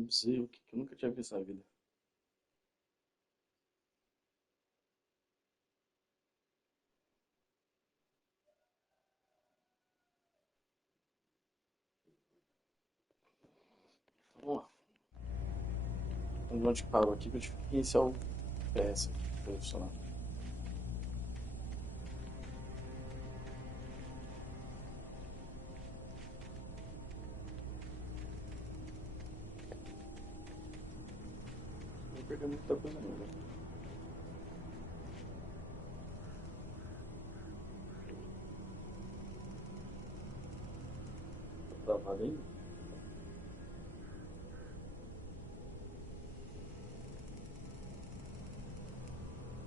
Não sei o que que eu nunca tinha visto na vida. Vamos lá. Onde parou aqui que eu tive que iniciar o PS aqui pra funcionar. Não perder muita coisa não, né? Tá travado ainda?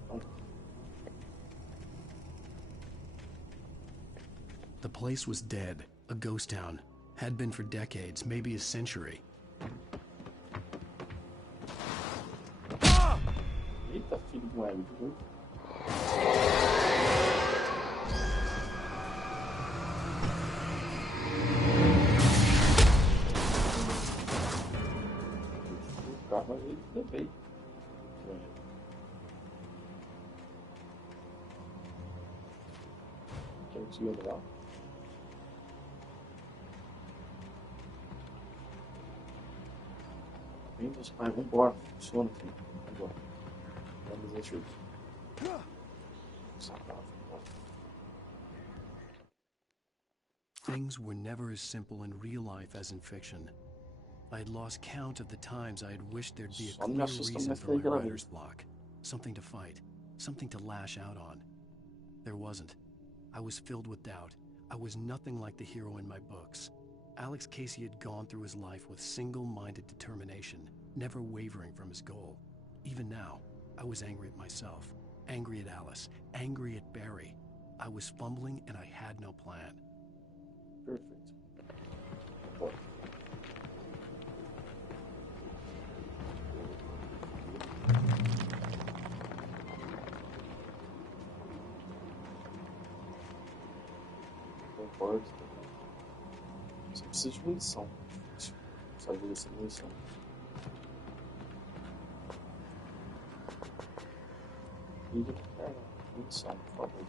Então, The place was dead, a ghost town. Had been for decades, maybe a century. eita, filho de uma égua, viu? O carro aí levei. Que eu consegui levar. Vem, meus pais, vambora. Funciona, filho. Vambora. Vamos ajuda. Things were never as simple in real life as in fiction. I had lost count of the times I had wished there'd be a Só não me clear assusta reason mais for que my aquela writer's vez. block. Something to fight, something to lash out on. There wasn't. I was filled with doubt. I was nothing like the hero in my books. Alex Casey had gone through his life with single-minded determination, never wavering from his goal. Even now, I was angry at myself, angry at Alice, angry at Barry. I was fumbling and I had no plan. Perfeito. Vambora. Concordo. Você precisa de munição. Difícil saber essa munição. Liga pra munição, por favor.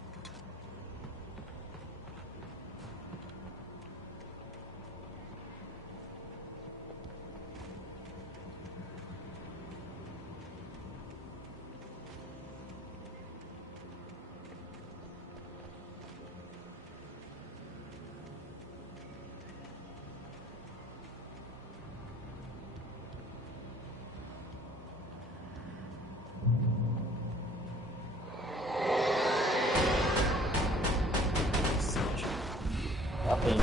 Tá bem.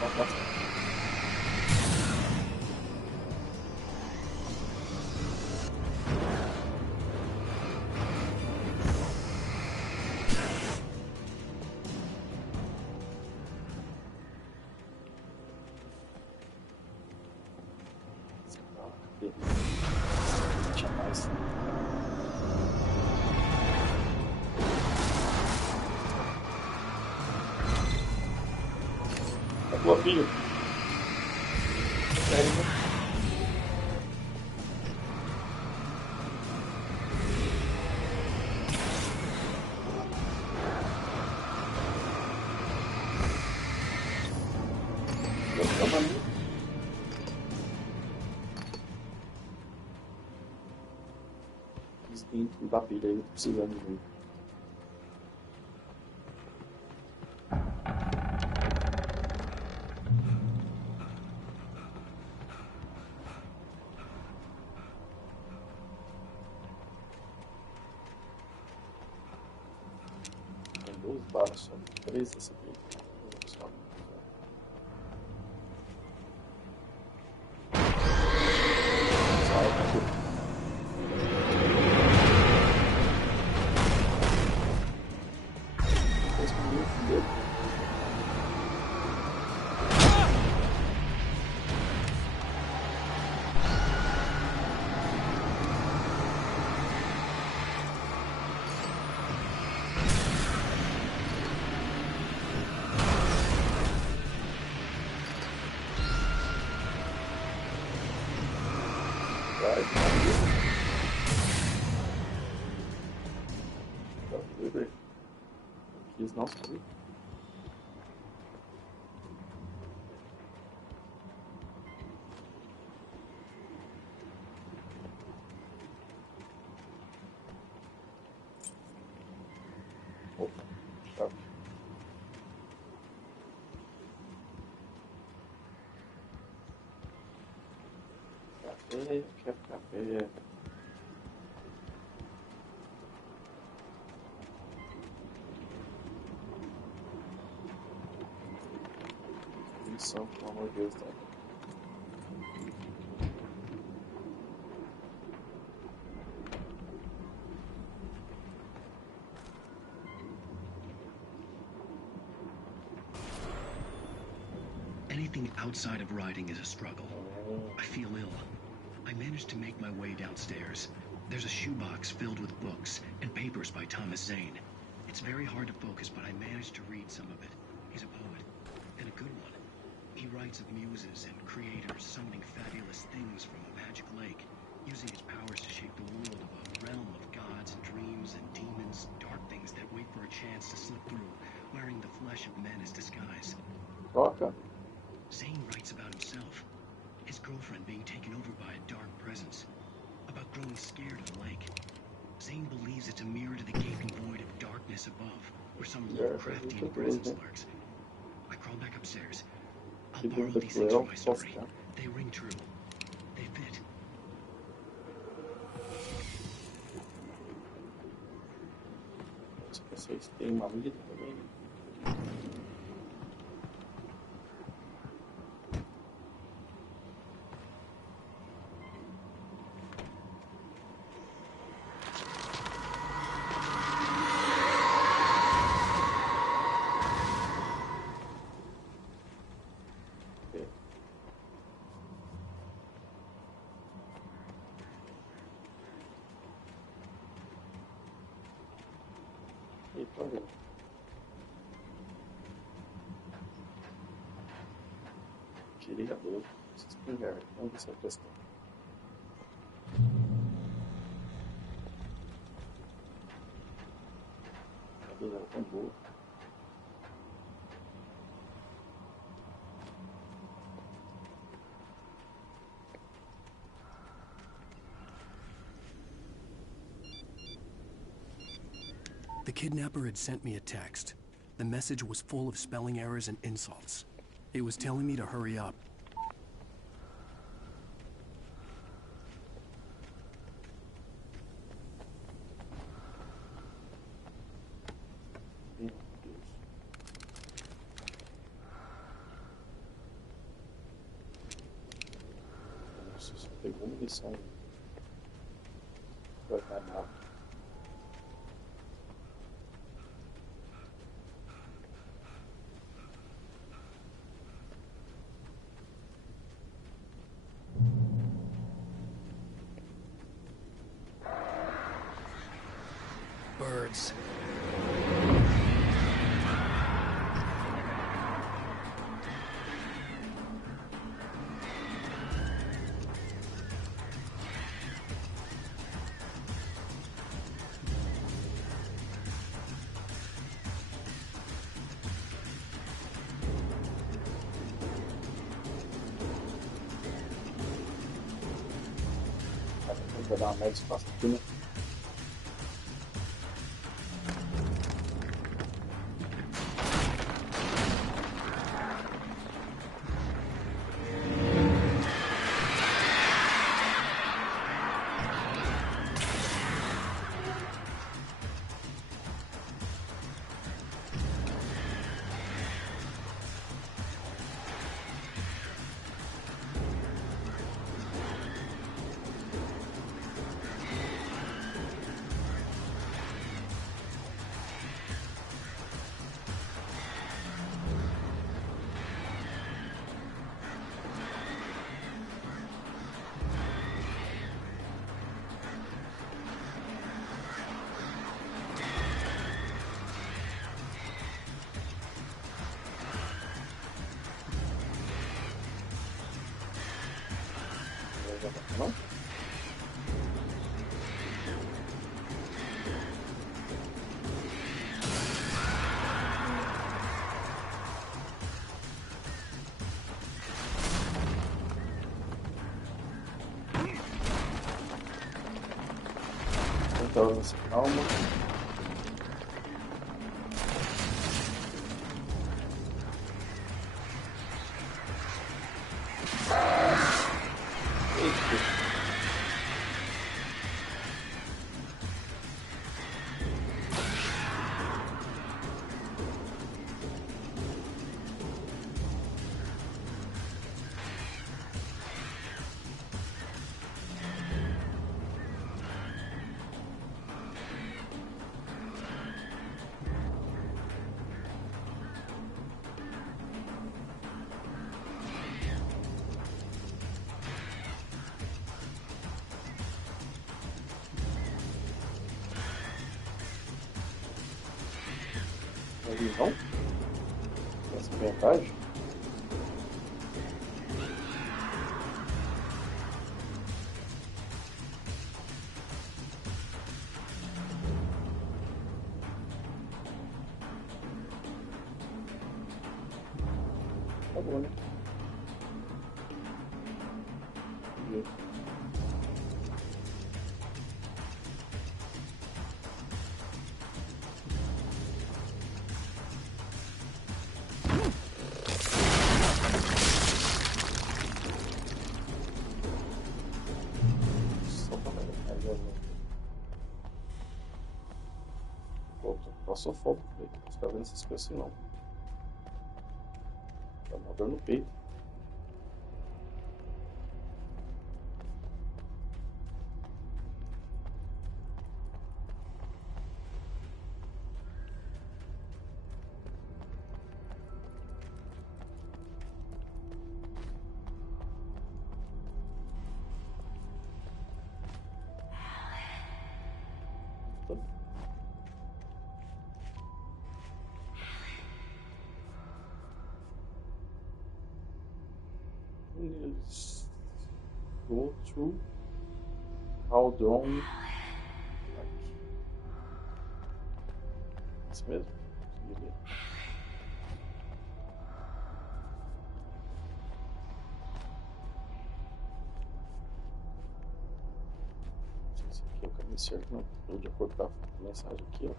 Tá bastante. Tinha mais. Acabou, filho. Sério? Eu tava ali. Dentro da pilha aí, tô precisando de mim. Tem 12 balas só. 3 dessa aqui. Só. Sai, tá. Eles não sabem. Opa, chave. Café, quero café. Missão, pelo amor de Deus, tá? Anything outside of writing is a struggle. I feel ill. I managed to make my way downstairs. There's a shoebox filled with books and papers by Thomas Zane. It's very hard to focus, but I managed to read some of it. He's a poet, and a good one. He writes of muses and creators summoning fabulous things from a magic lake, using his powers to shape the world of a realm of gods and dreams and demons, dark things that wait for a chance to slip through, wearing the flesh of men as disguise. Toca. Zane writes about himself, his girlfriend being taken over by a dark presence, about growing scared of the lake. Zane believes it's a mirror to the gaping void of darkness above, where some Lovecraftian presence lurks. I crawl back upstairs. I'll borrow these things for my story. They ring true. They fit. Se vocês têm uma vida também. Eita, olha. Gereador. Espingarda. Vamos ver se é questão. A dor era tão boa. The kidnapper had sent me a text. The message was full of spelling errors and insults. It was telling me to hurry up. Meu Deus. Nossa, só pegou uma missão. Vai estar mal. Birds. Vou dar uma média de espaço aqui, né? Então, você calma. Ali não? Essa vantagem? Tá bom, né? Passou fogo, velho. Os caras vendo essas coisas assim não. Tá uma dor no peito. Go to hold on. Isso mesmo? Consegui ler. Esse aqui é o caminho certo, não. Ou de acordo com a mensagem aqui, ó.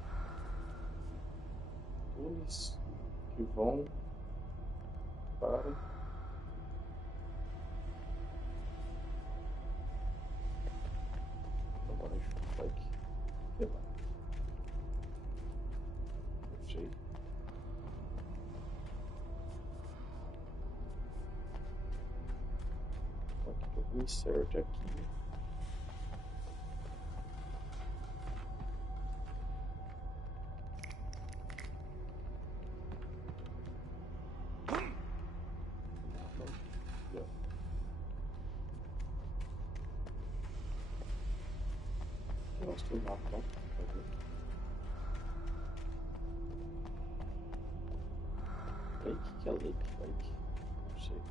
Túneis que vão para. Waki. Sei lá. Fechei. Aqui que eu vou insert aqui. Mostra o mapa, tá? Lake? Que é Lake? Lake? Não sei.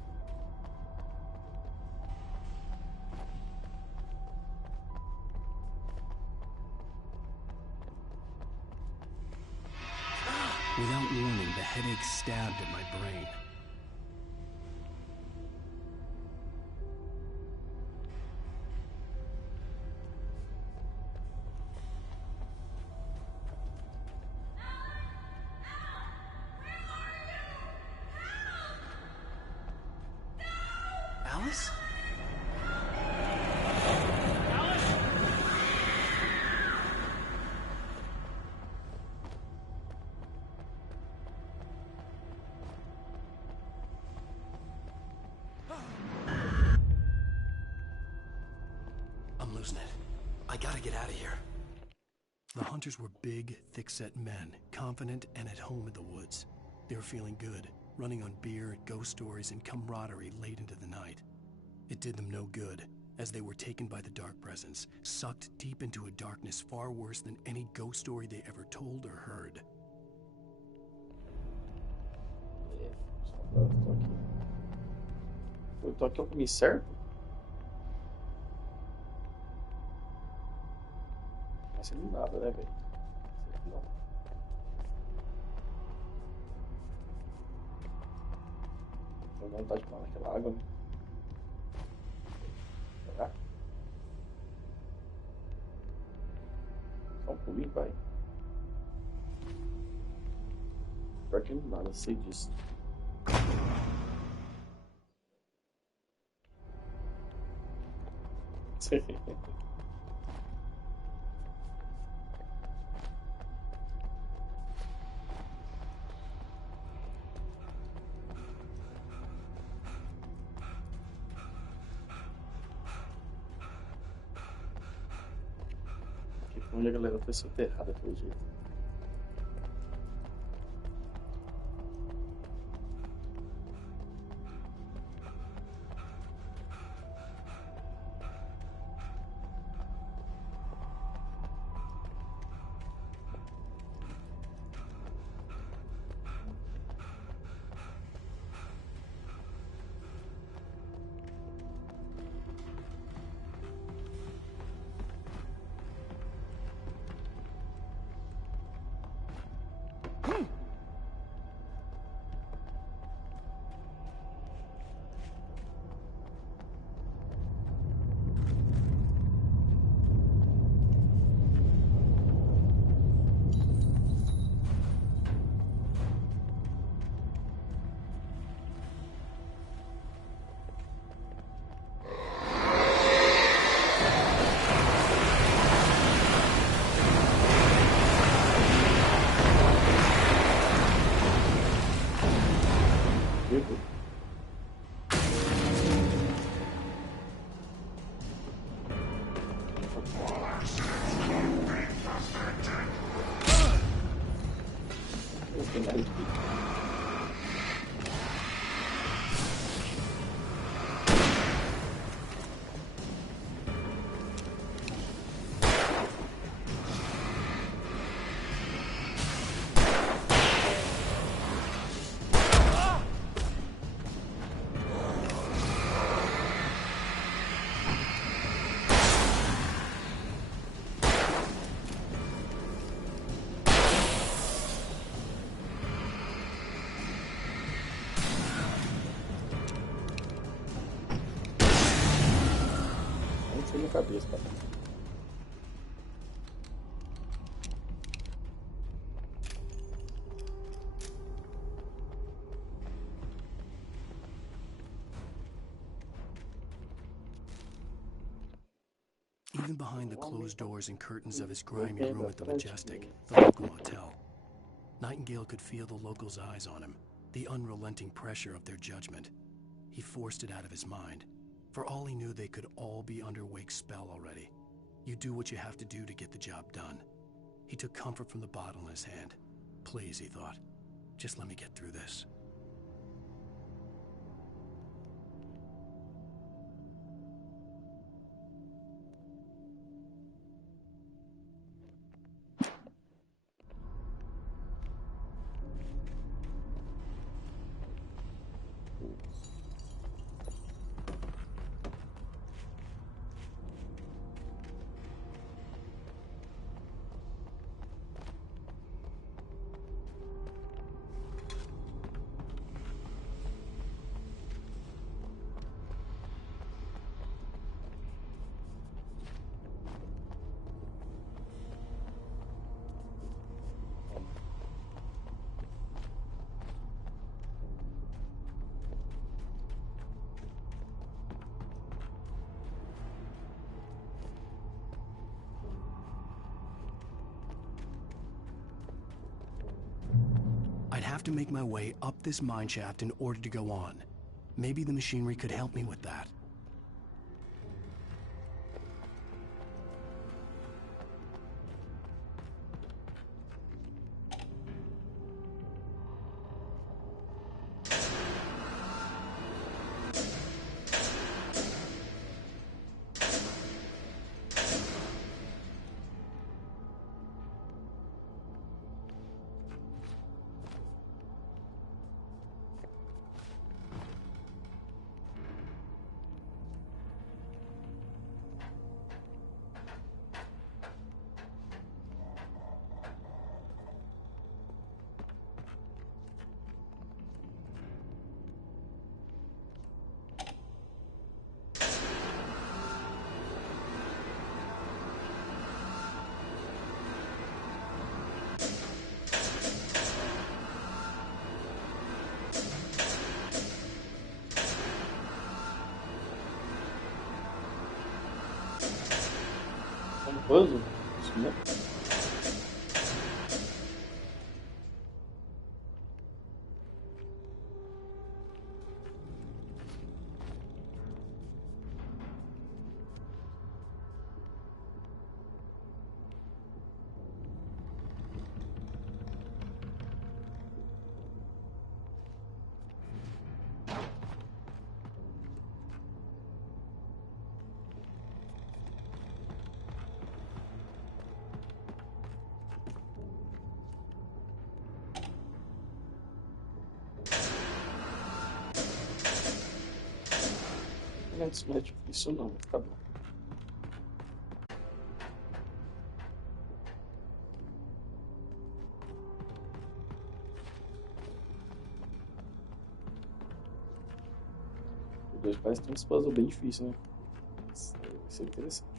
Without warning, the headache stabbed at my brain. Alice? I'm losing it. I gotta get out of here. The hunters were big, thick-set men, confident and at home in the woods. They were feeling good, running on beer, ghost stories, and camaraderie late into the night. It did them no good, as they were taken by the dark presence, sucked deep into a darkness far worse than any ghost story they ever told or heard. Eu tô aqui, é o caminho certo? Não vai ser nada, né, velho? Não. Tô com vontade de tomar naquela água, né? Será? Vamos comigo, vai. Pior que não nada, sei disso. Que onde a galera foi soterrada pelo jeito. Viu? Não tem nada aqui. Não foi na cabeça, cara. Even behind the closed doors and curtains of his grimy room at the Majestic, the local motel, Nightingale could feel the locals' eyes on him, the unrelenting pressure of their judgment. He forced it out of his mind. For all he knew, they could all be under Wake's spell already. You do what you have to do to get the job done. He took comfort from the bottle in his hand. Please, he thought, just let me get through this. I'd have to make my way up this mineshaft in order to go on. Maybe the machinery could help me with that. puzzle? Isso mesmo? Isso não é difícil não, mas tá bom. Os dois pais têm uns puzzles bem difíceis, né? Isso é interessante.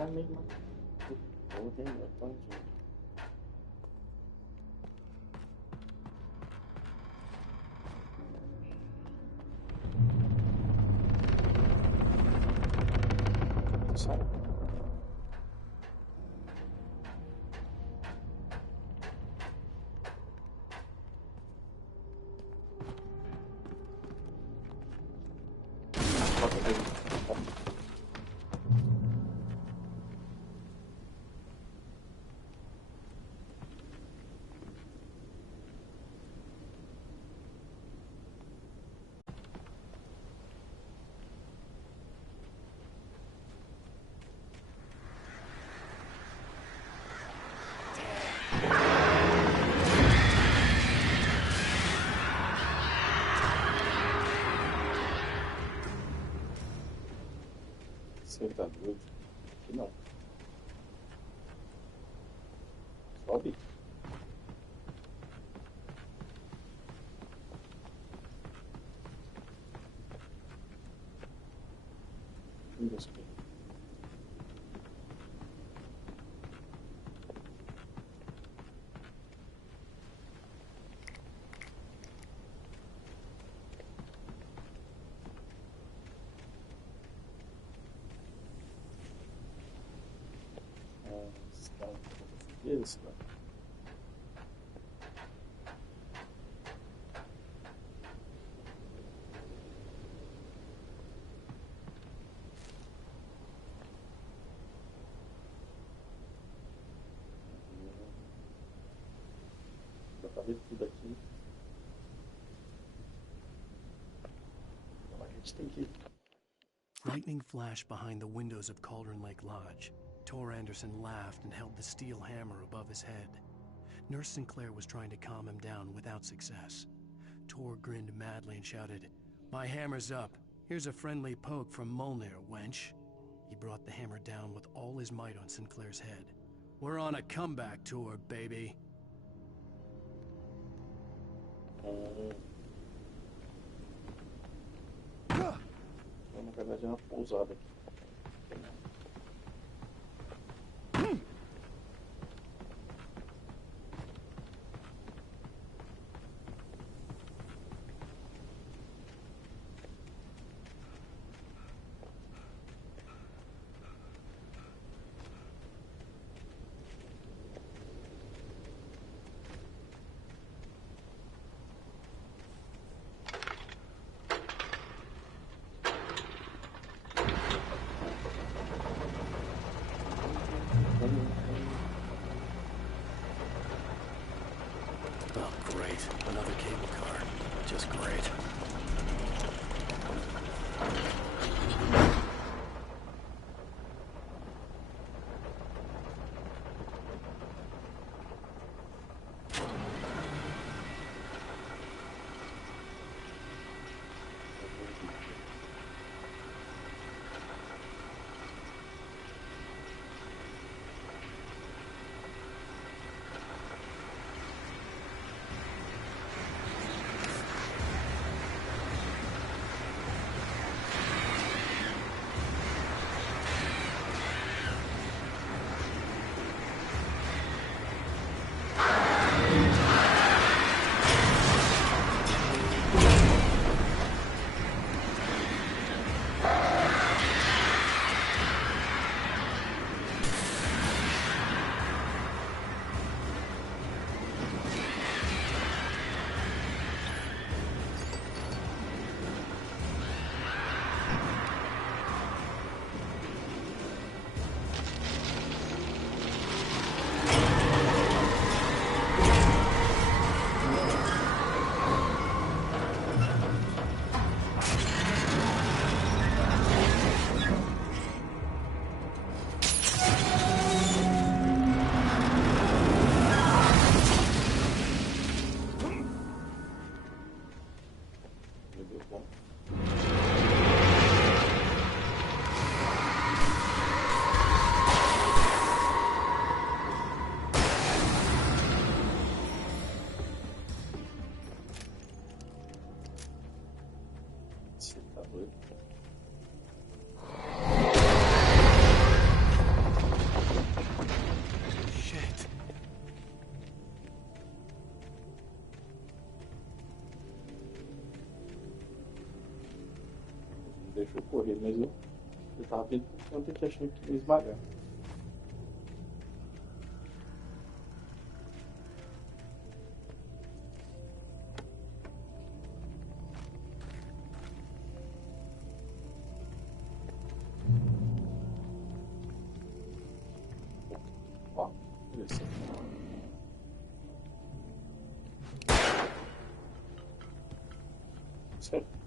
A mesma coisa, hein? Sabe? Você tá doido? Aqui não. Sobe. Isso aqui. Isso, cara. Dá pra ver tudo aqui. Então a gente tem que... Lightning flashed behind the windows of Cauldron Lake Lodge. Tor Anderson laughed and held the steel hammer above his head. Nurse Sinclair was trying to calm him down without success. Tor grinned madly and shouted, "My hammer's up. Here's a friendly poke from Molnir, wench." He brought the hammer down with all his might on Sinclair's head. "We're on a comeback tour, baby." Na verdade é uma pousada aqui. Oh, great. Another cable car. Just great. deixou correr, mas eu tava vendo quanto que achei que ia esmagar. Ó, isso. Certo.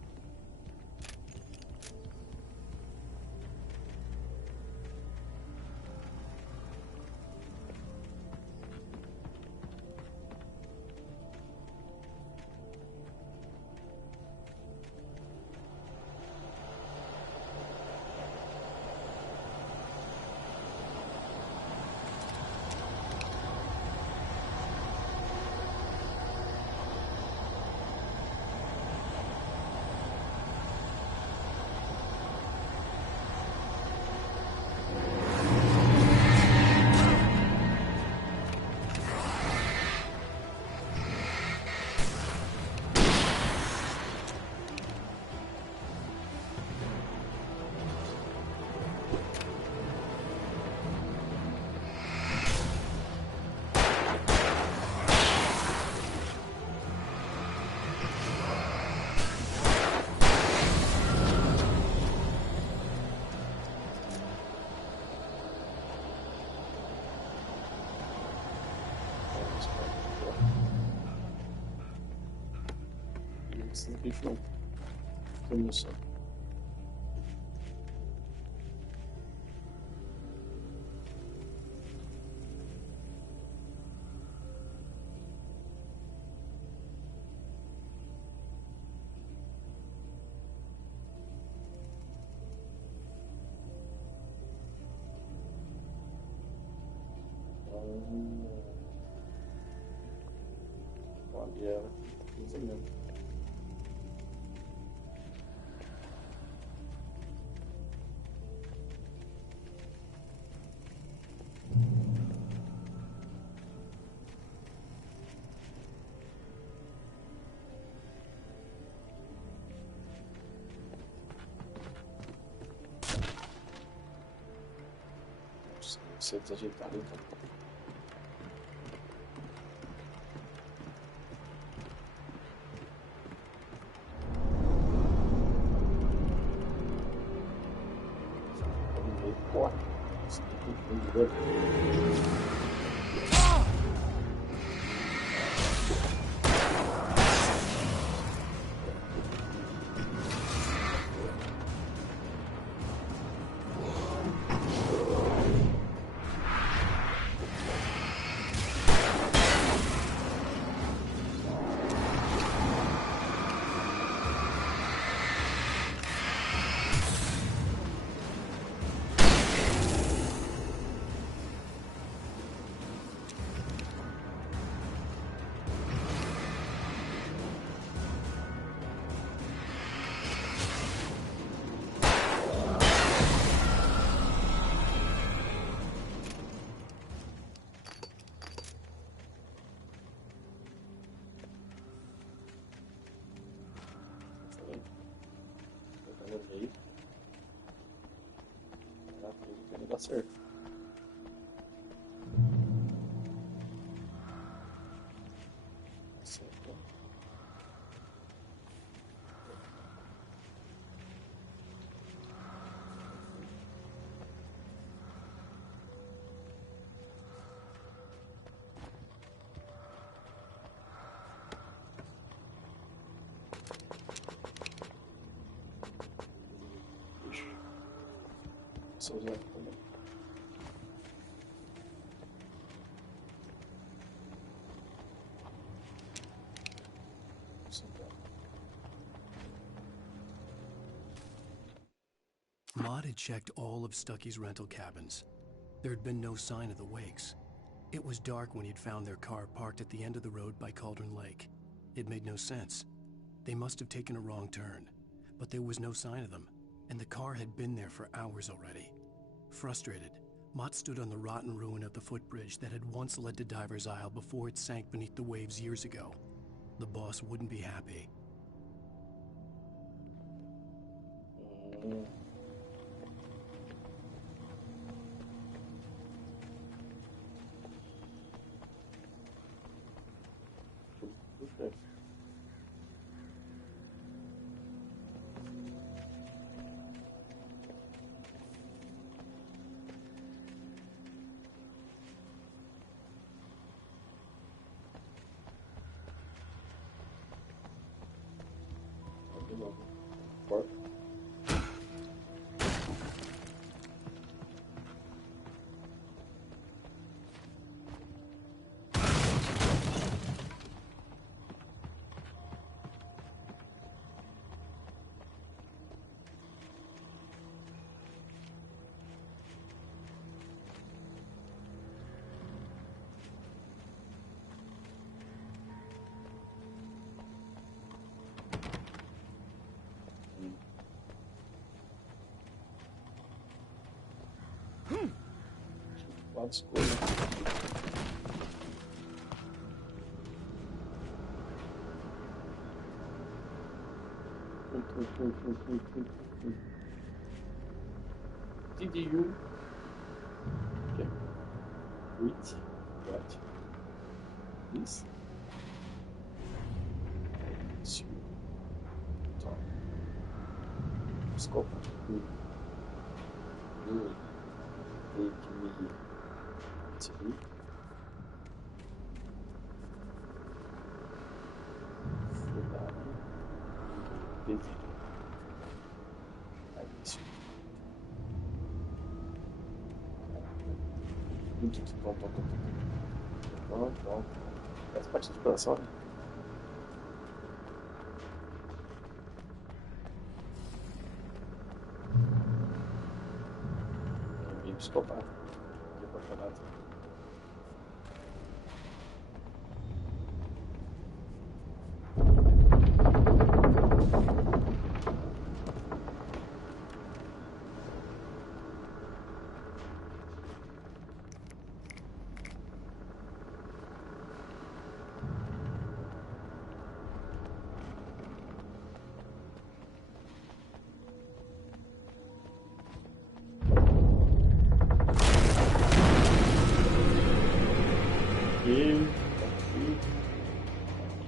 Esses bichos não. Tô emoção. Olha ela. Isso mesmo. Ser desajeitado então. Corre. Isso aqui tem que ver. Vai dar certo. Certo. Só usar também. Maud had checked all of Stucky's rental cabins. There had been no sign of the Wakes. It was dark when he'd found their car parked at the end of the road by Cauldron Lake. It made no sense. They must have taken a wrong turn, but there was no sign of them, and the car had been there for hours already. Frustrated, Mott stood on the rotten ruin of the footbridge that had once led to Diver's Isle before it sank beneath the waves years ago. The boss wouldn't be happy. Puxa. De novo. Porta. Lado escuro. Did you get with what? This? It's you. Talk. Scope. You. Take me to you. Busy. I miss you. Pronto. Faz parte de exploração, né? É meio psicopata. Que apaixonado.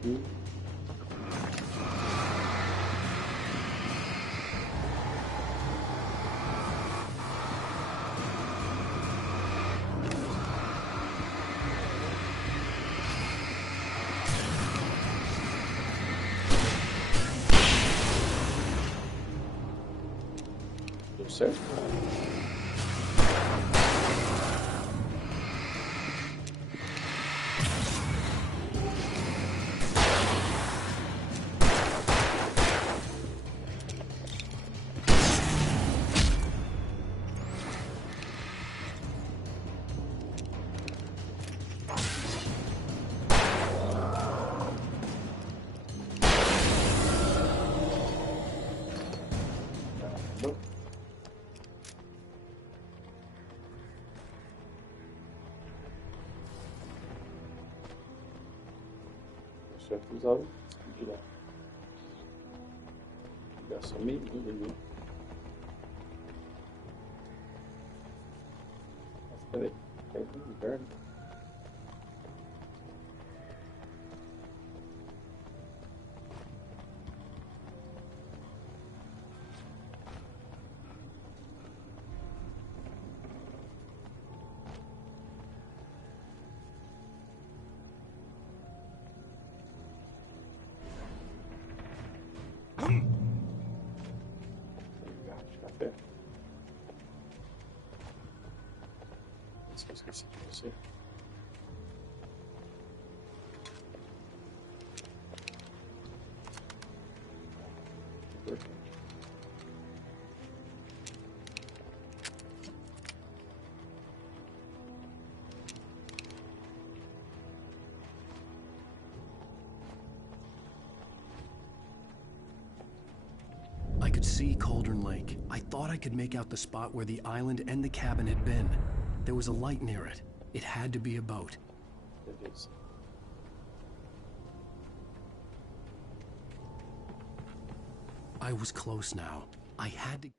Aqui. Deu certo? Não. Deu certo usar o virar. Ligação meio ali. Mas peraí, caiu no inverno. Garrafa de café. Isso que eu esqueci de você. Importante. I could see Cauldron Lake. I thought I could make out the spot where the island and the cabin had been. There was a light near it. It had to be a boat. Beleza. I was close now. I had to...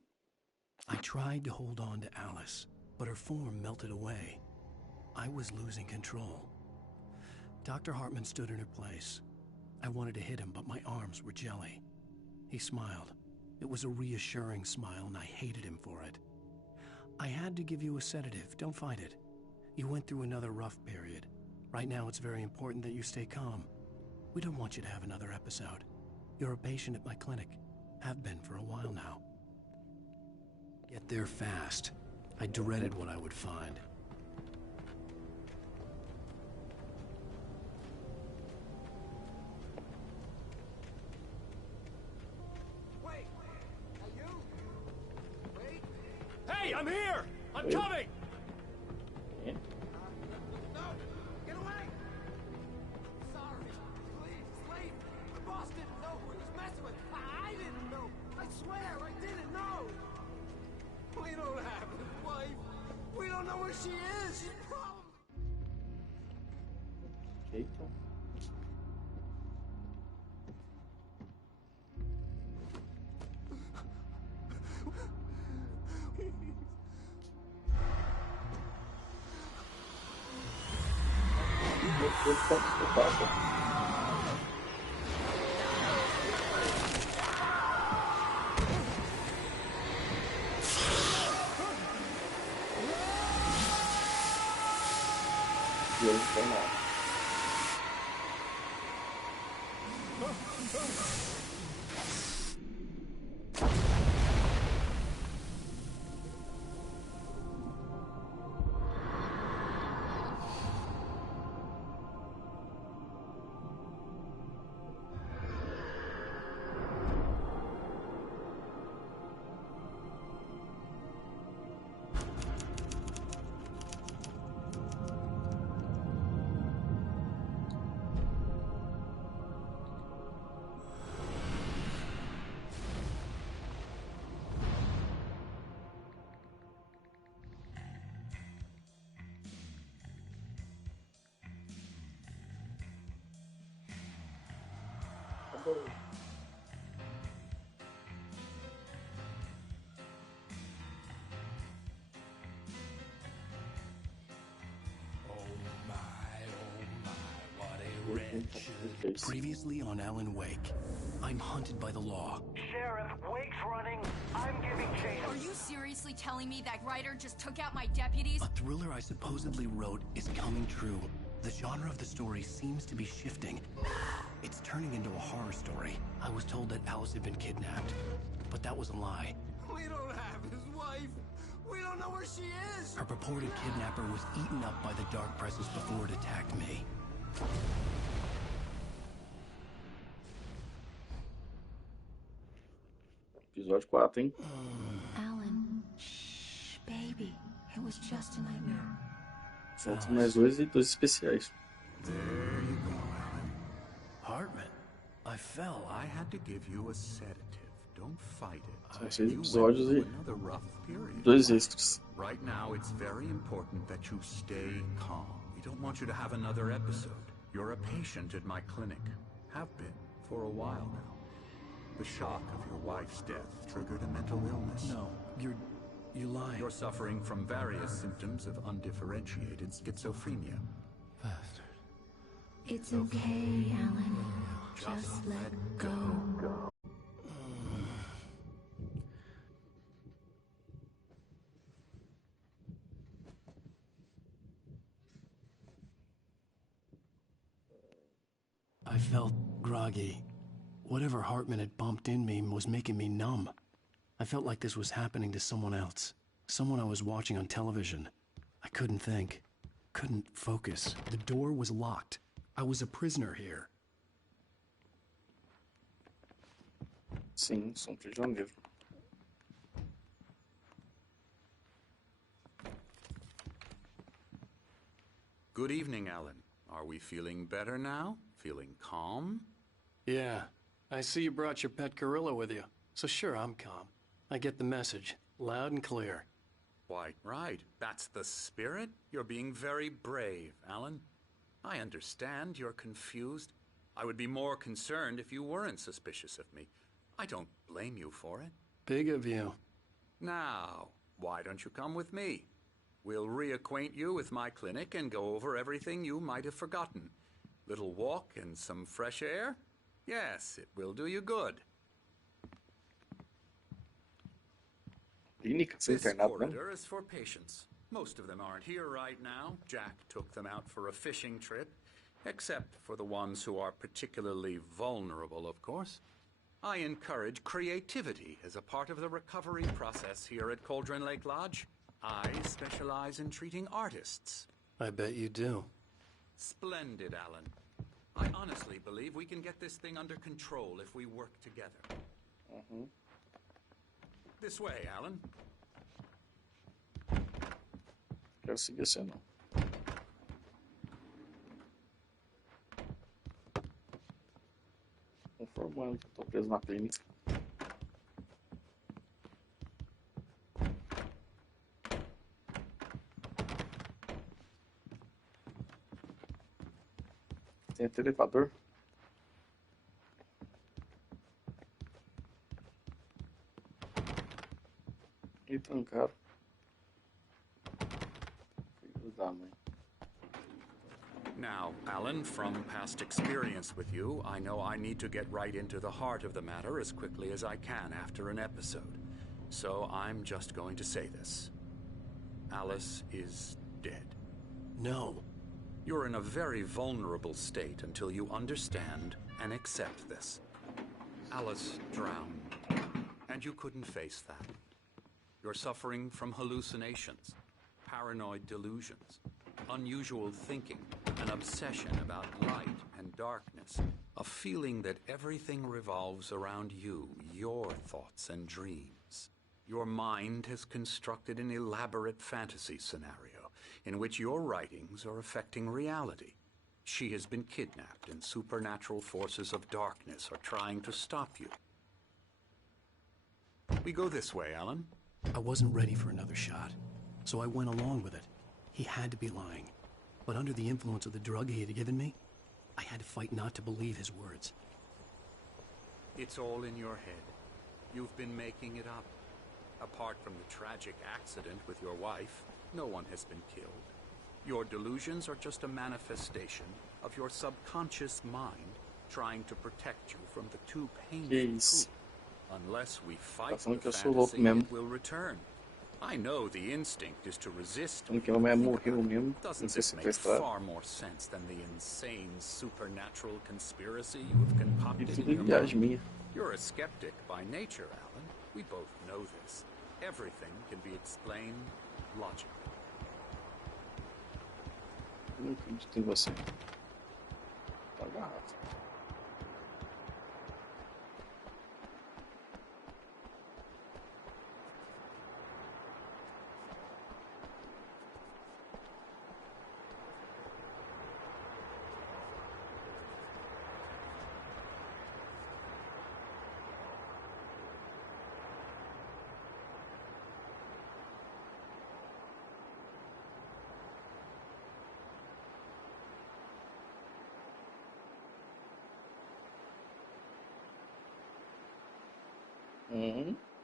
I tried to hold on to Alice, but her form melted away. I was losing control. Dr. Hartman stood in her place. I wanted to hit him, but my arms were jelly. He smiled. It was a reassuring smile, and I hated him for it. I had to give you a sedative. Don't fight it. You went through another rough period. Right now, it's very important that you stay calm. We don't want you to have another episode. You're a patient at my clinic. Have been for a while now. Get there fast. I dreaded what I would find. Wait! Are you? Wait! Hey, I'm here! I'm Wait. coming! Yeah. No! Get away! Sorry. Please, leave. The boss didn't know who he was messing with. I didn't know. I swear, I didn't know. We don't have his wife. We don't know where she is. She's probably... Eita. Ele tá psicopata. E ele não tem nada. Previously on Alan Wake, I'm hunted by the law. Sheriff, Wake's running. I'm giving chase. Are you seriously telling me that writer just took out my deputies? A thriller I supposedly wrote is coming true. The genre of the story seems to be shifting. It's turning into a horror story. I was told that Alice had been kidnapped, but that was a lie. We don't have his wife. We don't know where she is. Her purported kidnapper was eaten up by the dark presence before it attacked me. Episódio 4, hein? Alan, shh, baby. It was just a nightmare. Faltam mais dois e dois especiais. There you go, Alan. Hartman, I fell. I had to give you a sedative. Don't fight it. São 6 You went episódios through e another rough period. 2 extras. Right now, it's very important that you stay calm. We don't want you to have another episode. You're a patient at my clinic. Have been for a while now. The shock of your wife's death triggered a mental illness. No, you lied. You're suffering from various symptoms of undifferentiated schizophrenia. Bastard. It's okay, Alan. Just let go. I felt groggy. Whatever Hartman had bumped in me was making me numb. I felt like this was happening to someone else. Someone I was watching on television. I couldn't think. Couldn't focus. The door was locked. I was a prisoner here. Sim, sou um prisioneiro. Good evening, Alan. Are we feeling better now? Feeling calm? Yeah, I see you brought your pet gorilla with you. So sure, I'm calm. I get the message, loud and clear. Why, right. That's the spirit. You're being very brave, Alan. I understand you're confused. I would be more concerned if you weren't suspicious of me. I don't blame you for it. Big of you. Now, why don't you come with me? We'll reacquaint you with my clinic and go over everything you might have forgotten. Little walk and some fresh air? Yes, it will do you good. Clínica, foi This internado mesmo? corridor is for patients. Most of them aren't here right now. Jack took them out for a fishing trip, except for the ones who are particularly vulnerable, of course. I encourage creativity as a part of the recovery process here at Cauldron Lake Lodge. I specialize in treating artists. I bet you do. Splendid, Alan. I honestly believe we can get this thing under control if we work together. This way, Alan. Quero seguir assim, não. Informando que eu tô preso na clínica. Tem até elevador. E trancaram. Filho da mãe. Now, Alan, from past experience with you, I know I need to get right into the heart of the matter as quickly as I can after an episode. So I'm just going to say this. Alice is dead. No. You're in a very vulnerable state until you understand and accept this. Alice drowned, and you couldn't face that. You're suffering from hallucinations, paranoid delusions, unusual thinking, an obsession about light and darkness, a feeling that everything revolves around you, your thoughts and dreams. Your mind has constructed an elaborate fantasy scenario in which your writings are affecting reality. She has been kidnapped, and supernatural forces of darkness are trying to stop you. We go this way, Alan. I wasn't ready for another shot, so I went along with it. He had to be lying. But under the influence of the drug he had given me, I had to fight not to believe his words. It's all in your head. You've been making it up. Apart from the tragic accident with your wife, no one has been killed. Your delusions are just a manifestation of your subconscious mind trying to protect you from the too painful truth. Unless we fight the fantasy, it will return. I know the instinct is to resist. Que a mulher morreu mesmo. Doesn't this make far more sense than the insane supernatural conspiracy you have concocted in your mind? You're a skeptic by nature, Alan. We both know this. Everything can be explained logically. Eu não acredito em você. Tá agarrado.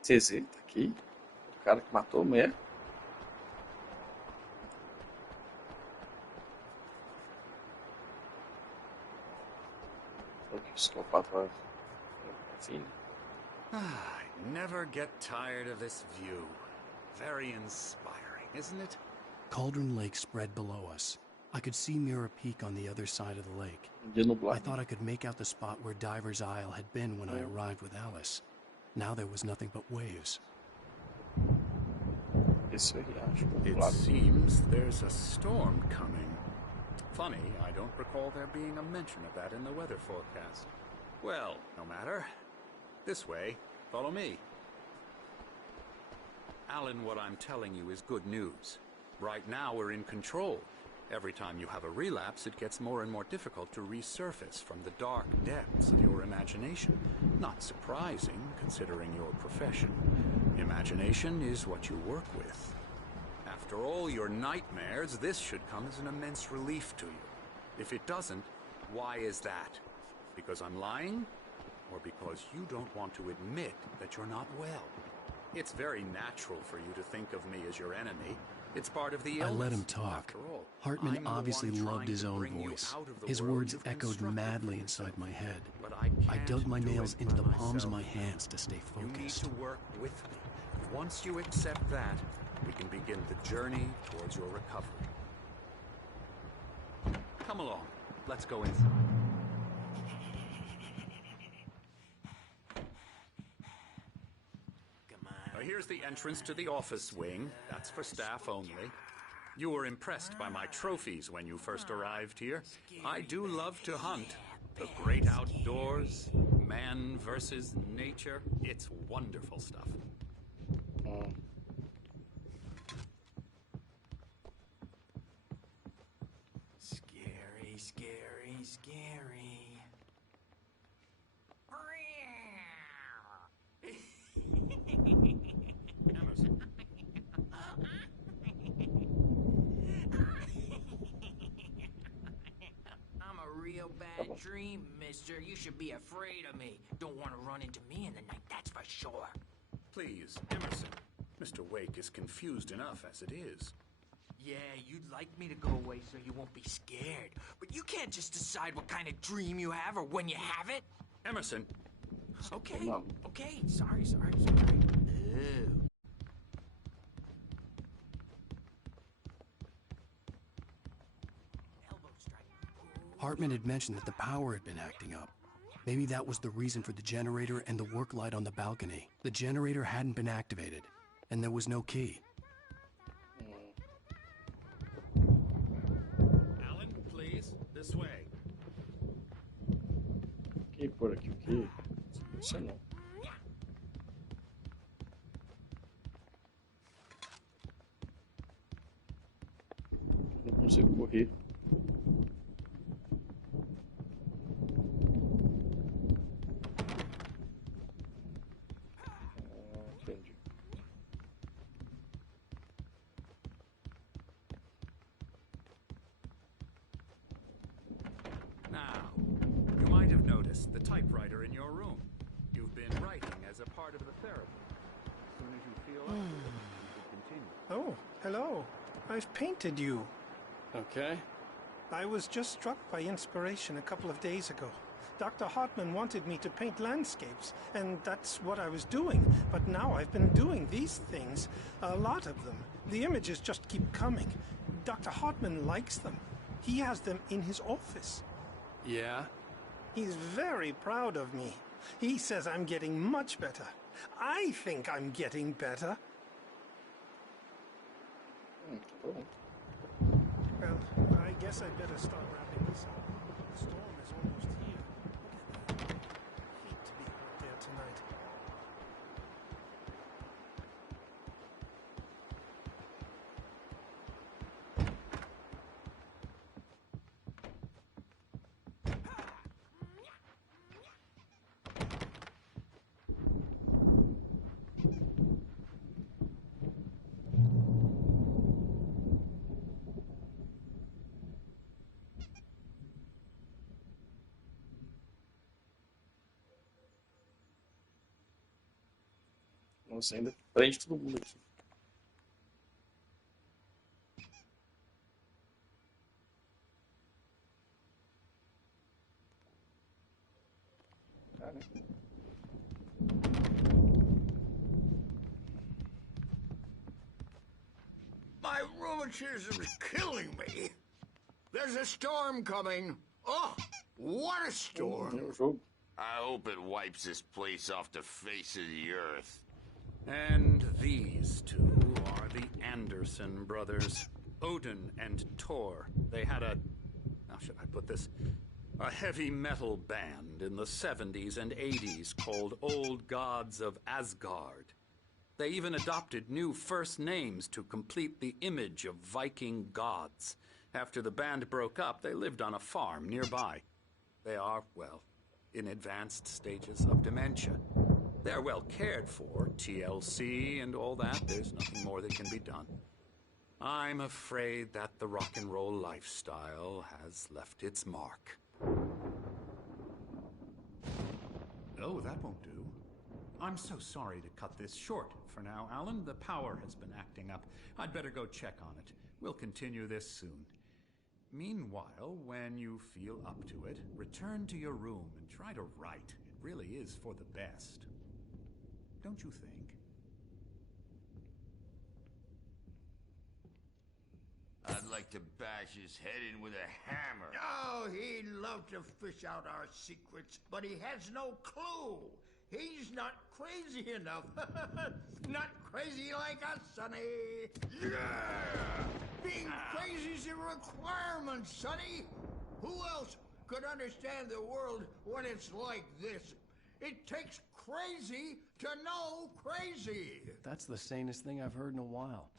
CZ tá aqui. O cara que matou a mulher. O que o psicopata vai filho. I never get tired of this view. Very inspiring, isn't it? Cauldron Lake spread below us. I could see Mirror Peak on the other side of the lake. I thought I could make out the spot where Diver's Isle had been when I arrived with Alice. Now there was nothing but waves. It seems there's a storm coming. Funny, I don't recall there being a mention of that in the weather forecast. Well, no matter. This way. Follow me. Alan, what I'm telling you is good news. Right now we're in control. Every time you have a relapse, it gets more and more difficult to resurface from the dark depths of your imagination. Not surprising, considering your profession. Imagination is what you work with. After all your nightmares, this should come as an immense relief to you. If it doesn't, why is that? Because I'm lying? Or because you don't want to admit that you're not well? It's very natural for you to think of me as your enemy. It's part of the I illness. let him talk. After all, Hartman I'm the obviously one loved trying his to own bring you voice. out of the His world words you've echoed constructed madly for inside yourself. my head. But I I can't dug my do nails it into by the palms of myself. my hands to stay You need focused. to work with me. Once you accept that, we can begin the journey towards your recovery. Come along. Let's go inside. Here's the entrance to the office wing. That's for staff only. You were impressed by my trophies when you first arrived here. I do love to hunt. The great outdoors, man versus nature. It's wonderful stuff. Scary, scary, scary. Emerson. I'm a real bad dream, mister. You should be afraid of me. Don't want to run into me in the night, that's for sure. Please, Emerson. Mr. Wake is confused enough as it is. Yeah, you'd like me to go away so you won't be scared. But you can't just decide what kind of dream you have or when you have it. Emerson. Okay, okay. Sorry. Ew. Elbow strike. Hartman had mentioned that the power had been acting up. Maybe that was the reason for the generator and the work light on the balcony. The generator hadn't been activated, and there was no key. Alan, please, this way. Ok, por aqui o quê? Isso não. Não consigo correr. Entendi. Now, you might have noticed the typewriter in your room. You've been writing as a part of the therapy. As soon as you feel up to it, you should continue. Oh, hello. I've painted you. Okay. I was just struck by inspiration a couple of days ago. Dr. Hartman wanted me to paint landscapes, and that's what I was doing. But now I've been doing these things, a lot of them. The images just keep coming. Dr. Hartman likes them. He has them in his office. Yeah? He's very proud of me. He says I'm getting much better. I think I'm getting better. Tá bom. Well, I guess I'd better start wrapping this up. The storm is almost here. Look at that. Hate to be out there tonight. Nossa, ainda prende todo mundo aqui. Cara. My rheumatism is killing me. There's a storm coming. Oh, what a storm. É o jogo. I hope it wipes this place off the face of the earth. And these two are the Anderson brothers, Odin and Thor. They had how should I put this? A heavy metal band in the 70s and 80s called Old Gods of Asgard. They even adopted new first names to complete the image of Viking gods. After the band broke up, they lived on a farm nearby. They are, well, in advanced stages of dementia. They're well cared for, TLC and all that. There's nothing more that can be done. I'm afraid that the rock and roll lifestyle has left its mark. Oh, that won't do. I'm so sorry to cut this short for now, Alan. The power has been acting up. I'd better go check on it. We'll continue this soon. Meanwhile, when you feel up to it, return to your room and try to write. It really is for the best. Don't you think? I'd like to bash his head in with a hammer. Oh, he'd love to fish out our secrets, but he has no clue. He's not crazy enough. Not crazy like us, Sonny. Yeah! Being crazy's a requirement, Sonny. Who else could understand the world when it's like this? It takes crazy to know crazy. That's the sanest thing I've heard in a while.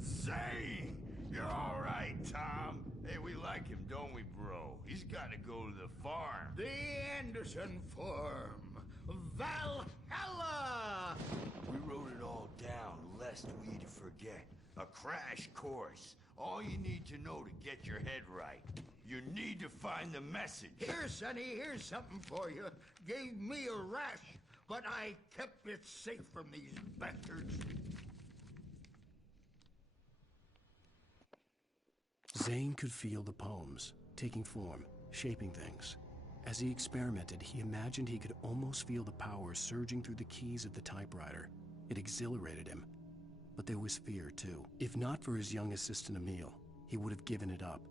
Zane! You're all right, Tom. Hey, we like him, don't we, bro? He's got to go to the farm. The Anderson Farm. Valhalla! We wrote it all down, lest we forget. A crash course. All you need to know to get your head right. You need to find the message. Here, Sonny, here's something for you. Gave me a rash, but I kept it safe from these bastards. Zane could feel the poems, taking form, shaping things. As he experimented, he imagined he could almost feel the power surging through the keys of the typewriter. It exhilarated him. But there was fear, too. If not for his young assistant Emil, he would have given it up.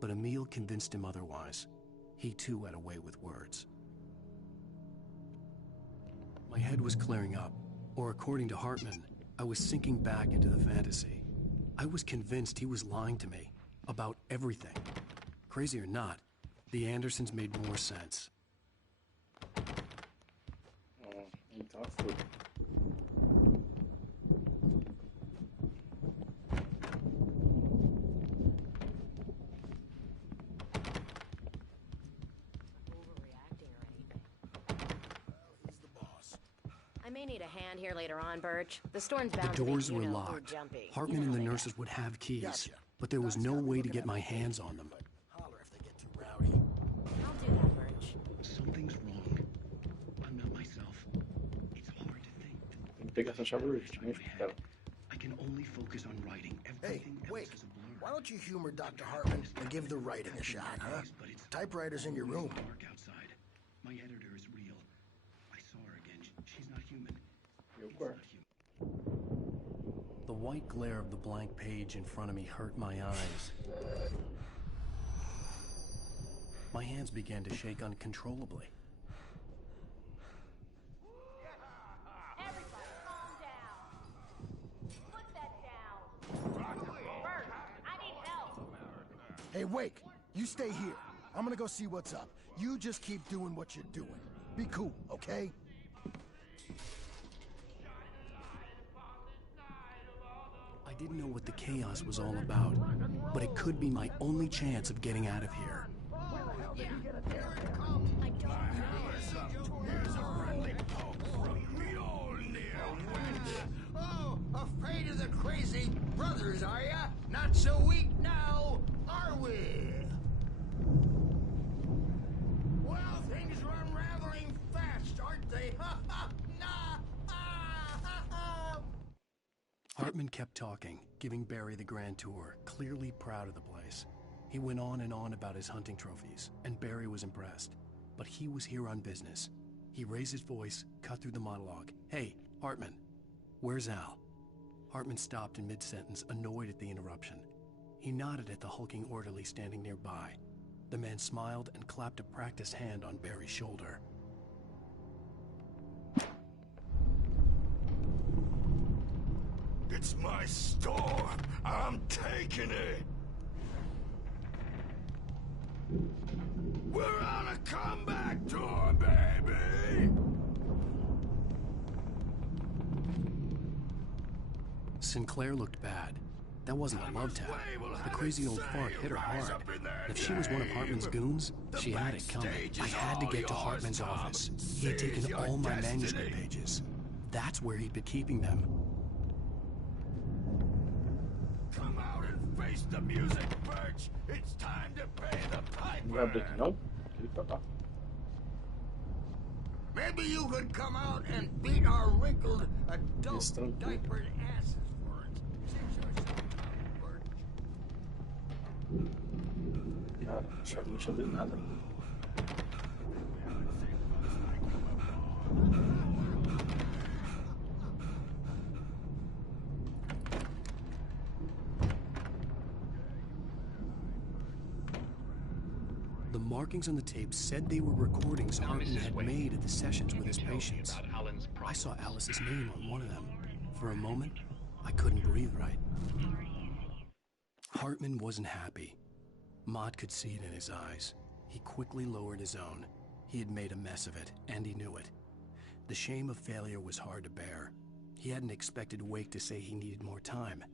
But Emil convinced him otherwise. He, too, had a way with words. My head was clearing up, or according to Hartman, I was sinking back into the fantasy. I was convinced he was lying to me. About everything. Crazy or not, the Andersons made more sense. He talks to I may need a hand here later on, Birch. The storm's bound The doors to make, were you know, locked. jumpy. Hartman and the nurses would have keys, but there was no way to get my hands on them. Holler if they get too rowdy. I'll do that, Birch. Something's wrong. I'm not myself. It's hard to think. Pega essa chave hoje, I can only focus on writing. Hey, wait. Why don't you humor Dr. Hartman and give the writing a shot, huh? Typewriter's in your room. Dark outside. My editor is real. I saw her again. She's not human. She's not human. The white glare of the blank page in front of me hurt my eyes. My hands began to shake uncontrollably. Everybody, calm down. Put that down. Birch, I need help. Hey, Wake, you stay here. I'm gonna go see what's up. You just keep doing what you're doing. Be cool, okay? I didn't know what the chaos was all about, but it could be my only chance of getting out of here. I don't know. Here's a friendly poke from Mjolnir Wench. Oh, afraid of the crazy brothers, are ya? Not so weak now, are we? Well, things are unraveling fast, aren't they? Ha ha! Nah! Ah, ha, ha. Hartman kept talking, giving Barry the grand tour, clearly proud of the place. He went on and on about his hunting trophies, and Barry was impressed. But he was here on business. He raised his voice, cut through the monologue. Hey, Hartman, where's Al? Hartman stopped in mid-sentence, annoyed at the interruption. He nodded at the hulking orderly standing nearby. The man smiled and clapped a practiced hand on Barry's shoulder. It's my storm. I'm taking it. We're on a comeback tour, baby! Sinclair looked bad. That wasn't a love tap. The crazy old fart hit her hard. If she was one of Hartman's goons, she had it coming. I had to get to Hartman's office. He had taken all my manuscript pages. That's where he'd been keeping them. Come out and face the music, Birch! It's time to pay the Não vai abrir piper! aqui não? Ele pra cá. Maybe you could come out and beat our wrinkled adult diapered asses for it. Since you're so Cara, não deixa eu ver nada. The markings on the tape said they were recordings Hartman had made at the sessions with his patients. I saw Alice's name on one of them. For a moment, I couldn't breathe right. Hartman wasn't happy. Mott could see it in his eyes. He quickly lowered his own. He had made a mess of it, and he knew it. The shame of failure was hard to bear. He hadn't expected Wake to say he needed more time,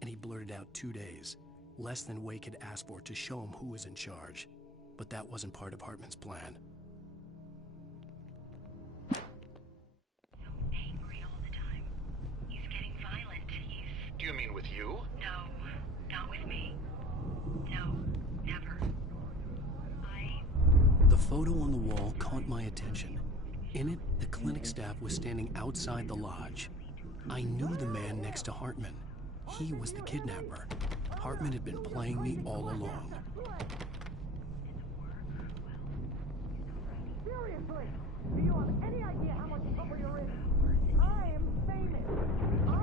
and he blurted out 2 days, less than Wake had asked for to show him who was in charge. But that wasn't part of Hartman's plan. So angry all the time. He's getting violent. Do you mean with you? No, not with me. No, never. The photo on the wall caught my attention. In it, the clinic staff was standing outside the lodge. I knew the man next to Hartman. He was the kidnapper. Hartman had been playing me all along. Seriously, do you have any idea how much trouble you're in? I am famous. I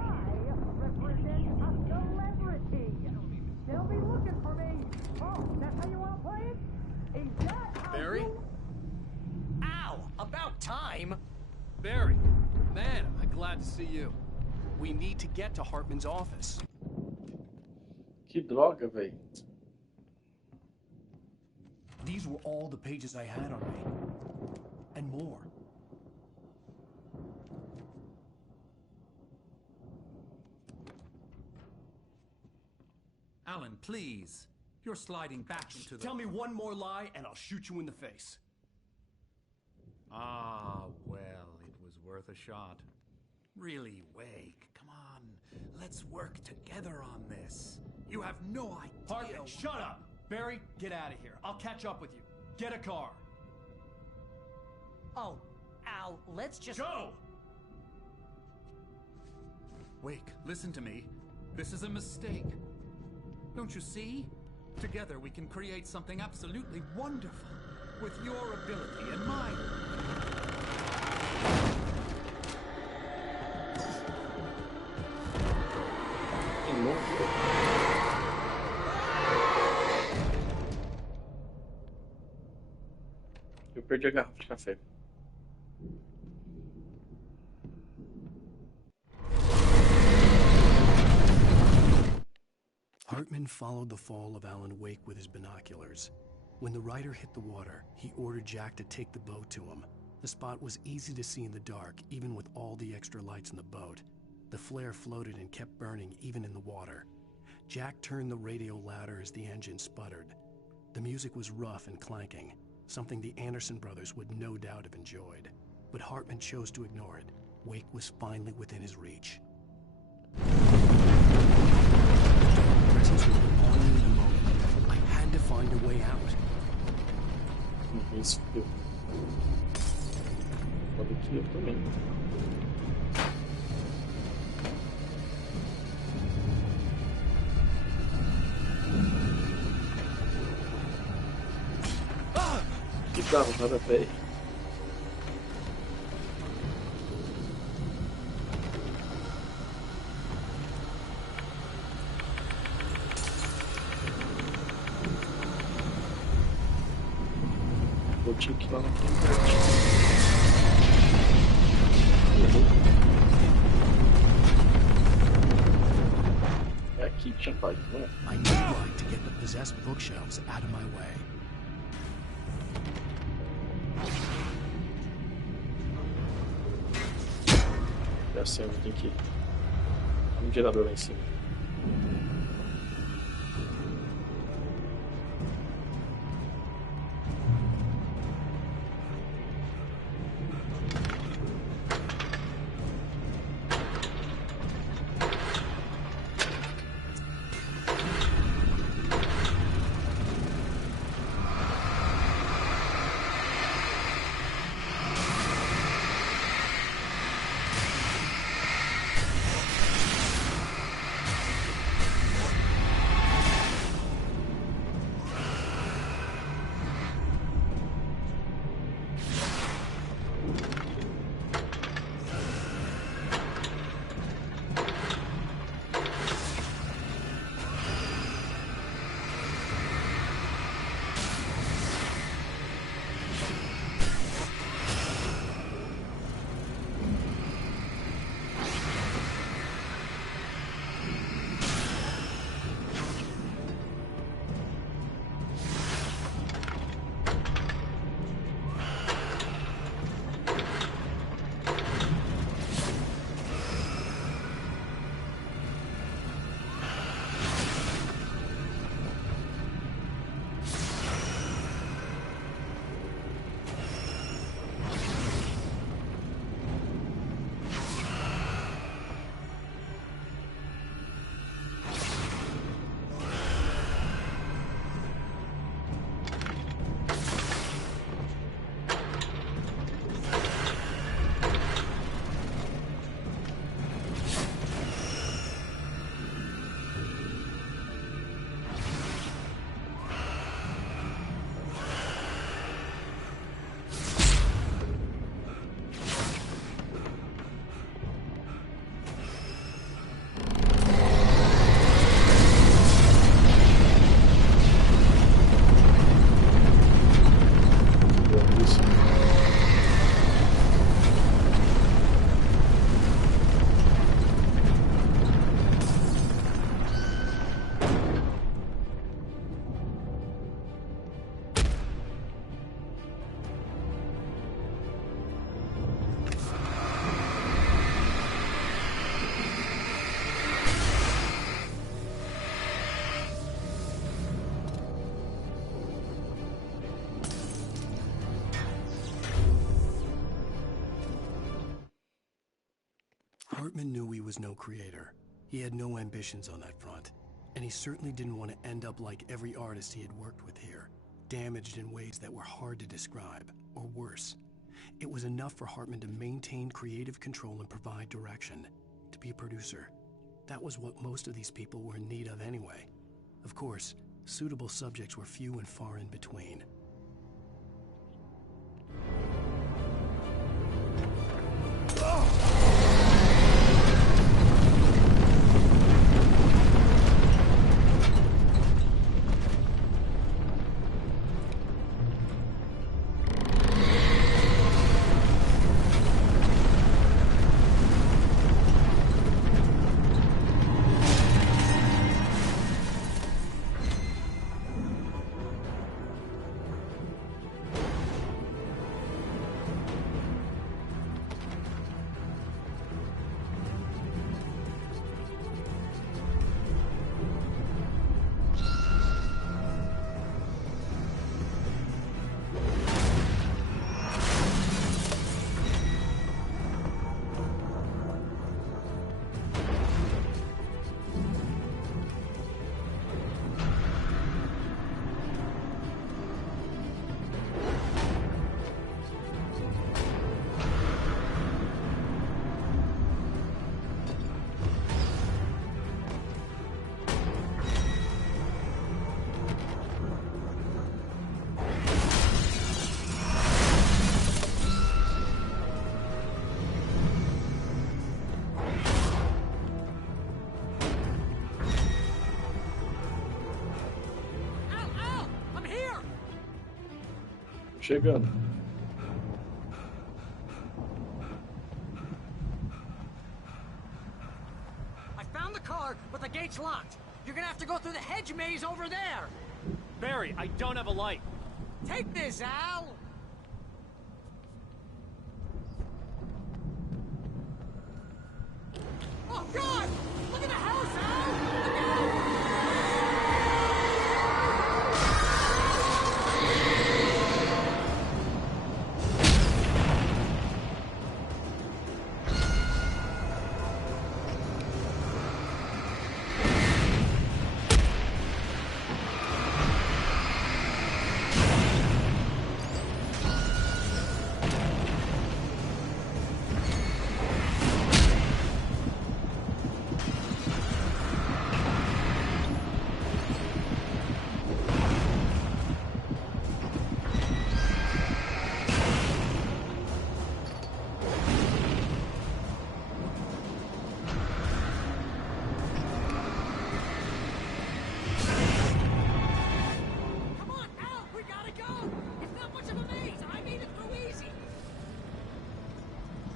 represent a celebrity. They'll be looking for me. Oh, that's how you want to play it? Is that how Barry? you... Ow! About time! Barry, man, am I glad to see you. We need to get to Hartman's office. Que droga, velho. These were all the pages I had on me. And more. Alan, please. You're sliding back into the... Tell me one more lie and I'll shoot you in the face. Ah, well, it was worth a shot. Really, Wake, come on. Let's work together on this. You have no idea... Hartman, shut up! Barry, get out of here. I'll catch up with you. Get a car. Oh, Al, let's just... Go! Wake, listen to me. This is a mistake. Don't you see? Together we can create something absolutely wonderful. With your ability and mine. Eu perdi a garrafa de café. Hartman followed the fall of Alan Wake with his binoculars. When the rider hit the water, he ordered Jack to take the boat to him. The spot was easy to see in the dark, even with all the extra lights in the boat. The flare floated and kept burning even in the water. Jack turned the radio louder as the engine sputtered. The music was rough and clanking, something the Anderson brothers would no doubt have enjoyed. But Hartman chose to ignore it. Wake was finally within his reach. Presence was on me in a moment. I had to find a way out. Isso, eu... Pode aqui eu também. Que carro, nada pé. Vou te ir lá na frente. É aqui que tinha página, não é? I knew like to get the possessed bookshelves out of my way. É assim, eu tenho que ir. Um gerador lá em cima. Hartman knew he was no creator. He had no ambitions on that front. And he certainly didn't want to end up like every artist he had worked with here, damaged in ways that were hard to describe, or worse. It was enough for Hartman to maintain creative control and provide direction, to be a producer. That was what most of these people were in need of anyway. Of course, suitable subjects were few and far in between. Chegando. I found the car, but the gate's locked. You're gonna have to go through the hedge maze over there. Barry, I don't have a light. Take this, Al. Oh, God! Look at the house, Al! Look out!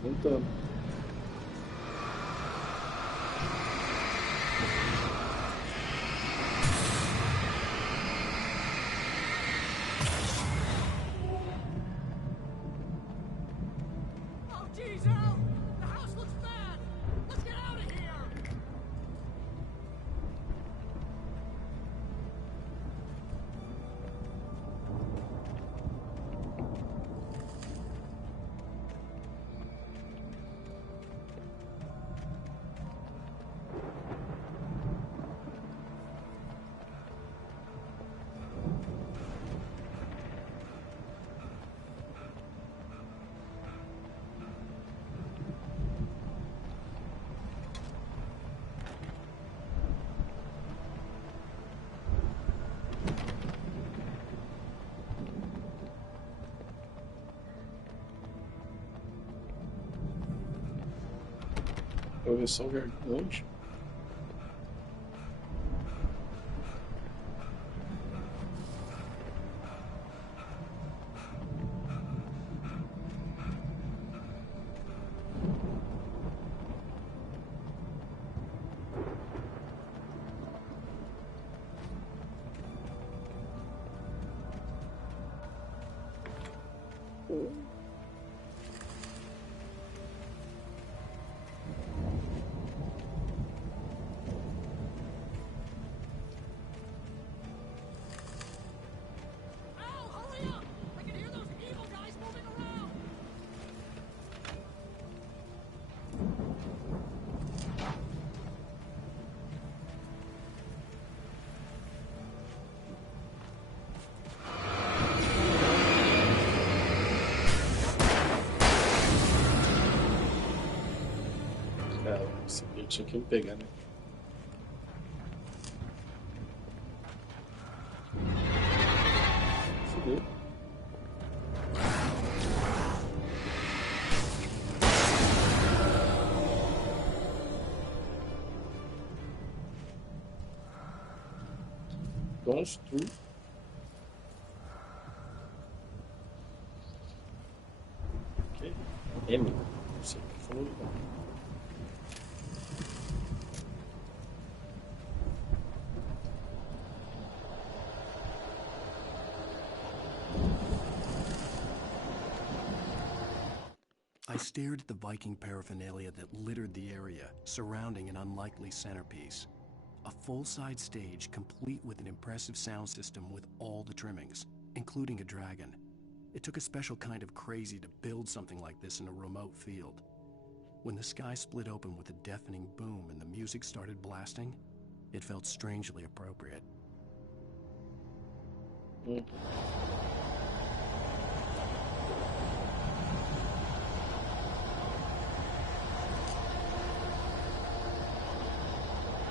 Tentando. Oh, geez, Al! The house looks bad! Let's get out of here! Progressão gigante. Tinha que me pegar, né? Fudeu. Monstro. Ok. M. Não sei o que falou. I stared at the Viking paraphernalia that littered the area, surrounding an unlikely centerpiece. A full-size stage complete with an impressive sound system with all the trimmings, including a dragon. It took a special kind of crazy to build something like this in a remote field. When the sky split open with a deafening boom and the music started blasting, it felt strangely appropriate.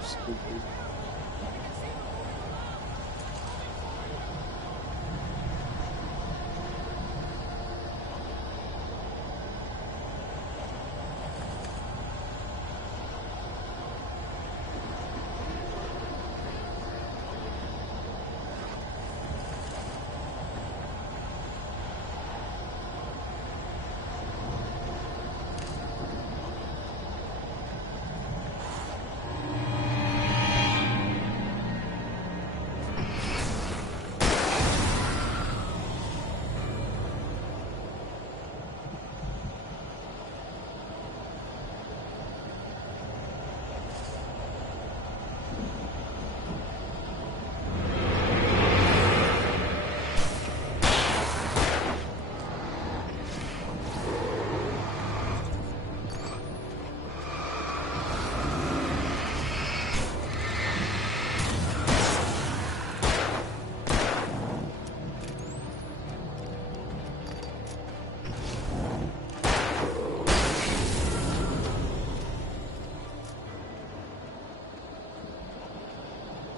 Stupid.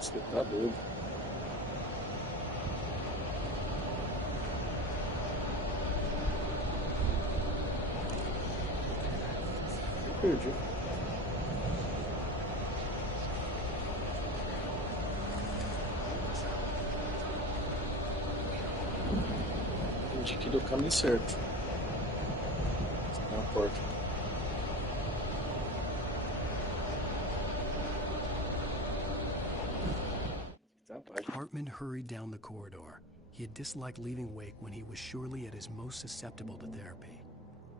Você tá doido. Eu perdi. Entendi que deu o caminho certo. Na porta. Hartman hurried down the corridor. He had disliked leaving Wake when he was surely at his most susceptible to therapy.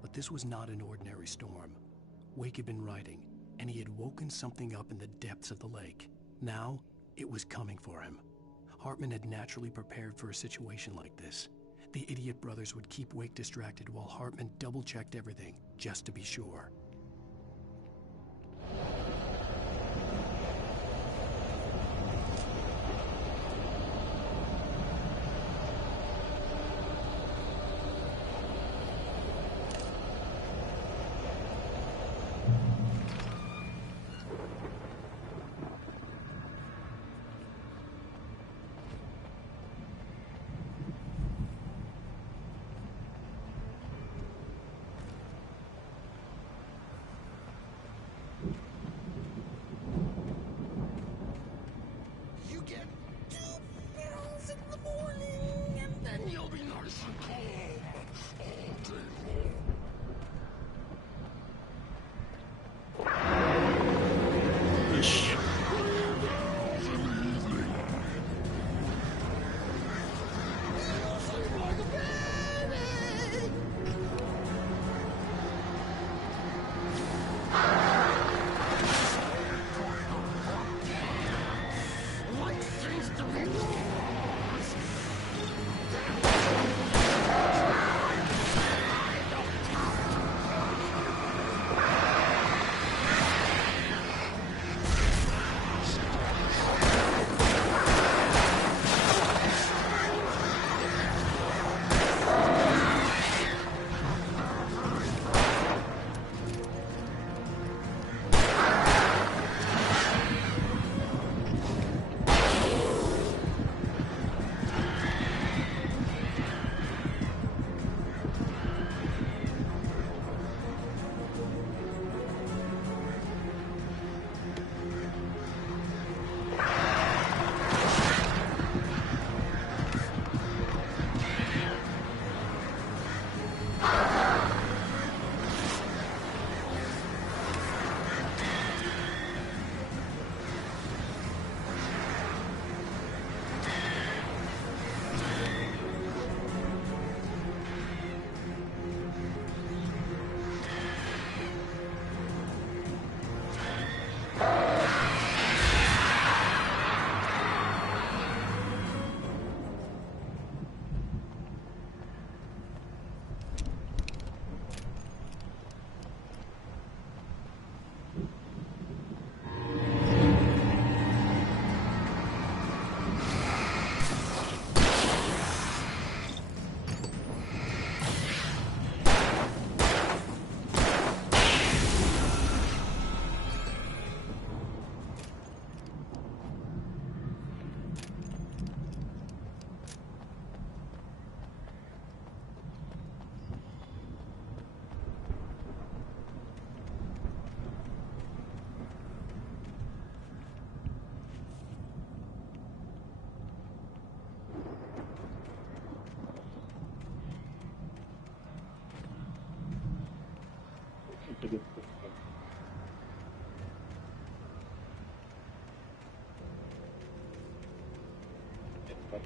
But this was not an ordinary storm. Wake had been writing, and he had woken something up in the depths of the lake. Now, it was coming for him. Hartman had naturally prepared for a situation like this. The idiot brothers would keep Wake distracted while Hartman double-checked everything, just to be sure.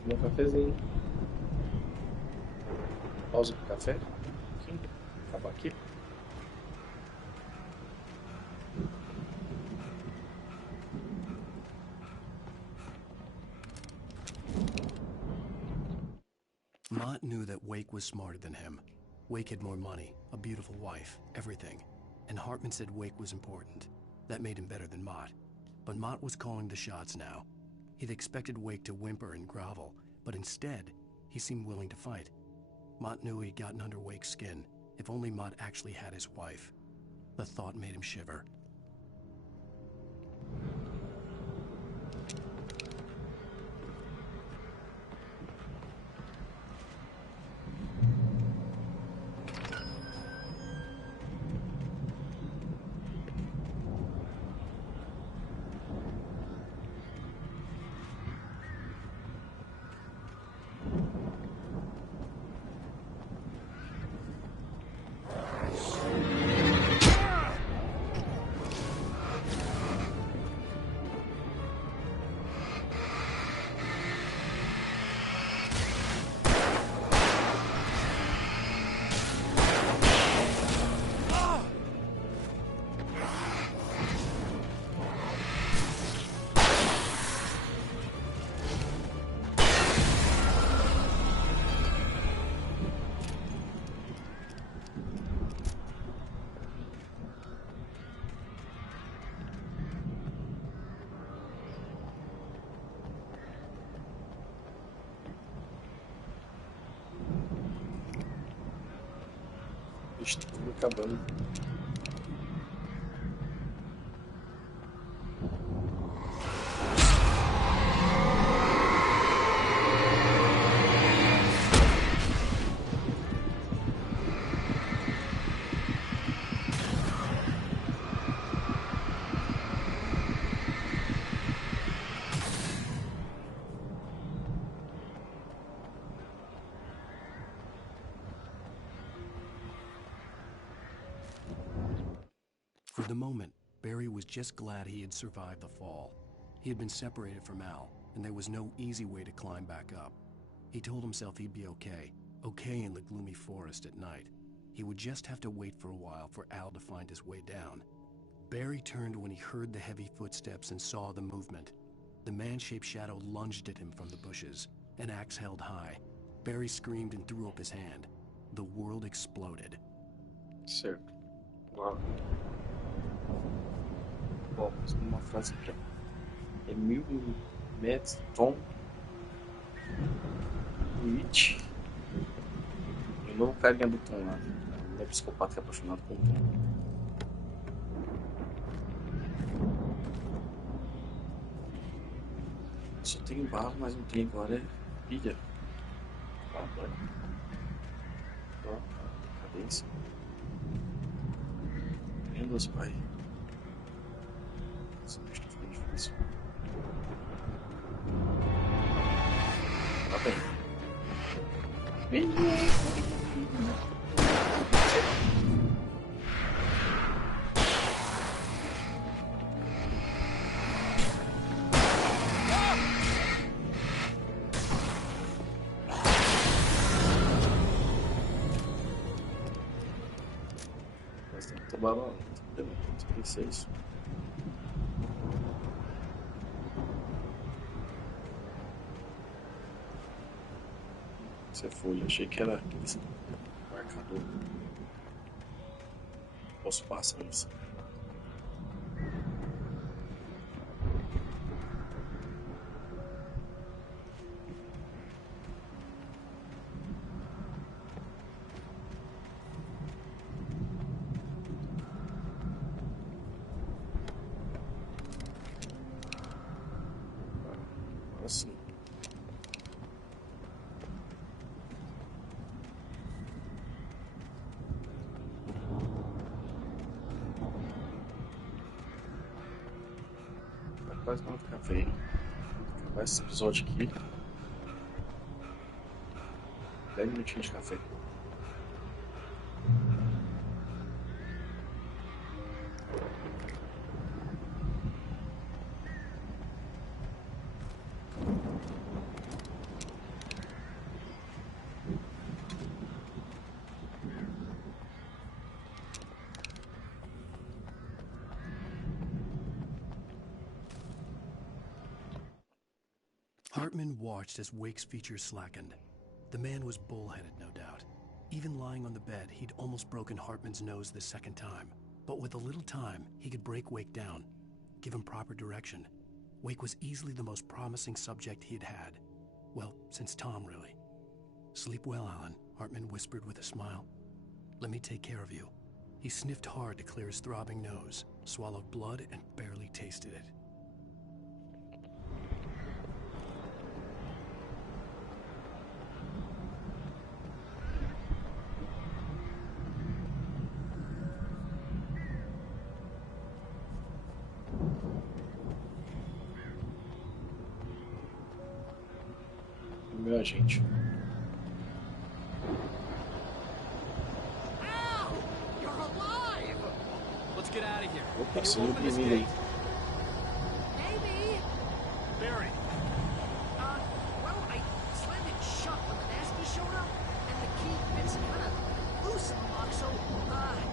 tomar um cafezinho. Pausa pro café. Aqui. Acabar aqui. Mott knew that Wake was smarter than him. Wake had more money, a beautiful wife, everything. And Hartman said Wake was important. That made him better than Mott. But Mott was calling the shots now. He'd expected Wake to whimper and grovel, but instead, he seemed willing to fight. Mott knew he'd gotten under Wake's skin, if only Mott actually had his wife. The thought made him shiver. Está tudo acabando. For the moment, Barry was just glad he had survived the fall. He had been separated from Al, and there was no easy way to climb back up. He told himself he'd be okay in the gloomy forest at night. He would just have to wait for a while for Al to find his way down. Barry turned when he heard the heavy footsteps and saw the movement. The man-shaped shadow lunged at him from the bushes, an axe held high. Barry screamed and threw up his hand. The world exploded. Certo. Uau. Bom, uma frase aqui. É 1000 metros, Tom, Witch. E o novo carinha do Tom lá. Ele é psicopata que é apaixonado com o Tom. Só tenho barro, mas não tenho agora é pilha. Ó, cadência. Vendas, pai. Isso bicho tá ficando difícil. Tá bem. Mas tem que tomar lá. Tem que ser isso. Você foi, achei que era aquele marcador. Posso passar isso? Agora sim. Quase não vai café. Vou acabar esse episódio aqui. 10 minutinhos de café. Hartman watched as Wake's features slackened. The man was bullheaded, no doubt. Even lying on the bed, he'd almost broken Hartman's nose the second time. But with a little time, he could break Wake down, give him proper direction. Wake was easily the most promising subject he'd had. Well, since Tom, really. Sleep well, Alan, Hartman whispered with a smile. Let me take care of you. He sniffed hard to clear his throbbing nose, swallowed blood, and barely tasted it. Meu agente. Ow! You're alive! Let's get out of here. Opa, Can you sendo open this oprimido gate? aí. Maybe. Barry, Well, I slammed it shut when the nasty showed up, and the key fits kind of loose in the lock, so, Barry!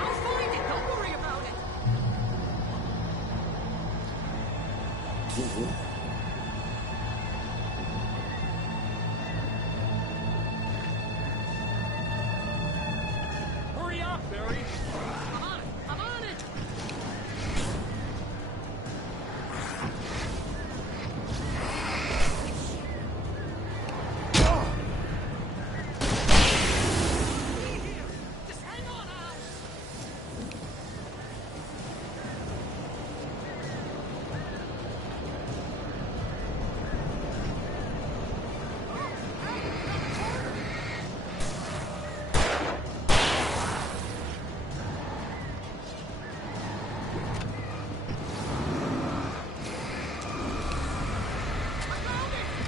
I'll find it, don't worry about it! Uhum. hurry up, Barry! I'm on it! I'm on it! Just hang on, Al!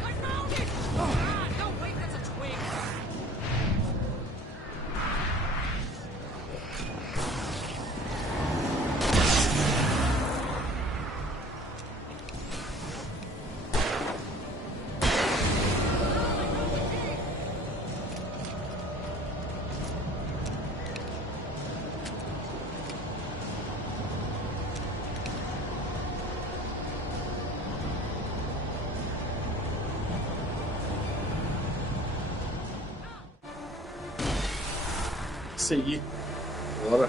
I found it! Ah, no, wait, that's a twig! Isso aí. Bora.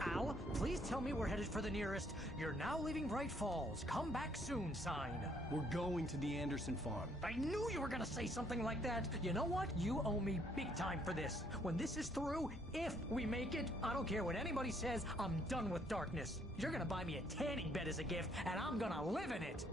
Al, please tell me we're headed for the nearest "You're now leaving Bright Falls. Come back soon" sign. We're going to the Anderson farm. I knew you were gonna say something like that. You know what? You owe me big time for this. When this is through, if we make it, I don't care what anybody says, I'm done with darkness. You're gonna buy me a tanning bed as a gift, and I'm gonna live in it.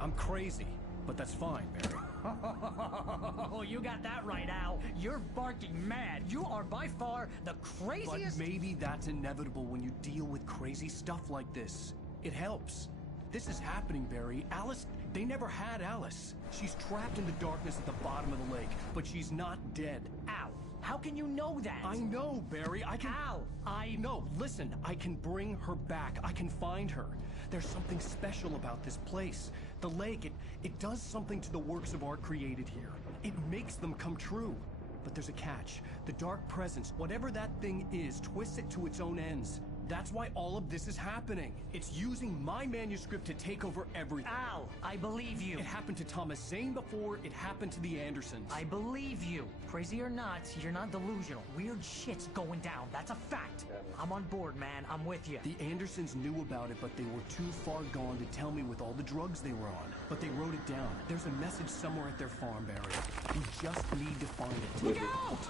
I'm crazy, but that's fine, Barry. Oh, you got that right, Al. You're barking mad. You are by far the But craziest. maybe that's inevitable when you deal with crazy stuff like this. It helps. This is happening, Barry. Alice, they never had Alice. She's trapped in the darkness at the bottom of the lake, but she's not dead. Al, how can you know that? I know, Barry. I can... Al, No, listen. I can bring her back. I can find her. There's something special about this place. The lake, it does something to the works of art created here. It makes them come true. But there's a catch. The dark presence, whatever that thing is, twists it to its own ends. That's why all of this is happening. It's using my manuscript to take over everything. Al, I believe you. It happened to Thomas Zane before, it happened to the Andersons. I believe you. Crazy or not, you're not delusional. Weird shit's going down. That's a fact. I'm on board, man. I'm with you. The Andersons knew about it, but they were too far gone to tell me with all the drugs they were on. But they wrote it down. There's a message somewhere at their farm, Barry. We just need to find it. Look out!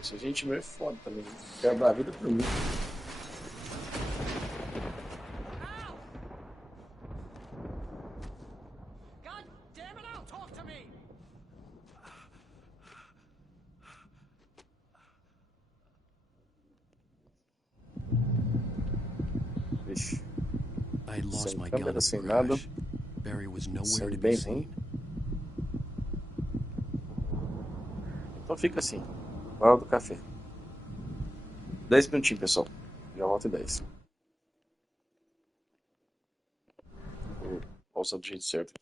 Esse gente meio foda também. Quebra a vida por mim. God damn it, Al, talk to me! Ver had lost Sem my gun câmera, in the sem nada. crash. Barry was nowhere Sendo to be bem seen. ruim. Então fica assim. Hora do café. 10 minutinhos, pessoal. Já volto em 10. Vou pausar do jeito certo.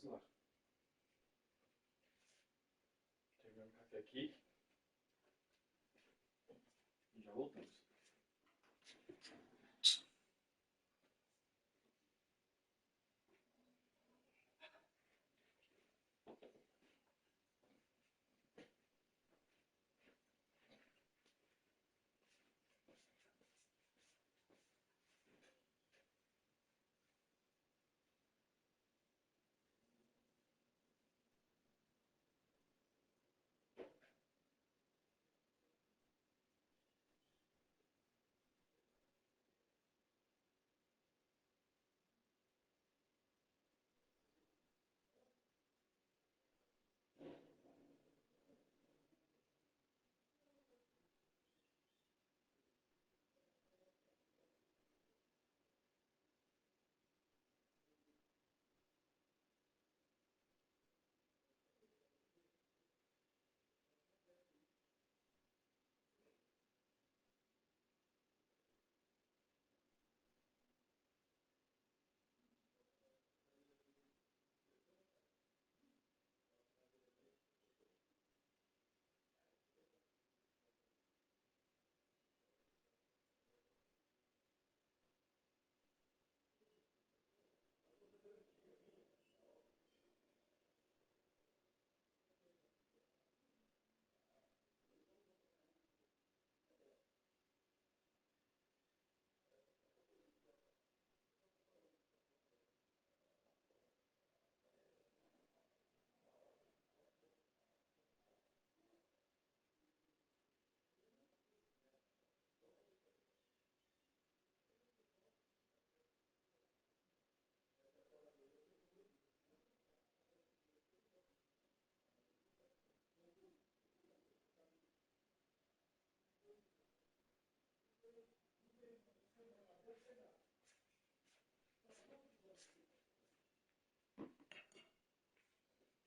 quase lá. Terminando o café aqui. E já voltamos.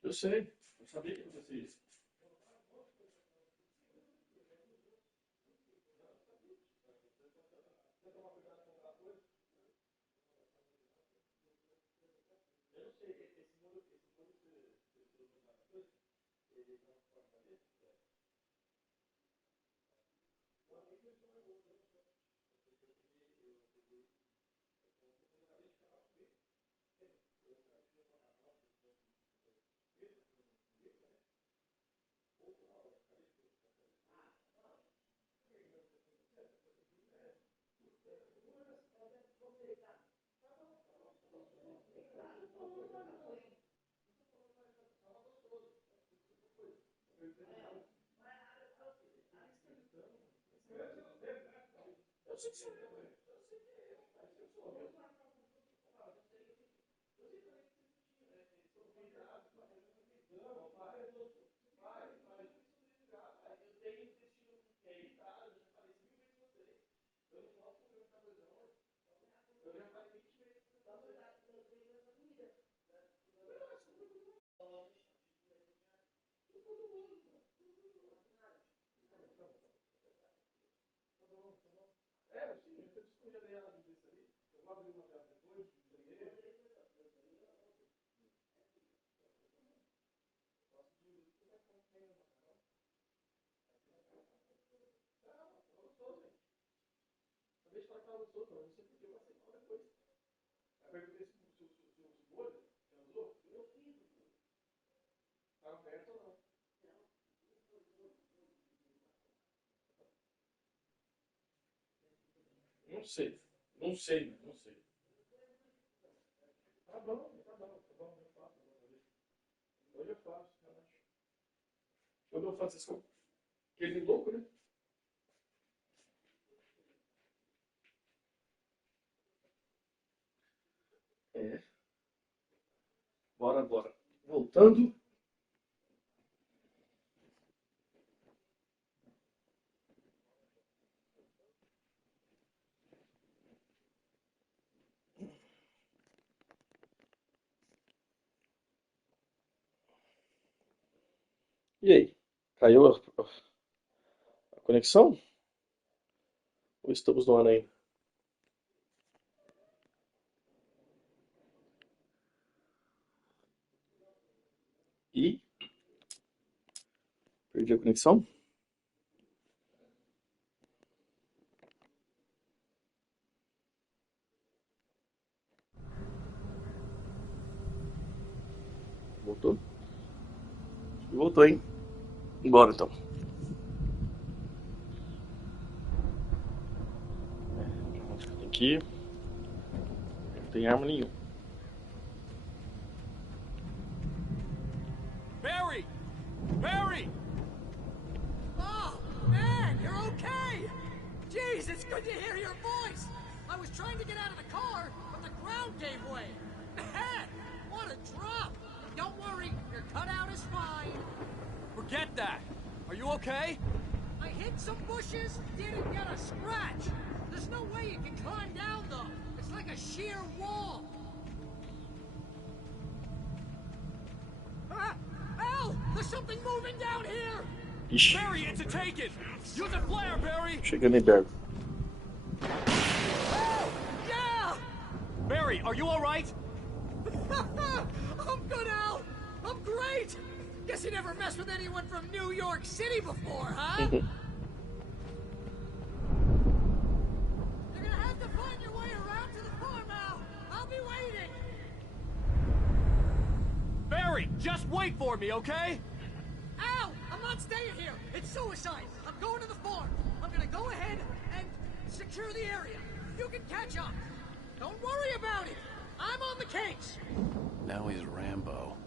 Eu sei. Eu sabia que ia acontecer isso. Não sei. Não sei, não sei. Tá bom, tá bom, tá bom. Eu faço. Hoje eu faço, relaxa. Quando eu faço isso, aquele louco, né? É. Bora, bora. Voltando. E aí? Caiu a conexão? Ou estamos no ar ainda? E perdi a conexão. Voltou? Voltou, hein? Bora então. Onde que eu tenho que ir? Não tem arma nenhuma. Barry! Barry! Oh, man, you're okay! Jeez, it's good to hear your voice! I was trying to get out of the car, but the ground gave way. Man, what a drop! Don't worry, your cutout is fine. Forget that! Are you okay? I hit some bushes, didn't get a scratch. There's no way you can climb down, though. It's like a sheer wall. Ah! Al! There's something moving down here! Ixi. Barry, it's a taken! Use a flare, Barry! Chegando em Berg. Oh! Yeah! Barry, are you alright? I'm good, Al! I'm great! Guess you never messed with anyone from New York City before, huh? You're gonna have to find your way around to the farm, Al! I'll be waiting! Barry, just wait for me, okay? Al! I'm not staying here! It's suicide! I'm going to the farm! I'm gonna go ahead and secure the area. You can catch up. Don't worry about it! I'm on the case! Now he's Rambo.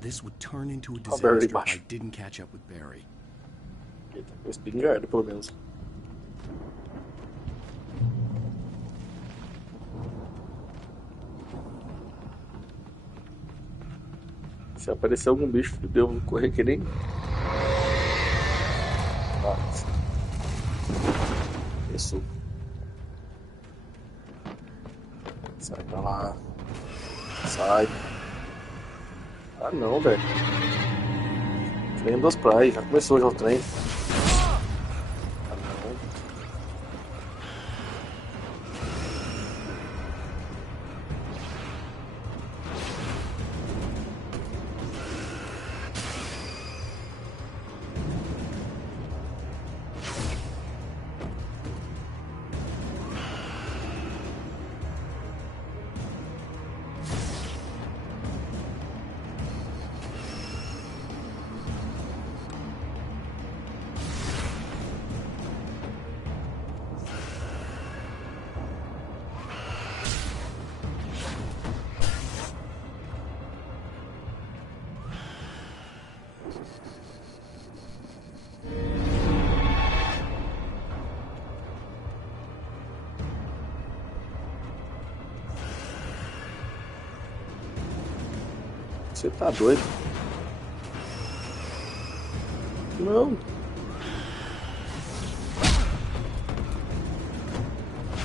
This would turn into a Barry disaster if baixo. I didn't catch up with Barry. Ele tá com espingarda, pelo menos. Se aparecer algum bicho, devo correr que nem. Isso. Sai pra lá. Sai. Ah não, velho. Trem das praias. Já começou já o trem. Ah não. Você tá doido? Não.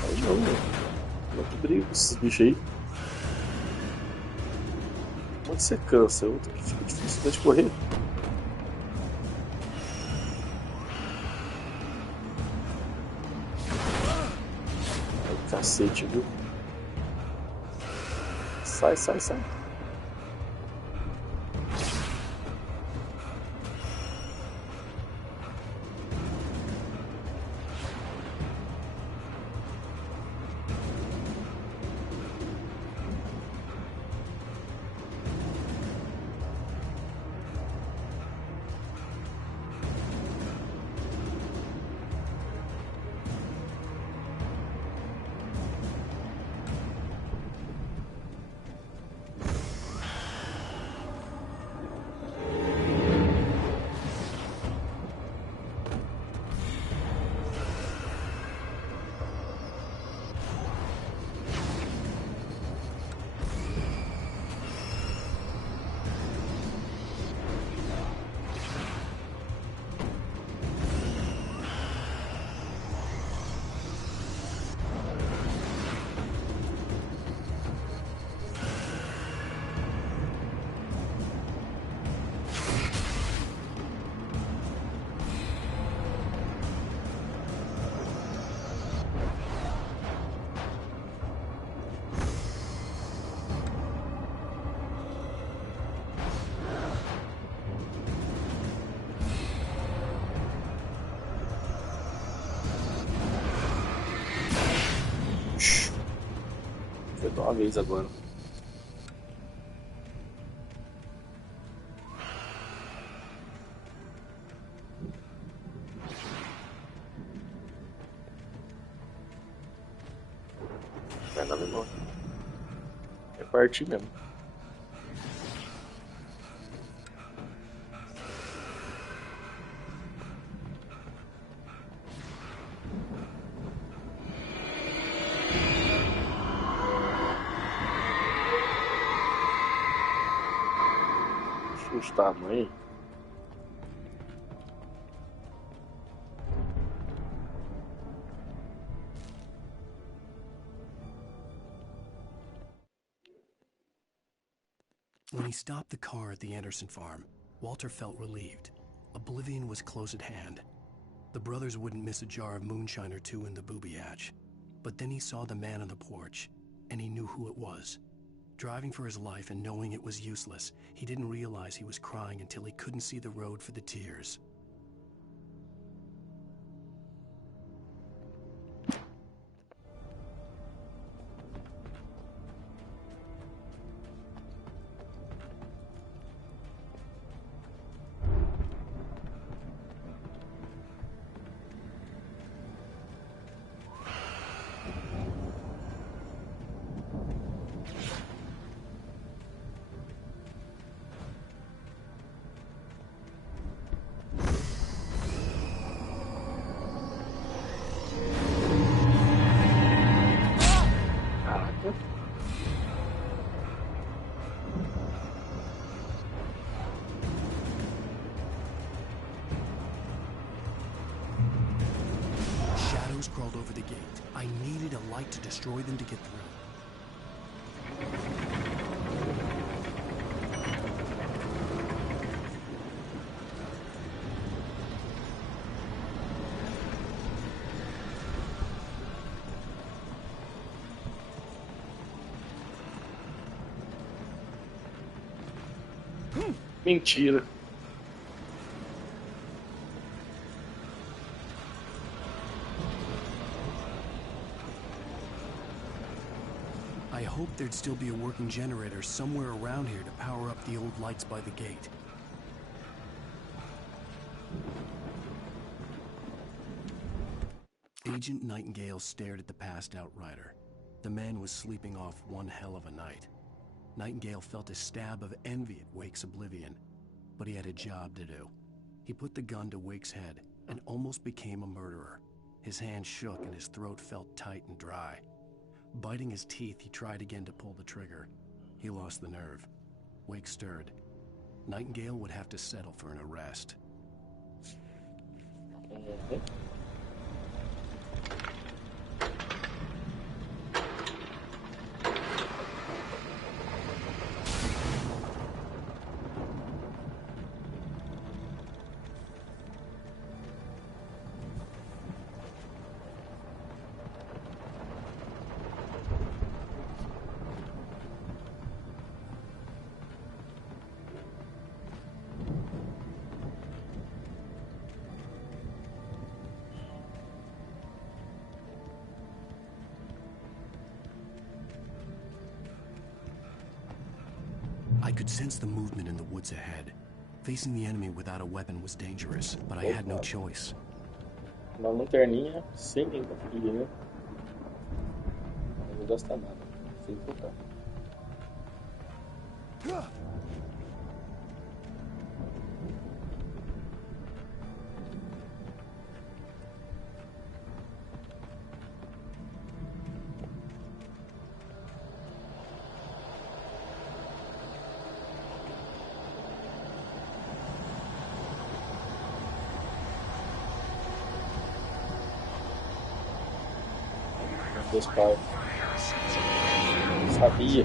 Aí não, mano. Não que briga com esses bichos aí. Onde você cansa? É outro que fica difícil de correr. Ai, cacete, viu? Sai, sai, sai. Foi de uma vez agora. Vai na memória. É partir mesmo. Assustar a mãe. When he stopped the car at the Anderson farm, Walter felt relieved. Oblivion was close at hand. The brothers wouldn't miss a jar of moonshine or two in the booby hatch. But then he saw the man on the porch, and he knew who it was. Driving for his life and knowing it was useless, he didn't realize he was crying until he couldn't see the road for the tears. Shadows crawled over the gate. I needed a light to destroy them to get through. Mentira. I hoped there'd still be a working generator somewhere around here to power up the old lights by the gate. Agent Nightingale stared at the passed-out rider. The man was sleeping off one hell of a night. Nightingale felt a stab of envy at Wake's oblivion, but he had a job to do. He put the gun to Wake's head and almost became a murderer. His hand shook and his throat felt tight and dry. Biting his teeth, he tried again to pull the trigger. He lost the nerve. Wake stirred. Nightingale would have to settle for an arrest. I could sense the movement in the woods ahead. Facing the enemy without a weapon was dangerous, but I had no choice. Uma lanterninha sem bateria. Não vou gastar nada. Sem focar. Deus Pai. Sabia.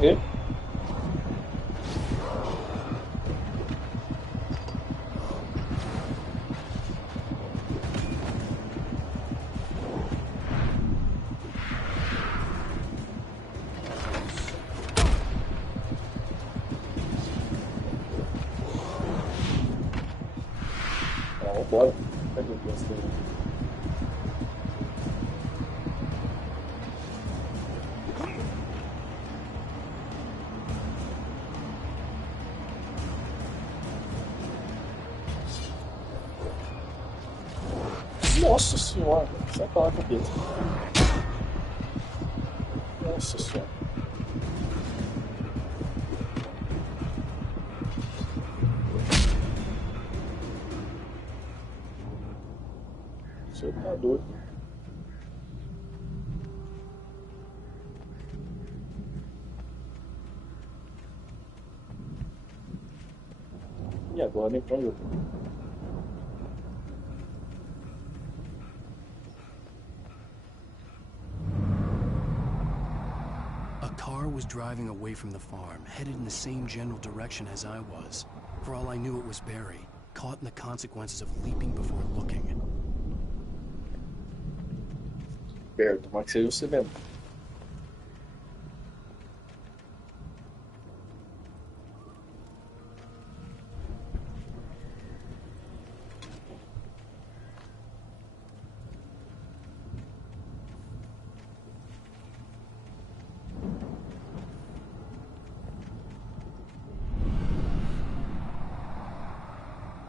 morrer. Bora. Cadê o posto? Nossa senhora, sai pra lá, capeta. Nossa senhora. Você tá doido. E agora, hein, pra onde eu tô? A car was driving away from the farm, headed in the same general direction as I was. For all I knew, it was Barry, caught in the consequences of leaping before looking. Perto, tomara que seja você mesmo.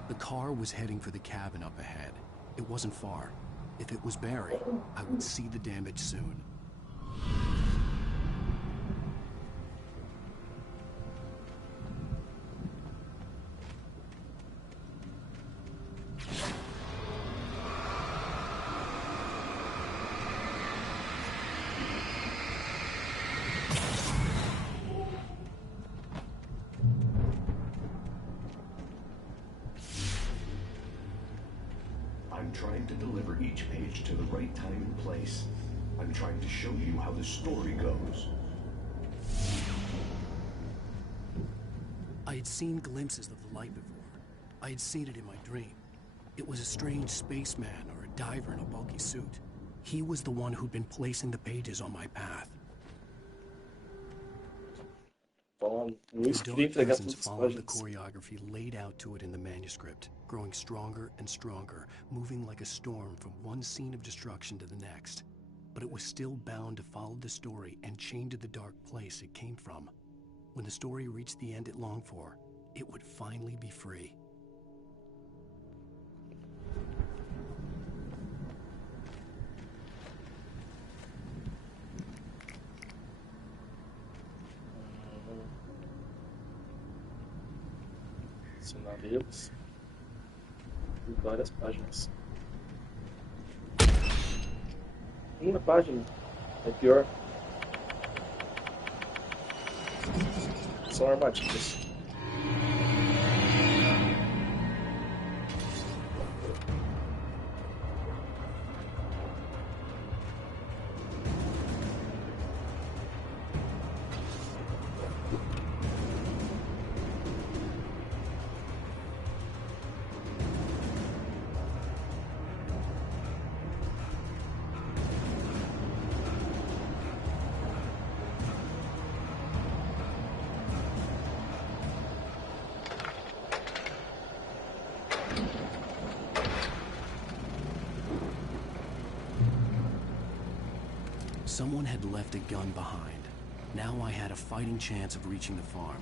The car was heading for the cabin up ahead. It wasn't far. If it was Barry, I would see the damage soon. I'm trying to deliver each page to the right time and place. I'm trying to show you how the story goes. I had seen glimpses of the light before. I had seen it in my dream. It was a strange spaceman or a diver in a bulky suit. He was the one who'd been placing the pages on my path. The dark presence followed the choreography laid out to it in the manuscript, growing stronger and stronger, moving like a storm from one scene of destruction to the next. But it was still bound to follow the story and chain to the dark place it came from. When the story reached the end it longed for, it would finally be free. Sinaleiros e várias páginas. Uma página é pior. São armadilhas. Someone had left a gun behind. Now I had a fighting chance of reaching the farm.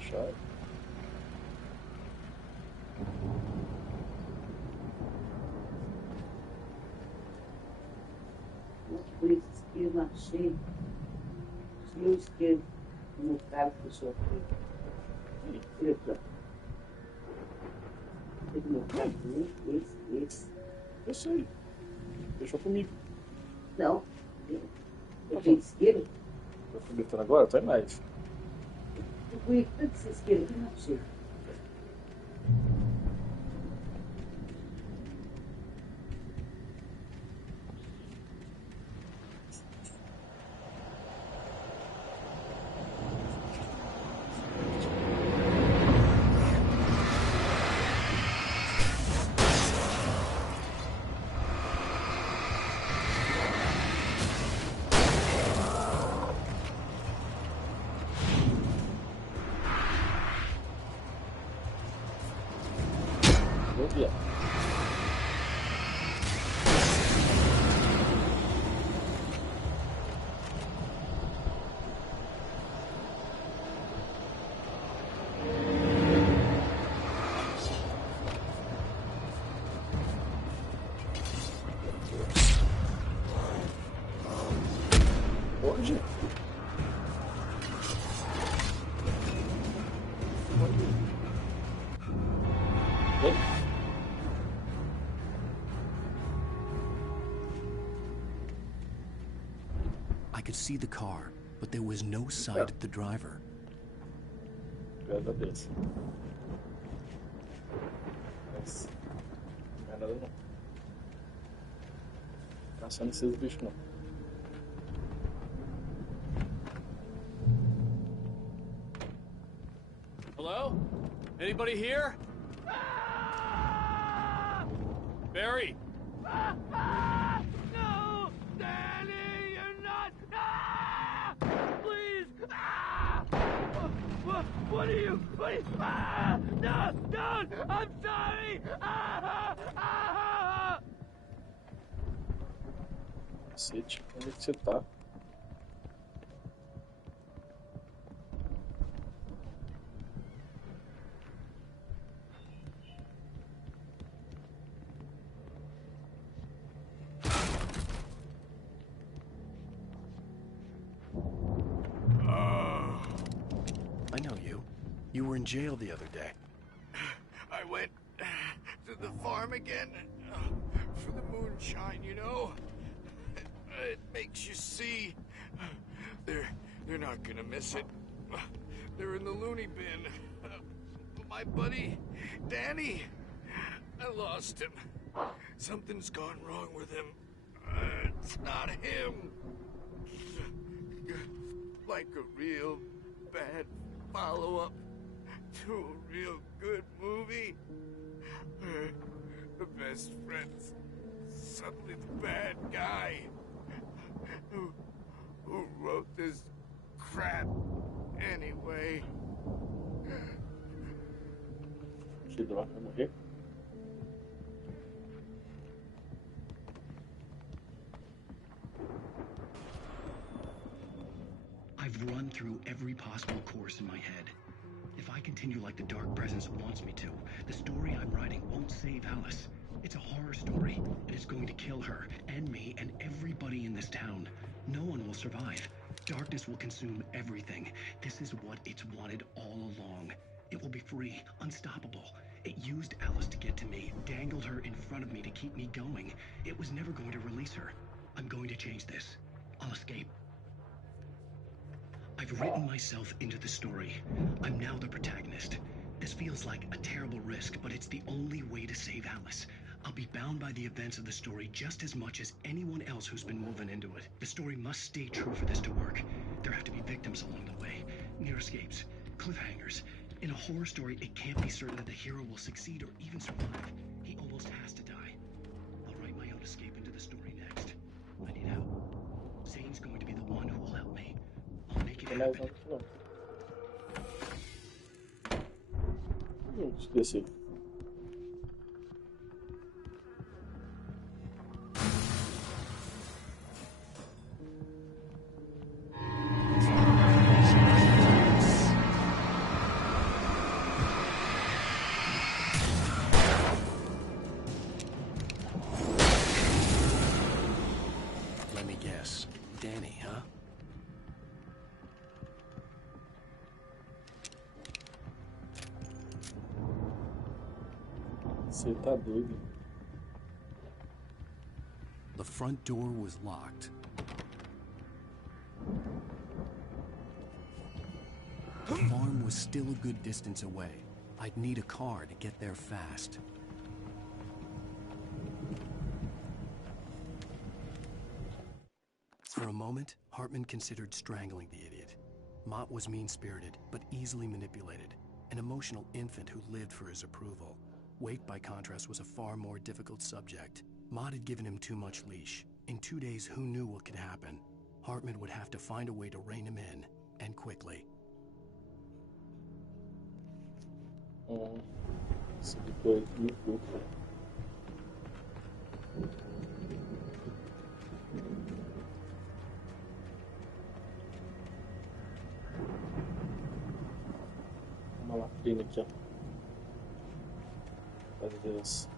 Chave. Please excuse não achei. Desvio esquerdo. No cara puxou aqui. Ele aqui, ó. Teve no cara, esse. Eu sei. Deixou comigo. Não. Eu fui esquerda. Eu fui gritando agora? Tô em live. Eu fui tanto essa esquerda que não achei. Yeah. Hoje? I could see the car, but there was no sight of the driver. Graças a Deus. Mas não é nada não. Caçando esses bichos não. Hello? Anybody here? Barry! No! Danny, you're not! Please! What are you? No! Don't! I'm sorry! Cacete, onde é que você tá? I know you. You were in jail the other day. I went to the farm again for the moonshine, you know? It makes you see. They're not gonna miss it. They're in the loony bin. My buddy, Danny, I lost him. Something's gone wrong with him. It's not him. Like a real bad follow-up to a real good movie. The best friend's suddenly the bad guy. Who wrote this crap anyway? Chegou lá pra morrer. I've run through every possible course in my head. If I continue like the Dark Presence wants me to, the story I'm writing won't save Alice. It's a horror story, and it's going to kill her, and me, and everybody in this town. No one will survive. Darkness will consume everything. This is what it's wanted all along. It will be free, unstoppable. It used Alice to get to me, dangled her in front of me to keep me going. It was never going to release her. I'm going to change this. I'll escape. I've written myself into the story. I'm now the protagonist. This feels like a terrible risk, but it's the only way to save Alice. I'll be bound by the events of the story just as much as anyone else who's been woven into it. The story must stay true for this to work. There have to be victims along the way, near escapes, cliffhangers. In a horror story, it can't be certain that the hero will succeed or even survive. He almost has to die. I'll write my own escape into the story next. I need help. Zane's going to be the one who will help me. I'll make it happen. Esqueci. Let me guess. Danny. Você tá doido. The front door was locked. The farm was still a good distance away. I'd need a car to get there fast. For a moment, Hartman considered strangling the idiot. Mott was mean-spirited, but easily manipulated. An emotional infant who lived for his approval. Wake, by contrast, was a far more difficult subject. Mott had given him too much leash. In 2 days, who knew what could happen? Hartman would have to find a way to rein him in, and quickly. Isso depois no grupo. Uma latrina aqui, ó. Fazer isso.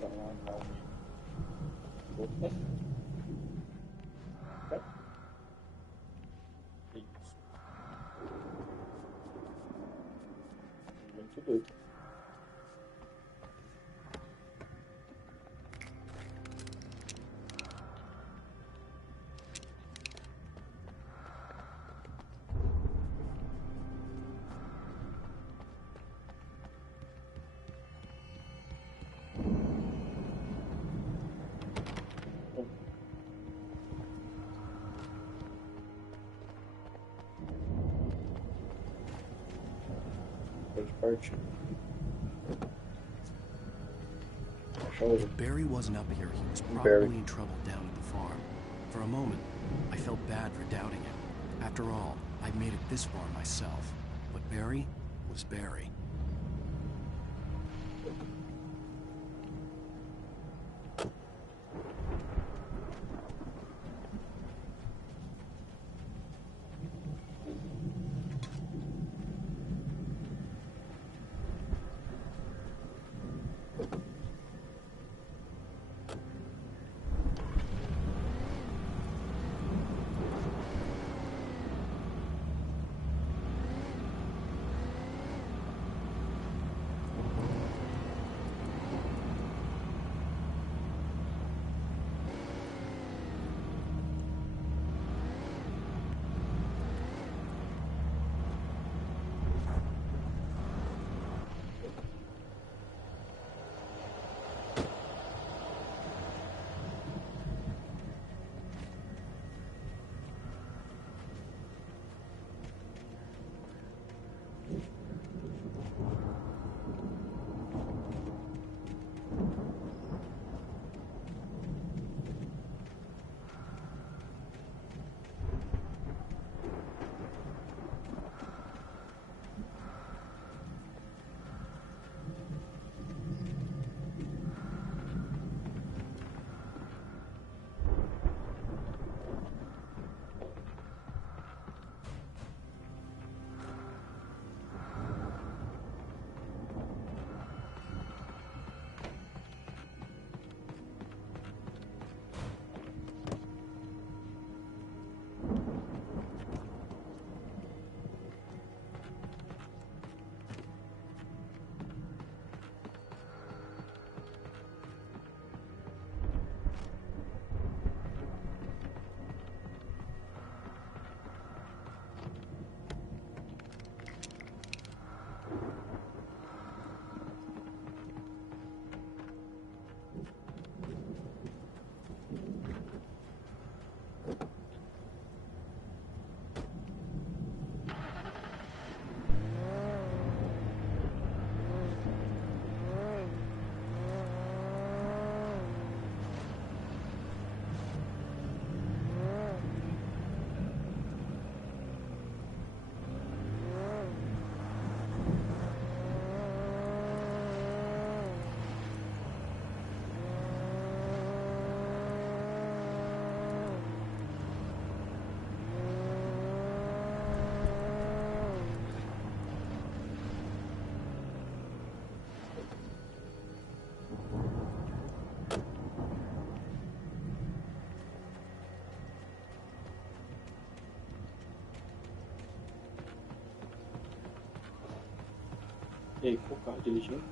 Tá lá na opa. Isso. Muito doido. Parte. If Barry wasn't up here, he was probably in trouble down at the farm. For a moment, I felt bad for doubting him. After all, I'd made it this far myself. But Barry was Barry. E aí, qual carro dirigindo?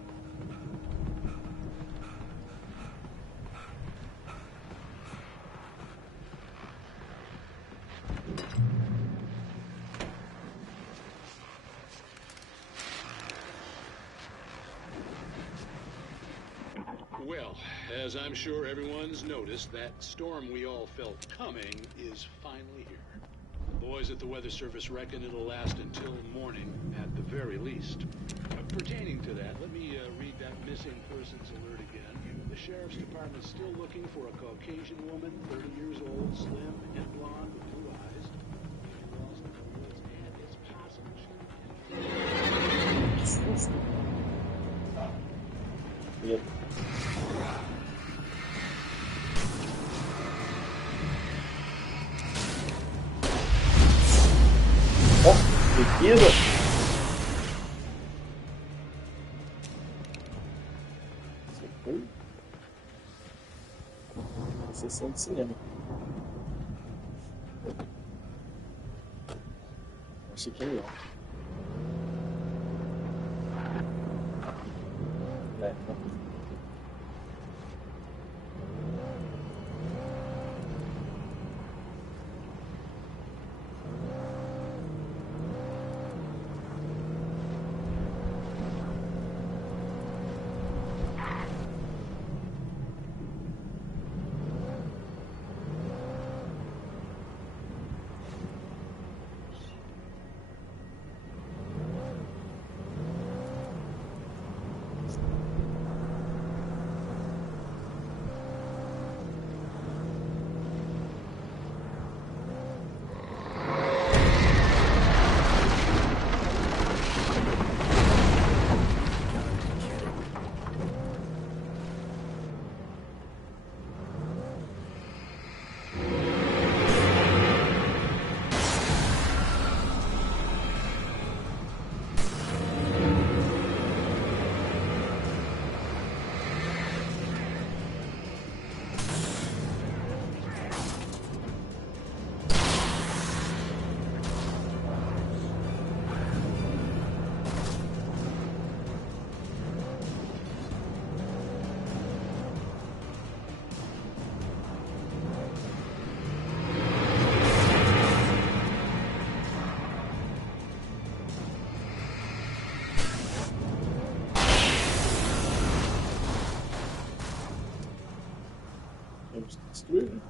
Well, as I'm sure everyone's noticed, that storm we all felt coming is finally here. The boys at the Weather Service reckon it'll last until morning, at the very least. Pertaining to that, let me read that missing persons alert again. The Sheriff's Department's still looking for a Caucasian woman, 30 years old, slim and blonde with blue eyes. Lost in the woods, and it's possible she... Yep. Seguida. Isso foi uma sessão de cinema. Achei que é legal. Não. Temos que destruir, né?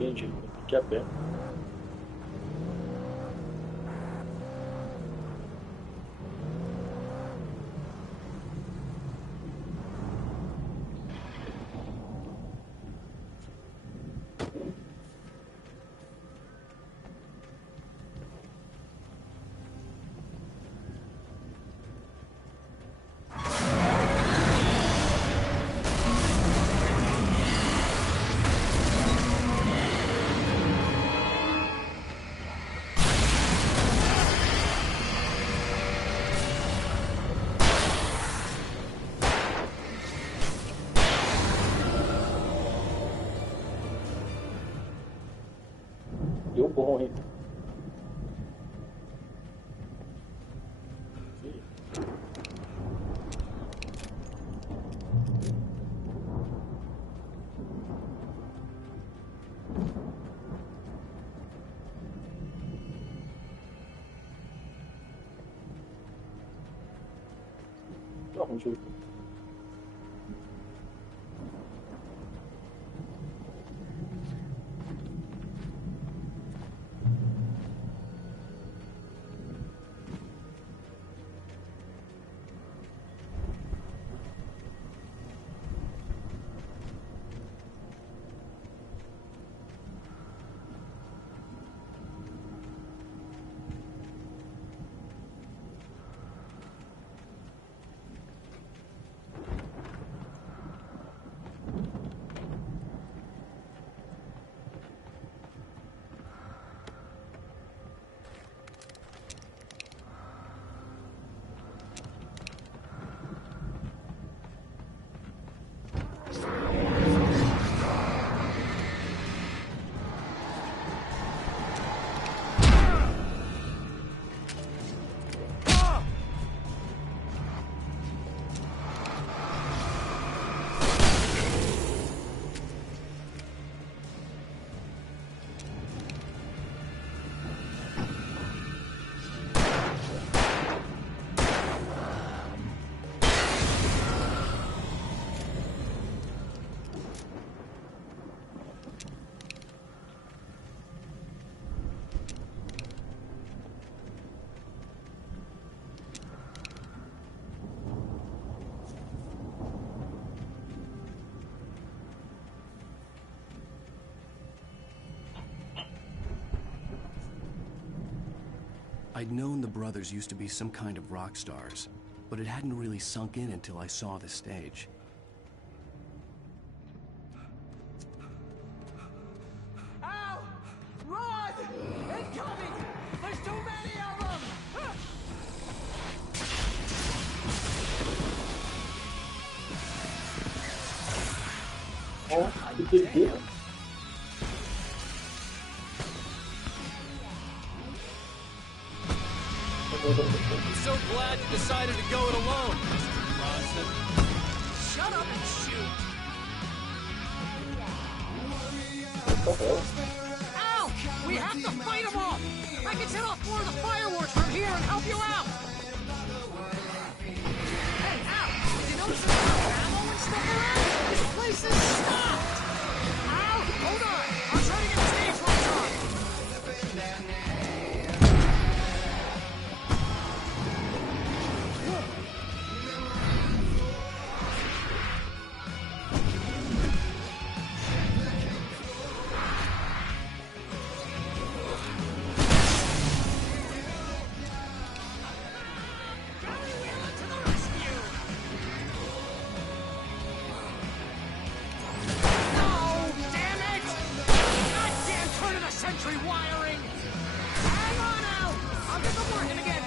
Entendi, aqui a pé. Deu bom, hein? Tá, onde eu... I'd known the brothers used to be some kind of rock stars, but it hadn't really sunk in until I saw the stage. Ow! Run! Incoming! There's too many of them! Oh, que doideira. I'm so glad you decided to go it alone, Mr. Bronson. Shut up and shoot. Ow! We have to fight them off! I can set off more of the fireworks from here and help you out! Hey, Al! Did you notice there's no ammo and stuff around? This place is stopped! Al! Hold on! I'm trying to get the stage lights on! Century wiring! Hang on out! I'll get them working again!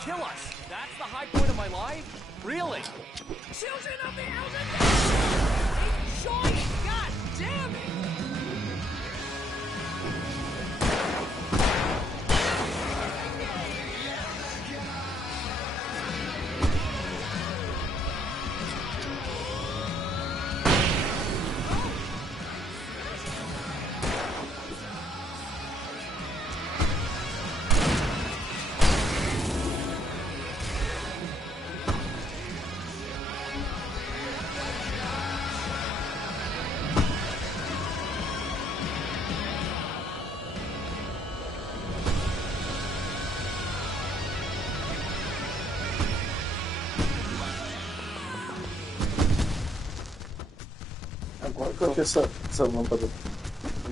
Kill us! That's the high point of my life? Really? Children of the Elder Joy! God damn it! Agora que eu achei essa lâmpada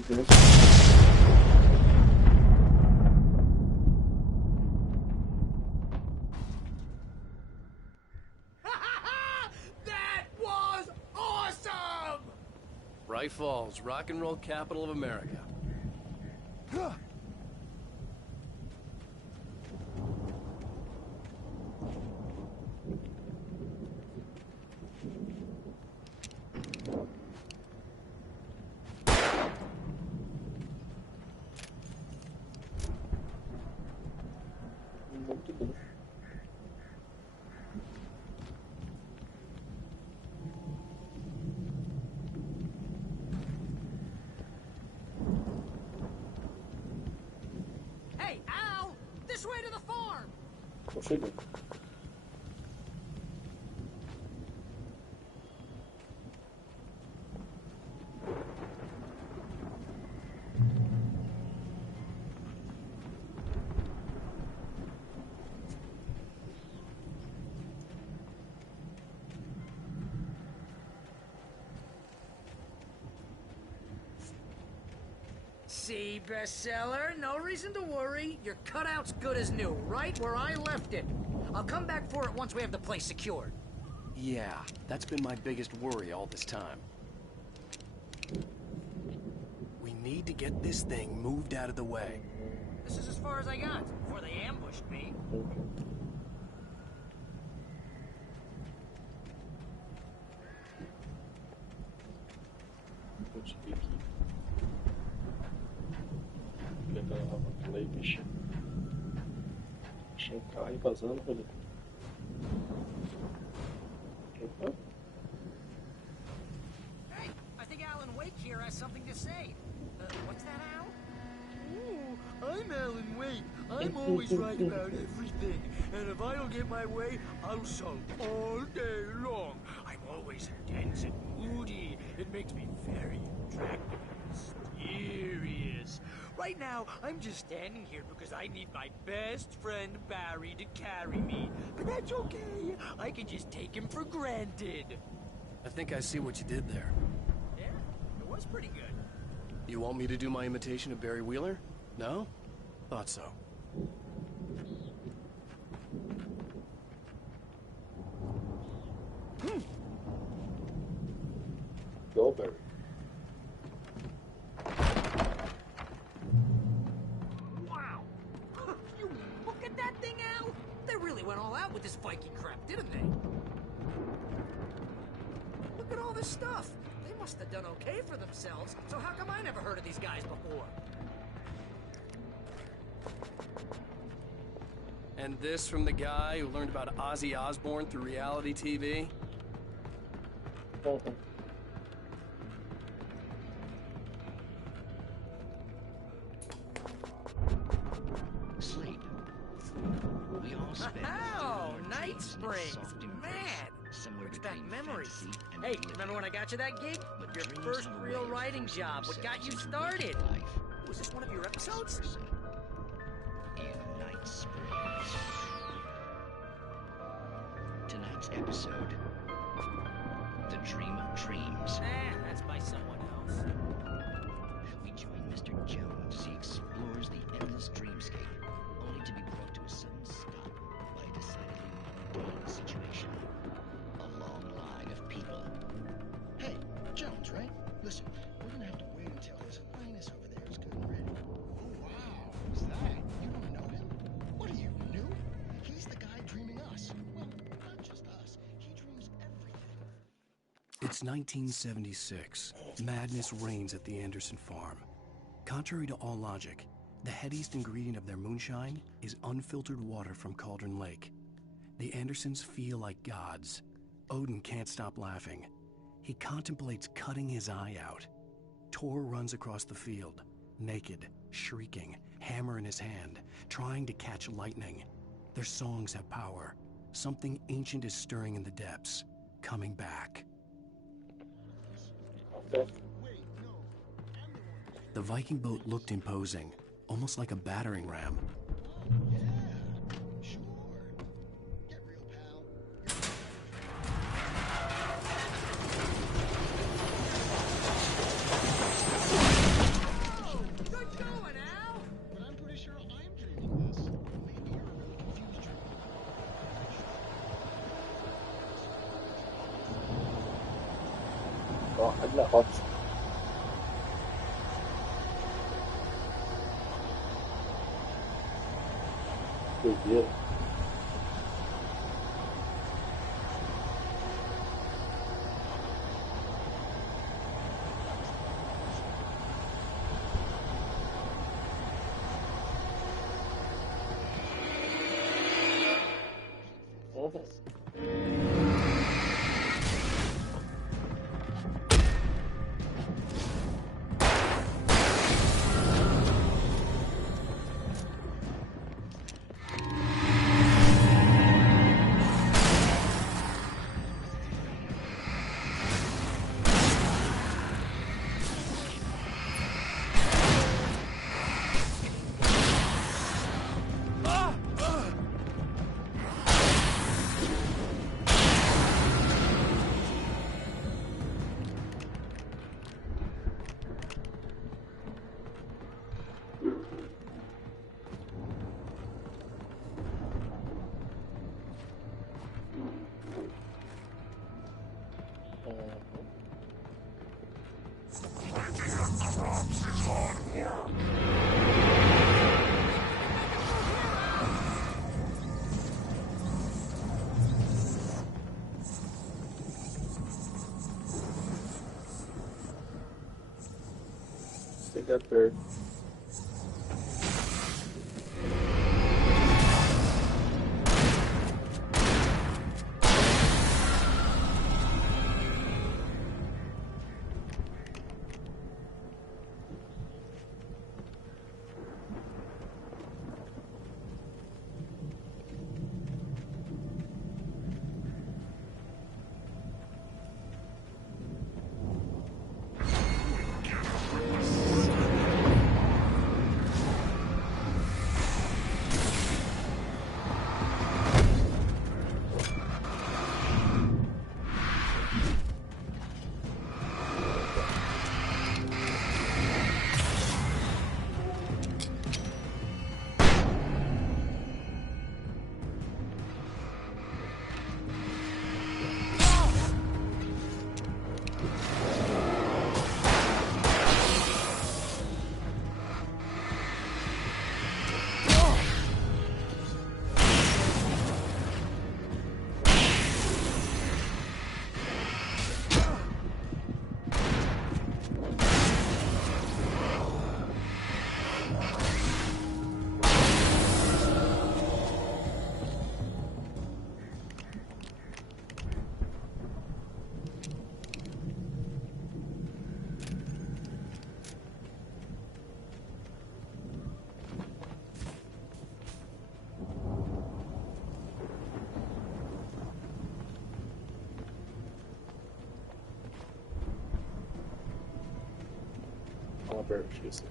gigante. That was awesome! Bright Falls, rock and roll capital of America. Muito bom. Hey, Al! This way to the farm! Tô chegando. See, bestseller, no reason to worry. Your cutout's good as new, right where I left it. I'll come back for it once we have the place secured. Yeah, that's been my biggest worry all this time. We need to get this thing moved out of the way. This is as far as I got before they ambushed me. Vou subir aqui. Pegar aquela alavanca e bicho. Achei um carro aí vazando, velho. Opa. Hey, I think Alan Wake here has something to say. What's that, Al? Ooh, I'm Alan Wake. I'm always right about everything. And if I don't get my way, I'll sulk all day long. I'm always tense and moody. It makes me very attractive and mysterious. Right now, I'm just standing here because I need my best friend Barry to carry me. But that's okay. I can just take him for granted. I think I see what you did there. Yeah, it was pretty good. You want me to do my imitation of Barry Wheeler? No? Thought so. Go, Barry. Wow! You look at that thing, Al! They really went all out with this Viking crap, didn't they? Look at all this stuff. They must have done okay for themselves, so how come I never heard of these guys before? And this from the guy who learned about Ozzy Osbourne through reality TV? Sleep. We all spend Oh, Night Springs! Man! Brings back memories. Hey, remember when I got you that gig? Your first real writing job. What got you started? Was this one of your episodes? In Night Springs. Tonight's episode, The Dream of Dreams. That's by someone else. We join Mr. Jones as he explores the endless dreamscape, only to be brought to a sudden stop by a decidedly mundane situation. A long line of people. Hey, Jones, right? Listen, we're gonna have to wait until His Highness over there is good and ready. Oh, wow. Who's that? You don't know him? What are you, new? He's the guy dreaming us. Well, not just us. He dreams everything. It's 1976. Madness reigns at the Anderson farm. Contrary to all logic, the headiest ingredient of their moonshine is unfiltered water from Cauldron Lake. The Andersons feel like gods. Odin can't stop laughing. He contemplates cutting his eye out. Tor runs across the field, naked, shrieking, hammer in his hand, trying to catch lightning. Their songs have power. Something ancient is stirring in the depths, coming back. The Viking boat looked imposing, almost like a battering ram. Good going, Al! But I'm pretty sure I'm dreaming this. Maybe you're a really confused dreamer. Ó, ali na rota. Doideira. Chegar perto. Albert, esqueci.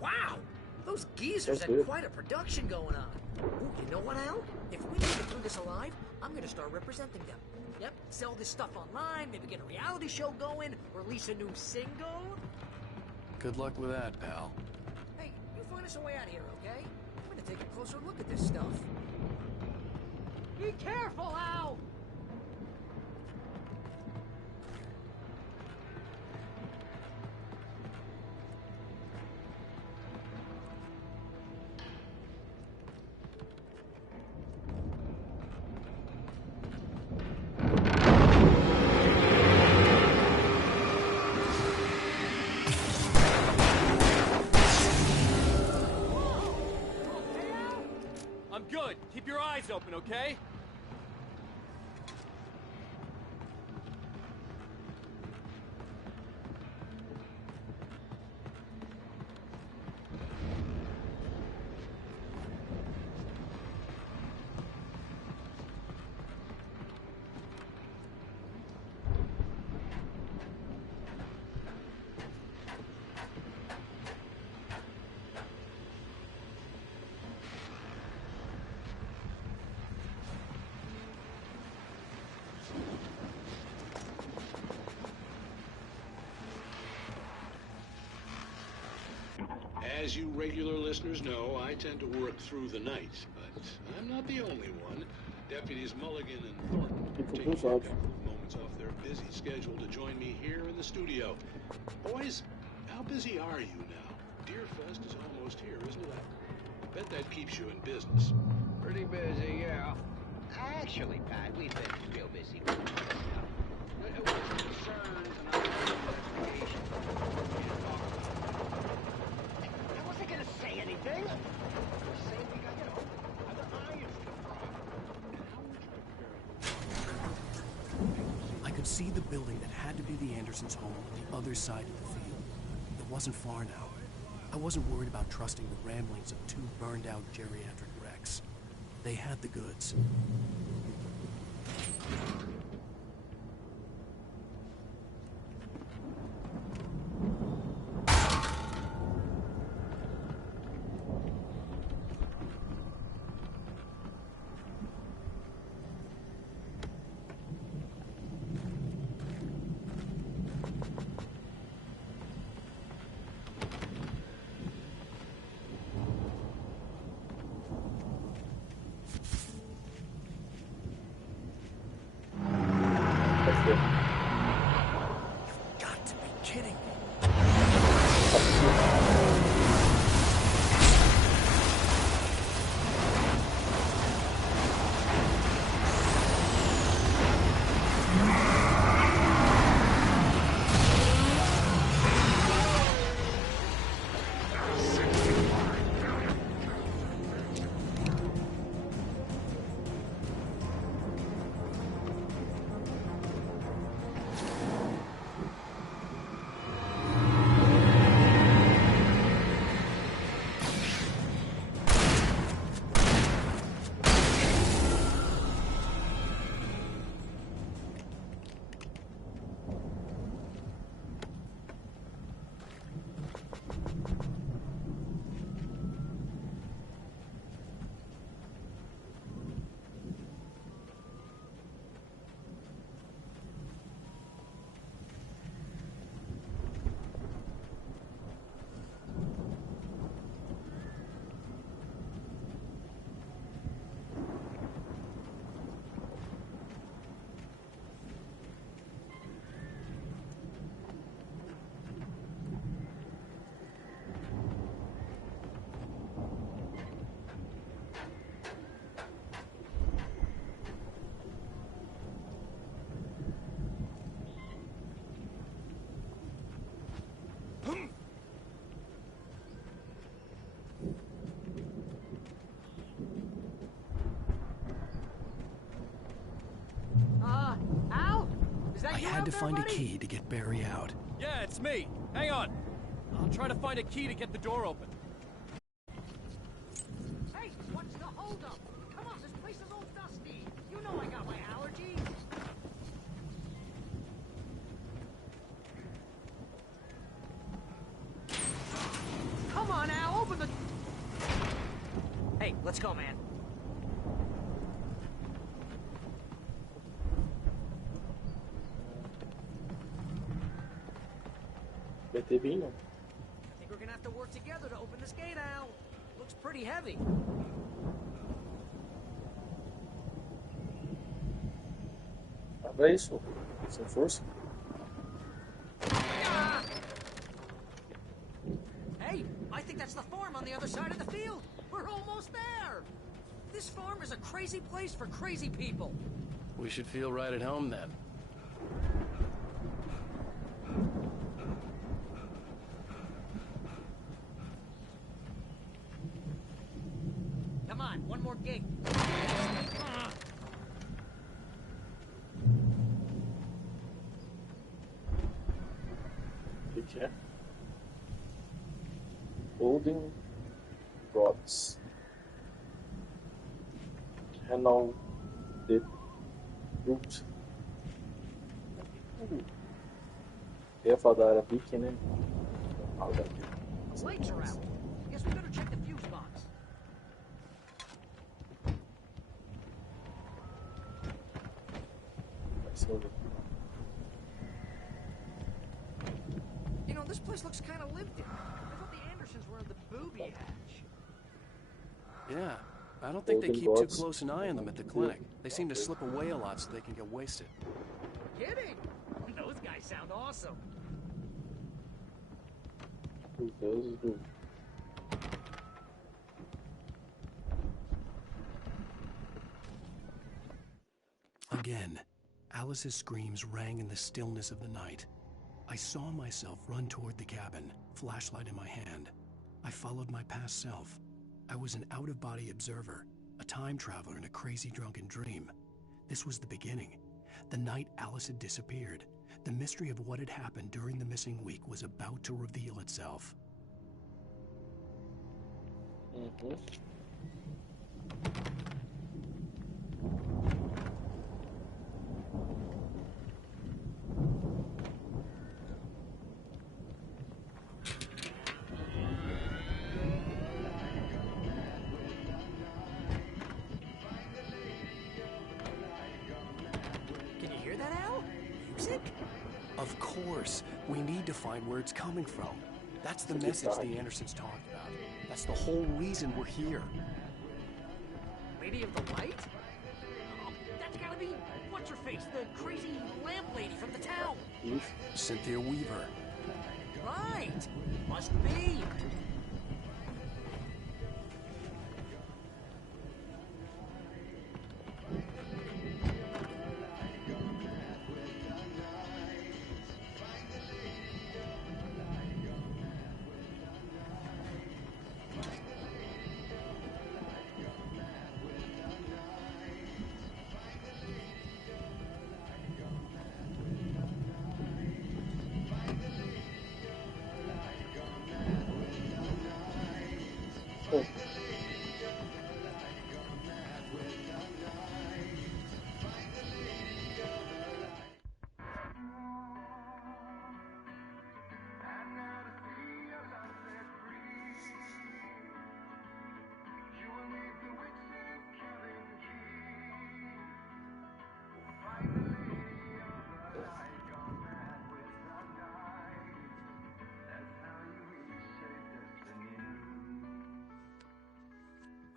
Wow! Those geezers That's had good. quite a production going on. Ooh, you know what, Al? If we make it through this alive, I'm gonna start representing them. Yep, sell this stuff online, maybe get a reality show going, release a new single. Good luck with that, pal. Hey, you find us a way out of here, okay? I'm gonna take a closer look at this stuff. Be careful, Al! I'm good. Keep your eyes open, okay? As you regular listeners know, I tend to work through the night, but I'm not the only one. Deputies Mulligan and Thornton are taking a couple of moments off their busy schedule to join me here in the studio. Boys, how busy are you now? Deerfest is almost here, isn't it? I bet that keeps you in business. Pretty busy, yeah. Actually, Pat, we've been real busy with this stuff. With concerns and other investigations. I wasn't gonna say anything. Just saying we got, other irons to the fire. I could see the building that had to be the Andersons' home on the other side of the field. It wasn't far now. I wasn't worried about trusting the ramblings of two burned-out geriatric wrecks. They had the goods. Al? Is that I you had out to there, find a buddy? key to get Barry out. Yeah, it's me. Hang on. I'll try to find a key to get the door open. Hey, what's the holdup? Come on, this place is all dusty. You know I got my allergies. Come on, Al, open the... Hey, let's go, man. BT Binho. I think we're gonna have to work together to open this gate, Al. Looks pretty heavy. Abra isso. Sem força. Hey, I think that's the farm on the other side of the field. We're almost there. This farm is a crazy place for crazy people. We should feel right at home then. Come on, one more gate. O que é? Holding rods. Canal the root. Eu ia falar da área pique, né? Fala daqui. Lights are out. Guess we better check the fuse box. You know, this place looks kind of lived in. I thought the Andersons were in the booby hatch. Yeah, I don't think they Golden keep too Gods. close an eye on them at the clinic. They seem to slip away a lot so they can get wasted. Kidding? Those guys sound awesome. Os deuses do... Again, Alice's screams rang in the stillness of the night. I saw myself run toward the cabin, flashlight in my hand. I followed my past self. I was an out-of-body observer, a time traveler in a crazy drunken dream. This was the beginning. The night Alice had disappeared. The mystery of what had happened during the missing week was about to reveal itself. Can you hear that, Al? Music? Of course, we need to find where it's coming from. That's the message the Andersons talked about. That's the whole reason we're here. Lady of the Light? Oh, that's gotta be what's-her-face, the crazy lamp lady from the town. Cynthia Weaver. Right. Must be.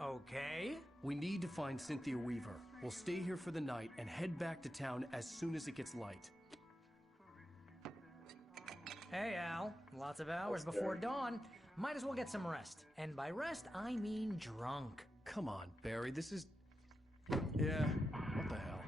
Okay. We need to find Cynthia Weaver. We'll stay here for the night and head back to town as soon as it gets light. Hey, Al. Lots of hours before dawn. Might as well get some rest. And by rest, I mean drunk. Come on, Barry, this is... Yeah, what the hell?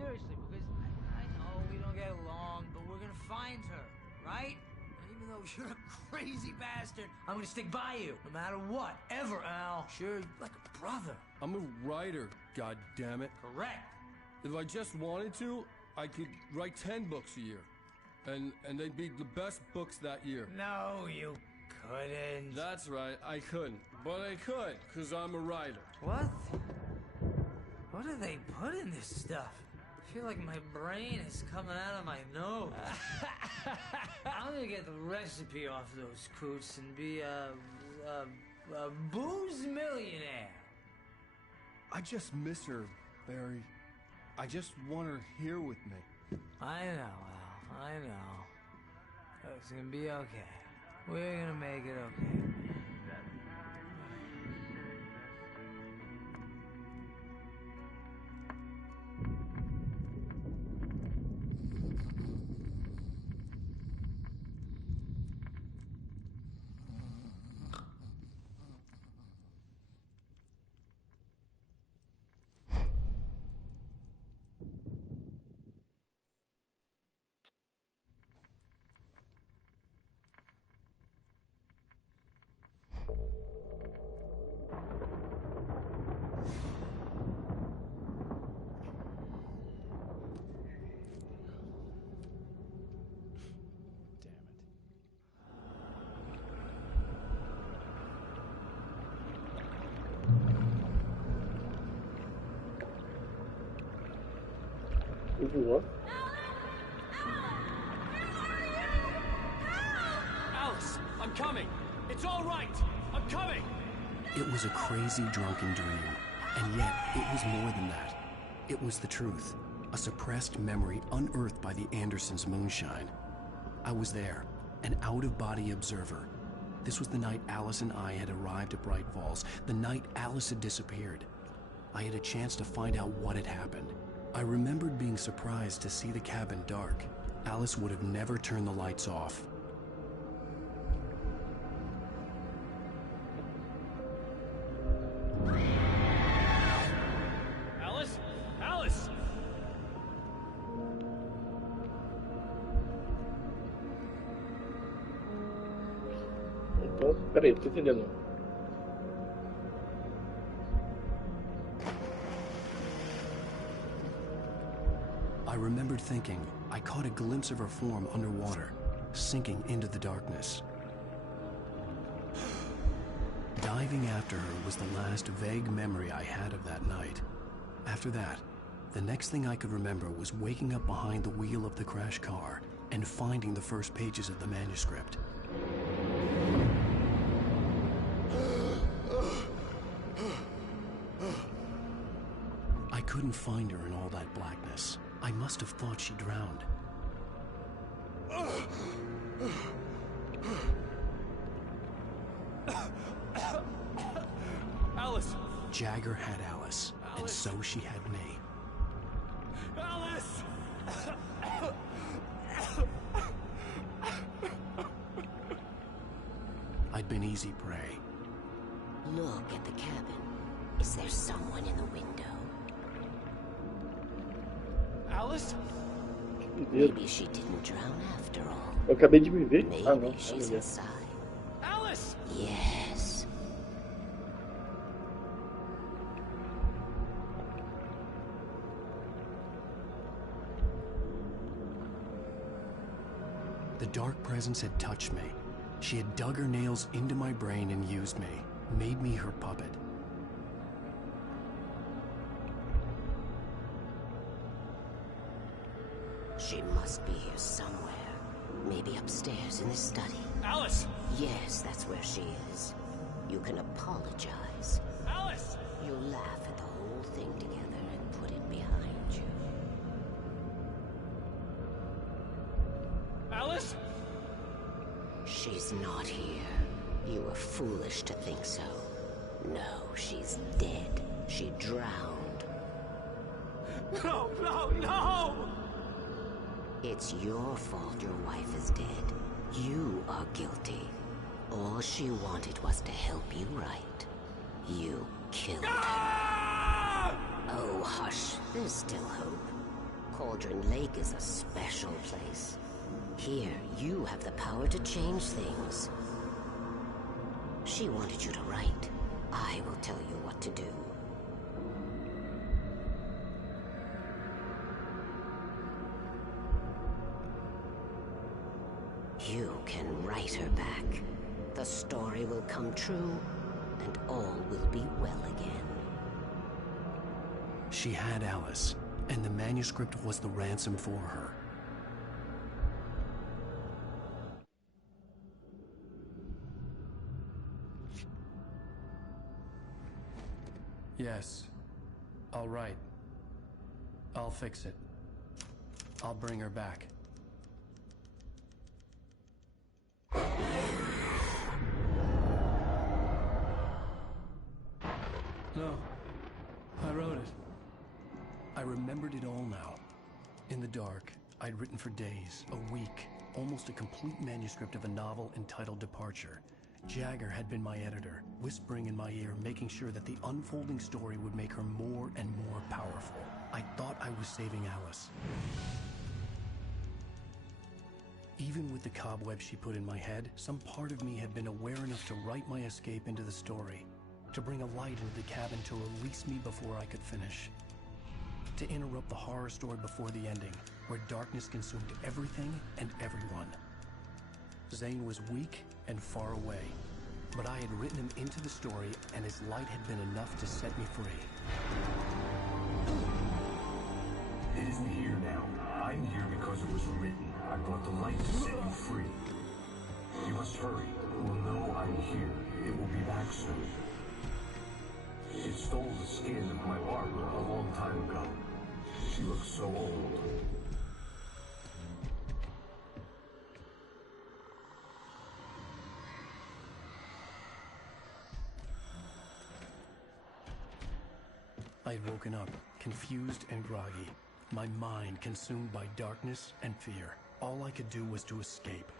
seriously, because I know we don't get along, but we're gonna find her, right? And even though you're a crazy bastard, I'm gonna stick by you, no matter what, ever, Al. Sure, like a brother. I'm a writer, goddammit. Correct. If I just wanted to, I could write 10 books a year. And they'd be the best books that year. No, you couldn't. That's right, I couldn't. But I could, because I'm a writer. What? What do they put in this stuff? I feel like my brain is coming out of my nose. I'm gonna get the recipe off those coots and be a booze millionaire. I just miss her, Barry. I just want her here with me. I know, Al. I know. It's gonna be okay. We're gonna make it okay. What? Alice, I'm coming. It's all right. I'm coming. It was a crazy drunken dream, and yet it was more than that. It was the truth, a suppressed memory unearthed by the Andersons' moonshine. I was there, an out-of-body observer. This was the night Alice and I had arrived at Bright Falls, the night Alice had disappeared. I had a chance to find out what had happened. I remembered being surprised to see the cabin dark. Alice would have never turned the lights off. Alice? Alice! Então, peraí, não tô entendendo. I remembered thinking I caught a glimpse of her form underwater, sinking into the darkness. Diving after her was the last vague memory I had of that night. After that, the next thing I could remember was waking up behind the wheel of the crash car and finding the first pages of the manuscript. I couldn't find her in all that blackness. I must have thought she drowned. Alice! Jagger had Alice, and so she had me. Alice! I'd been easy prey. Look at the cabin. Is there someone in the window? Alice? Maybe she didn't drown after all. Eu acabei de me ver. Maybe Ah, não. she's inside. Alice! Yes. The dark presence had touched me. She had dug her nails into my brain and used me, made me her puppet. She must be here somewhere. Maybe upstairs in the study. Alice! Yes, that's where she is. You can apologize. Alice! You'll laugh at the whole thing together and put it behind you. Alice? She's not here. You were foolish to think so. No, she's dead. She drowned. No, no, no! It's your fault your wife is dead. You are guilty. All she wanted was to help you right. You killed her. Oh, hush. There's still hope. Cauldron Lake is a special place. Here, you have the power to change things. She wanted you to write. I will tell you what to do. You can write her back. The story will come true, and all will be well again. She had Alice, and the manuscript was the ransom for her. Yes. All right. I'll fix it. I'll bring her back. No. I wrote it. I remembered it all now. In the dark, I'd written for days, a week, almost a complete manuscript of a novel entitled Departure. Jagger had been my editor, whispering in my ear, making sure that the unfolding story would make her more and more powerful. I thought I was saving Alice. Even with the cobwebs she put in my head, some part of me had been aware enough to write my escape into the story, to bring a light into the cabin to release me before I could finish. To interrupt the horror story before the ending, where darkness consumed everything and everyone. Zane was weak and far away, but I had written him into the story, and his light had been enough to set me free. It isn't here now. I'm here because it was written. I brought the light to set you free. You must hurry. It will know I'm here. It will be back soon. It stole the skin of my Barbara a long time ago. She looks so old. I had woken up, confused and groggy, my mind consumed by darkness and fear. All I could do was to escape.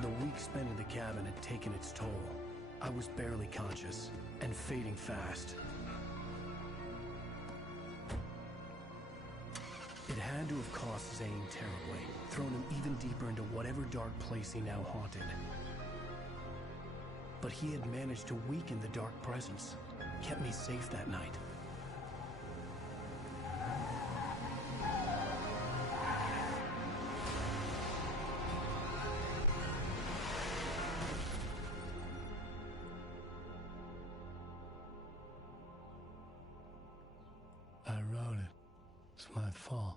The week spent in the cabin had taken its toll. I was barely conscious, and fading fast. It had to have cost Zane terribly, thrown him even deeper into whatever dark place he now haunted. But he had managed to weaken the dark presence, kept me safe that night. I wrote it. It's my fault.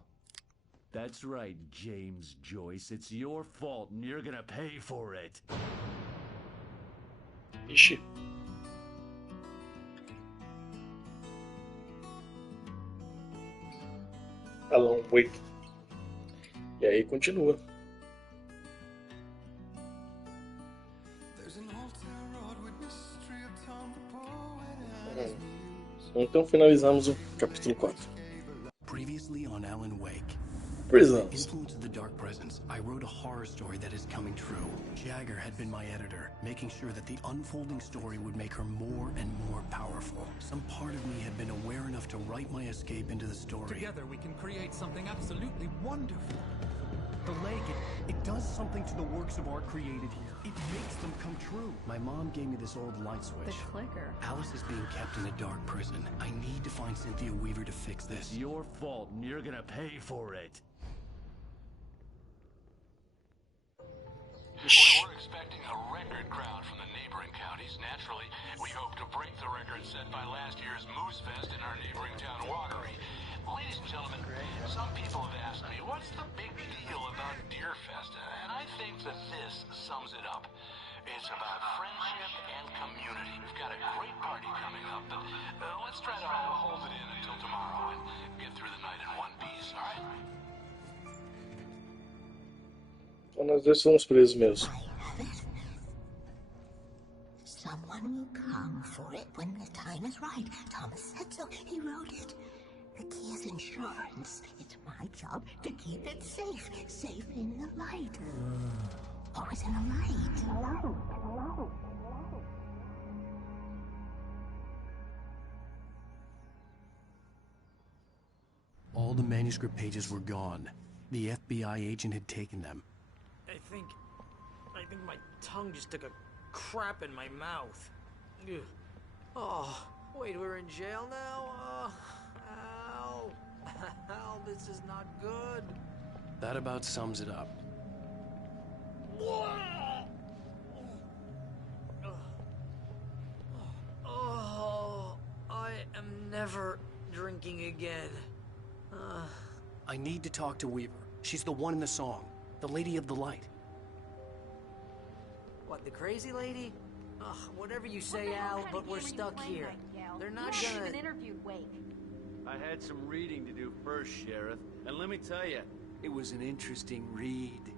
That's right, James Joyce. It's your fault, and you're gonna pay for it. Ixi. Alan Wake. E aí continua. Então finalizamos o capítulo 4. Previously on Alan Wake. Prisons. Influence of the dark presence, I wrote a horror story that is coming true. Jagger had been my editor, making sure that the unfolding story would make her more and more powerful. Some part of me had been aware enough to write my escape into the story. Together we can create something absolutely wonderful. The lake, it does something to the works of art created here. It makes them come true. My mom gave me this old light switch. The clicker. Alice is being kept in a dark prison. I need to find Cynthia Weaver to fix this. It's your fault, and you're gonna pay for it. Well, we're expecting a record crowd from the neighboring counties. Naturally, we hope to break the record set by last year's Moose Fest in our neighboring town, Waki. Ladies and gentlemen, some people have asked me, what's the big deal about Deer Fest? And I think that this sums it up. It's about friendship and community. We've got a great party coming up, but let's try to hold it in until tomorrow and get through the night in one piece, all right? Então nós dois fomos presos mesmo. Someone will come for it when the time is right. Thomas said so. He wrote it. The key is insurance. It's my job to keep it safe. Safe in the light. wasn't a light. All the manuscript pages were gone. The FBI agent had taken them. I think my tongue just took a crap in my mouth. Ugh. Oh, wait, we're in jail now? Ow. Ow, this is not good. That about sums it up. Oh, I am never drinking again. I need to talk to Weaver. She's the one in the song. The Lady of the Light. What, the crazy lady? Ugh, whatever you say, Al, but we're stuck here. They're not gonna... even interviewed Wake. I had some reading to do first, Sheriff, and let me tell you, it was an interesting read.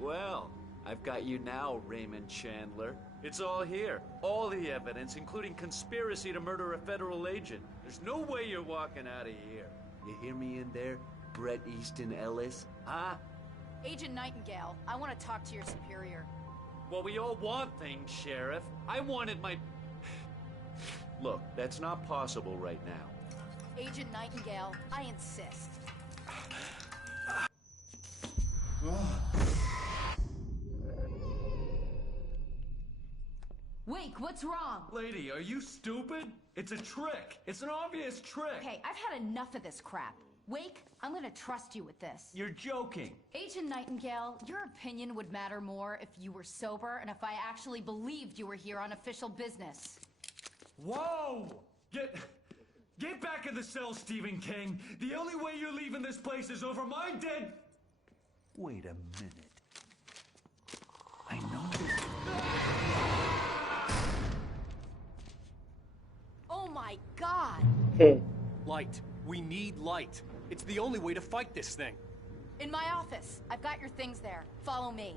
Well, I've got you now, Raymond Chandler. It's all here. All the evidence, including conspiracy to murder a federal agent. There's no way you're walking out of here. You hear me in there, Bret Easton Ellis? Huh? Agent Nightingale, I want to talk to your superior. Well, we all want things, Sheriff. I wanted my... Look, that's not possible right now. Agent Nightingale, I insist. Wake, what's wrong? Lady, are you stupid? It's a trick. It's an obvious trick. Okay, I've had enough of this crap. Wake, I'm gonna trust you with this. You're joking. Agent Nightingale, your opinion would matter more if you were sober and if I actually believed you were here on official business. Whoa! Get back in the cell, Stephen King. The only way you're leaving this place is over my dead... Wait a minute. I know this... Oh my God! Light. We need light. It's the only way to fight this thing. In my office. I've got your things there. Follow me.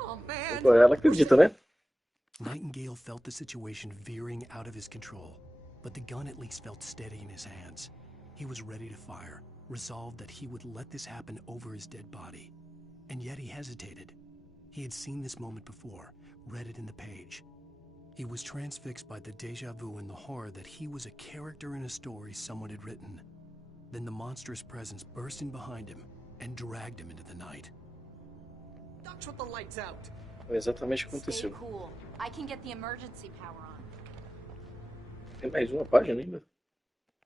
Oh, man! Ela acredita, né? Nightingale felt the situation veering out of his control, but the gun at least felt steady in his hands. He was ready to fire, resolved that he would let this happen over his dead body. And yet he hesitated. He had seen this moment before, read it in the page. He was transfixed by the déjà vu and the horror that he was a character in a story someone had written. Then the monstrous presence burst in behind him and dragged him into the night. Ducks with the lights out. Foi exatamente o que Stay aconteceu. cool. I can get the emergency power on. Tem mais uma página ainda?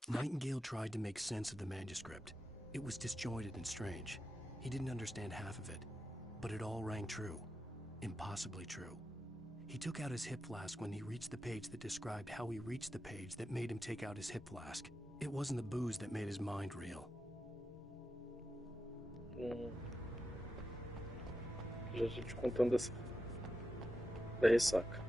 Nightingale tried to make sense of the manuscript. It was disjointed and strange. He didn't understand half of it, but it all rang true. Impossibly true. He took out his hip flask when he reached the page that described how he reached the page that made him take out his hip flask. It wasn't the booze that made his mind reel. Já estou te contando da ressaca.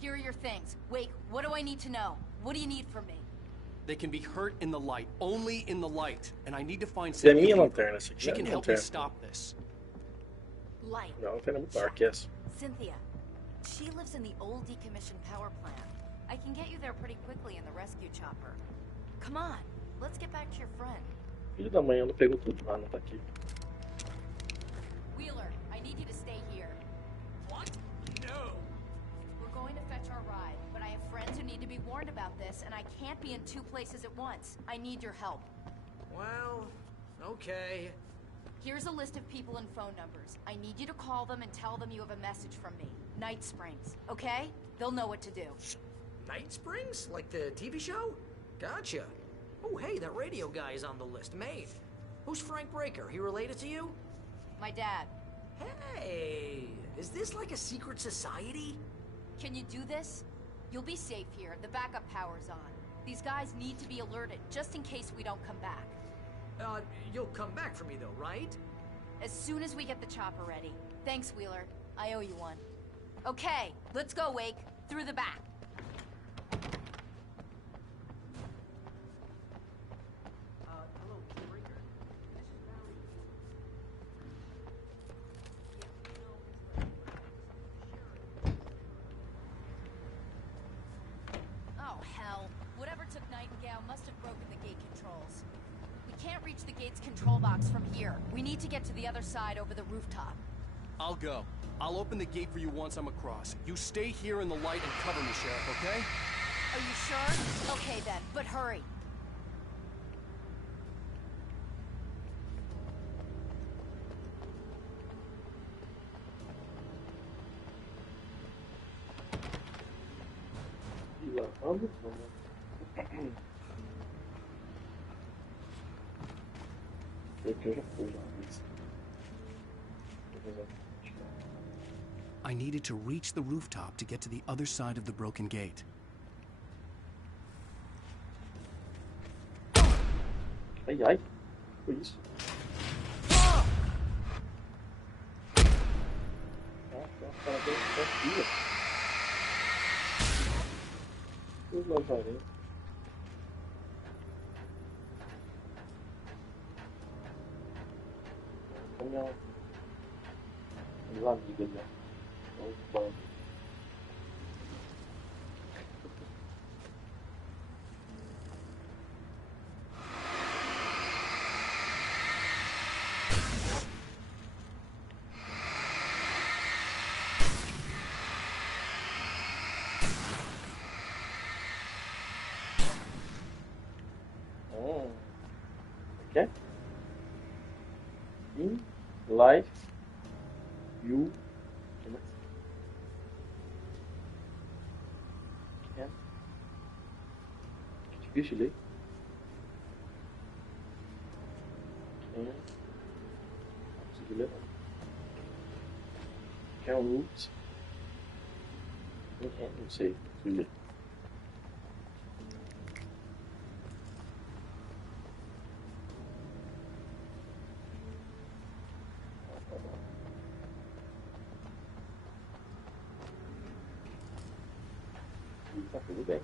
Here are your things. Wait, what do I need to know? What do you need from me? They can be hurt in the light, only in the light. And I need to find Se é Cynthia. minha lanterna, essa aqui She é a can minha help me lanterna. stop this. Light. Minha lanterna é muito maior que essa. Cynthia. She lives in the old decommissioned power plant. I can get you there pretty quickly in the rescue chopper. Come on, let's get back to your friend. Filho da mãe, ela pegou tudo. Ah, não tá aqui. Wheeler, I need you to stay here. What? No. We're going to fetch our ride, but I have friends who need to be warned about this, and I can't be in two places at once. I need your help. Well, okay. Here's a list of people and phone numbers. I need you to call them and tell them you have a message from me. Night Springs, okay? They'll know what to do. Night Springs? Like the TV show? Gotcha. Oh, hey, that radio guy is on the list. Maine. Who's Frank Breaker? He related to you? My dad. Hey, is this like a secret society? Can you do this? You'll be safe here. The backup power's on. These guys need to be alerted, just in case we don't come back. You'll come back for me though, right? As soon as we get the chopper ready. Thanks, Wheeler. I owe you one. Okay, let's go, Wake. Through the back. Hello, Breaker. This is Barry. Oh, hell. Whatever took Nightingale must have broken the gate controls. We can't reach the gate's control box from here. We need to get to the other side over the rooftop. I'll go. I'll open the gate for you once I'm across. You stay here in the light and cover me, Sheriff, okay? Are you sure? Okay then, but hurry. I needed to reach the rooftop to get to the other side of the broken gate. Ai ai, foi isso? Cara, tem filha. Os lazarentos. Como minha amiga, né? Bom. Okay. In life, you can. Difícil ler. Consegui ler. Can root. Não sei. Consegui ler. Tá tudo bem.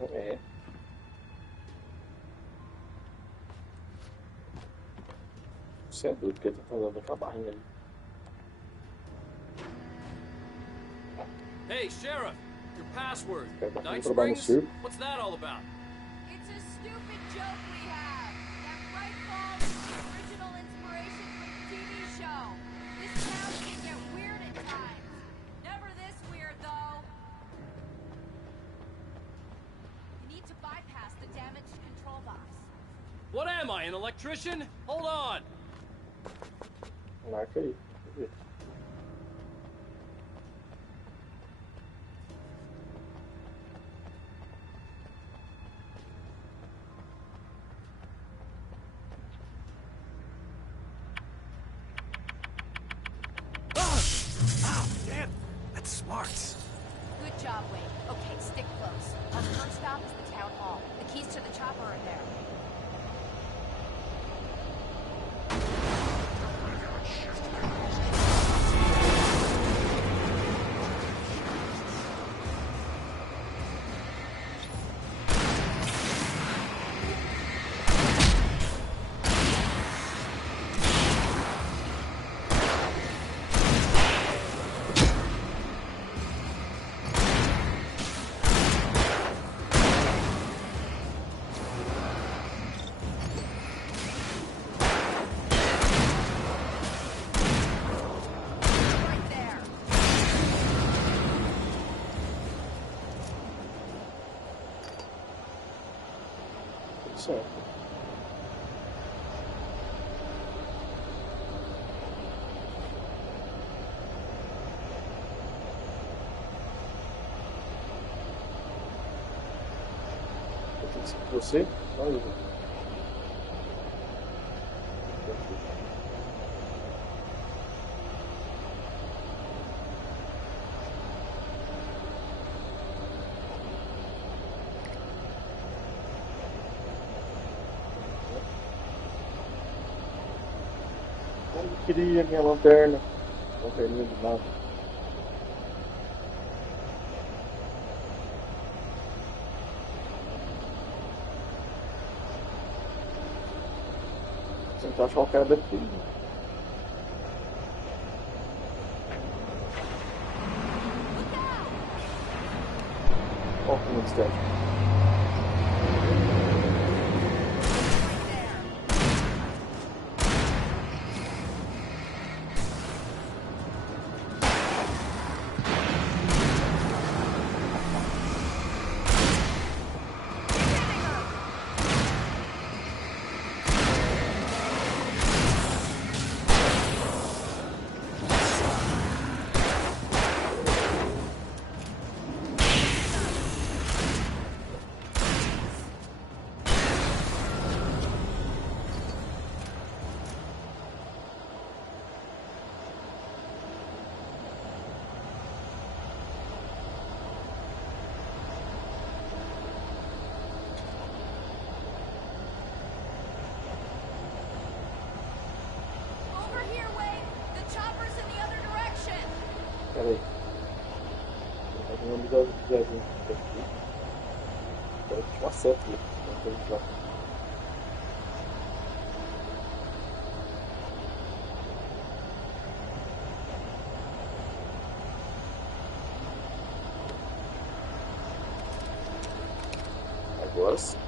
É. Você é doido, porque ele tá fazendo aquela barrinha ali. Hey, Sheriff! Your password. Night trabalho no Springs? circo. What's that all about? It's a stupid joke we have. That bright bulb is the original inspiration for the TV show. This town can get weird at times. Never this weird, though. You need to bypass the damaged control box. What am I, an electrician? Hold on! Marca aí. Deixa eu ver. smarts. Good job, Wade. Okay, stick close. Our first stop is the town hall. The keys to the chopper are there. Certo. Eu tenho que seguir você? Olha. Eu queria minha lanterna. Lanterninha de nada. Tentar achar o cara daqui. Olha o caminho de estética. Over here, Wade! The chopper's in the other direction! Pera aí. Eu vou avisar os viajantes aqui. Agora eu tinha um acerto aqui. Então a gente vai. Agora sim.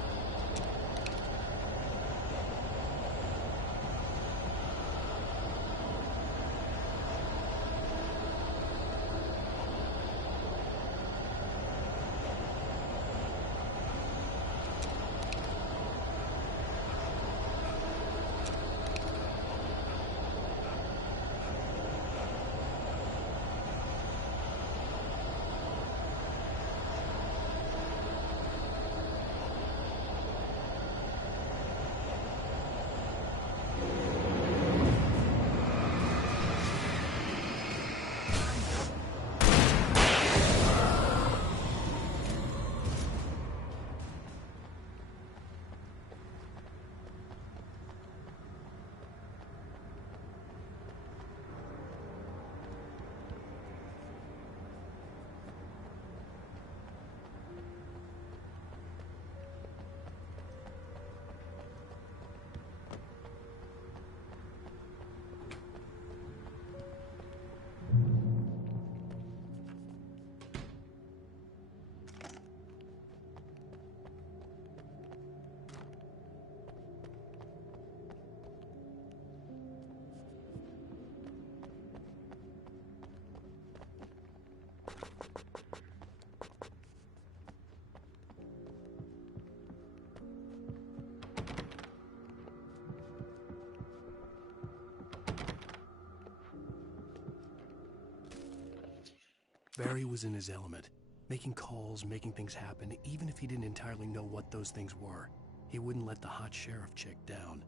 Barry was in his element, making calls, making things happen, even if he didn't entirely know what those things were. He wouldn't let the hot sheriff chick down.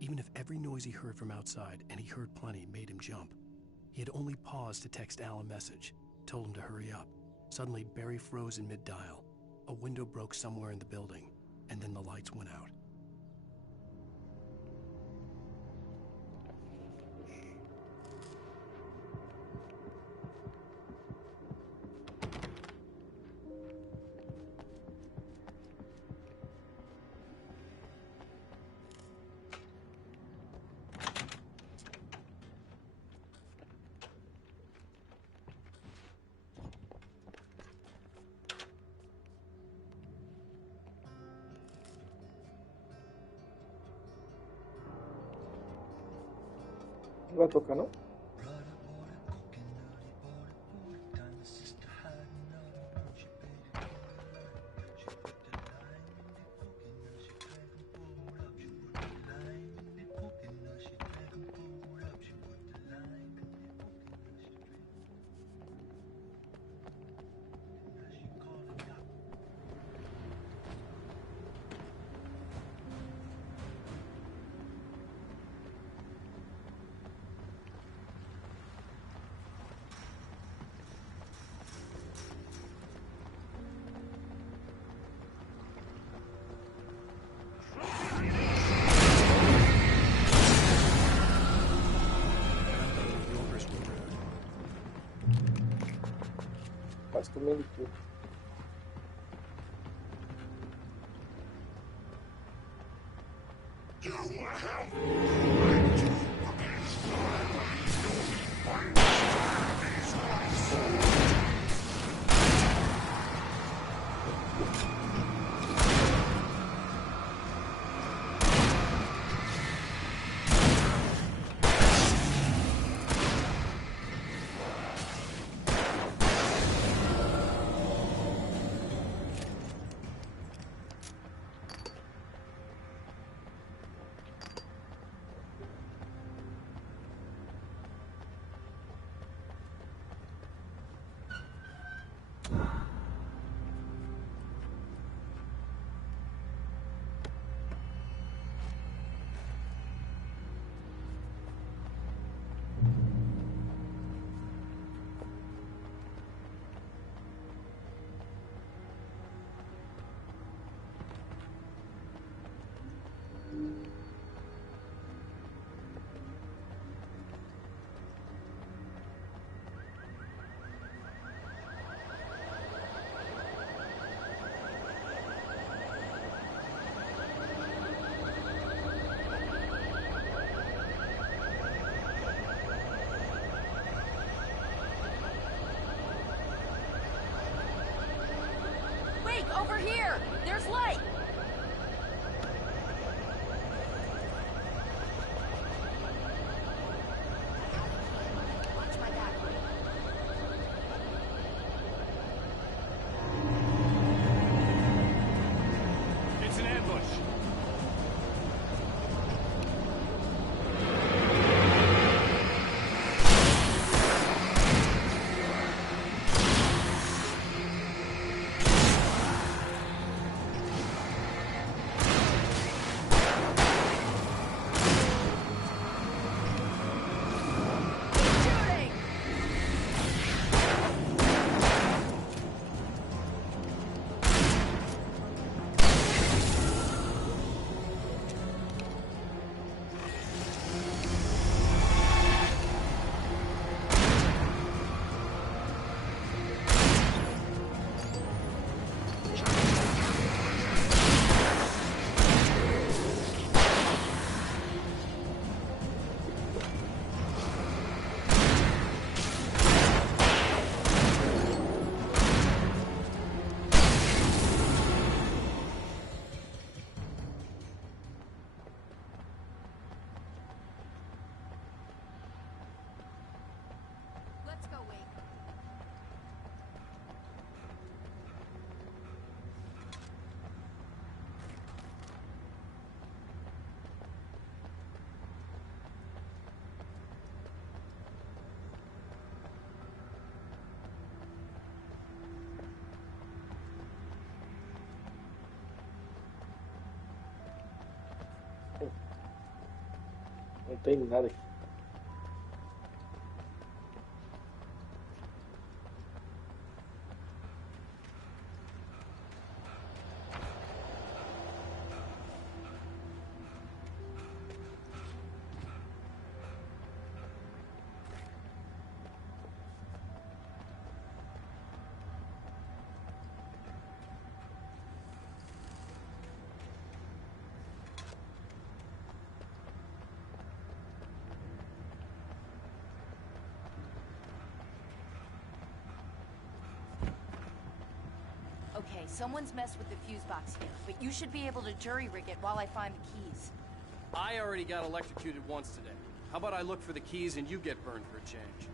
Even if every noise he heard from outside, and he heard plenty, made him jump. He had only paused to text Al a message. told him to hurry up. Suddenly, Barry froze in mid-dial. A window broke somewhere in the building, and then the lights went out. Não vai tocar, não? Quase comendo tudo. Over here! There's light! Watch my back. It's an ambush! Let's go, Wake. Não tem nada aqui. Okay, someone's messed with the fuse box here, but you should be able to jury-rig it while I find the keys. I already got electrocuted once today. How about I look for the keys and you get burned for a change?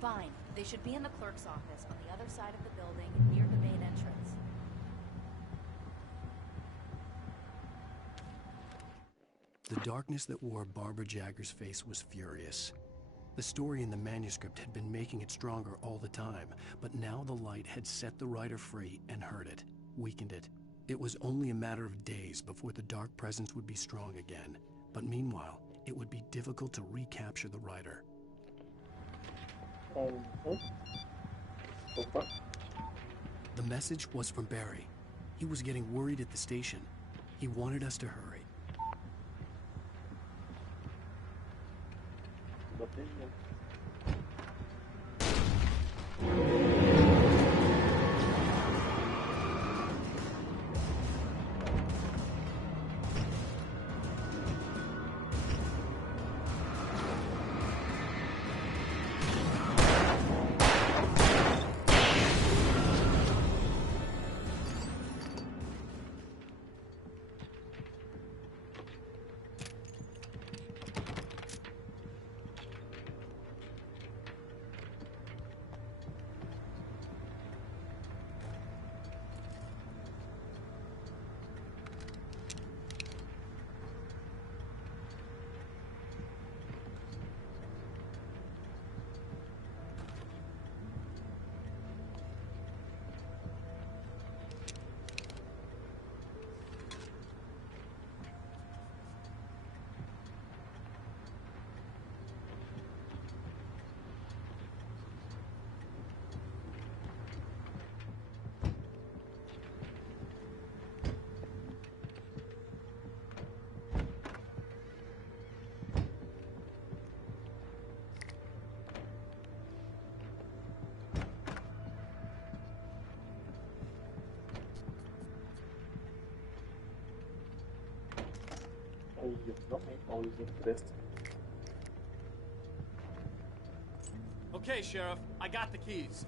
Fine. They should be in the clerk's office on the other side of the building, near the main entrance. The darkness that wore Barbara Jagger's face was furious. The story in the manuscript had been making it stronger all the time, but now the light had set the writer free and hurt it, weakened it. It was only a matter of days before the dark presence would be strong again, but meanwhile, it would be difficult to recapture the writer. The message was from Barry. He was getting worried at the station. He wanted us to hurry. Okay, Sheriff, I got the keys.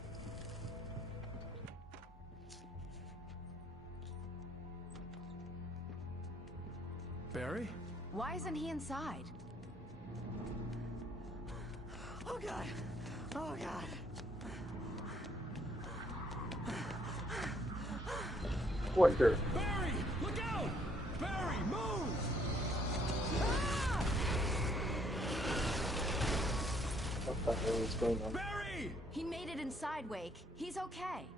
Barry? Why isn't he inside? Oh, God. Oh, God. Quarter. Barry, look out! Barry, move! What the hell is going on? Barry! He made it inside, Wake. He's okay.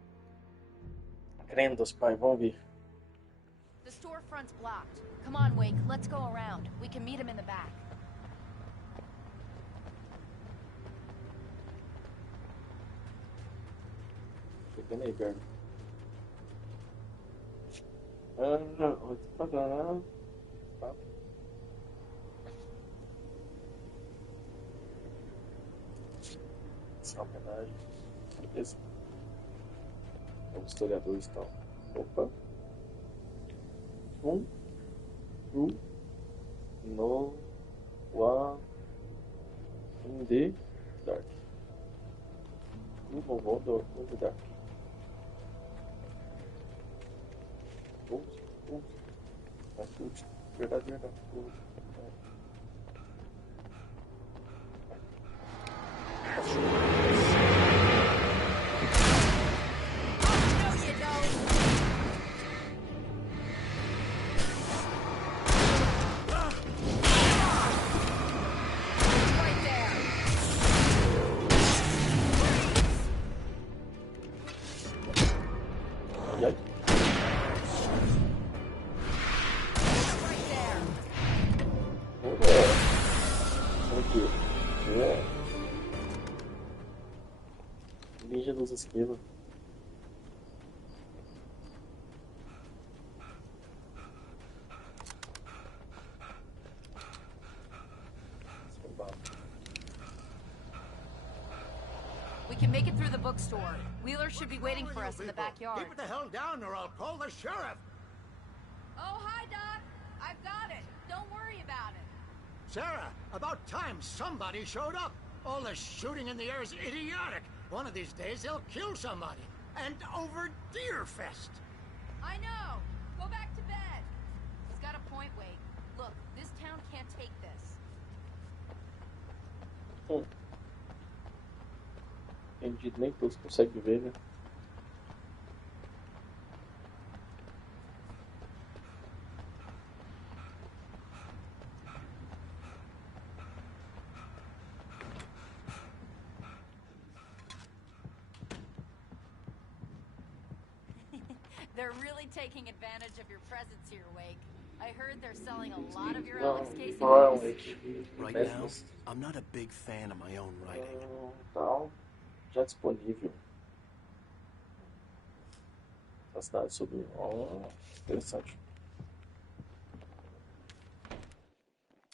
Crendos, pai, vamos ver. The storefront's blocked. Come on, Wake. Let's go around. We can meet him in the back. Chegando aí, Barry. Outro programa. Só homenagem. Beleza. O historiador está. Opa. No one in the dark. Move on in the dark. Verdade. Ninja dos esquiva. We can make it through the bookstore. Wheeler should be waiting for us in the backyard. Keep it the hell down or I'll call the sheriff. Oh, hi, Doc. I've got it. Don't worry about it. Sarah, about time somebody showed up. All the shooting in the air is idiotic. One of these days they'll kill somebody. And over Deerfest. I know! Go back to bed! He's got a point, Wade. Look, this town can't take this. Entendi, nem todos conseguem ver, né? They're really taking advantage of your presence here, Wake. I heard they're selling a lot of your Alex Casey books. Right now, I'm not a big fan of my own writing. Então, já disponível. A cidade sobre... interessante.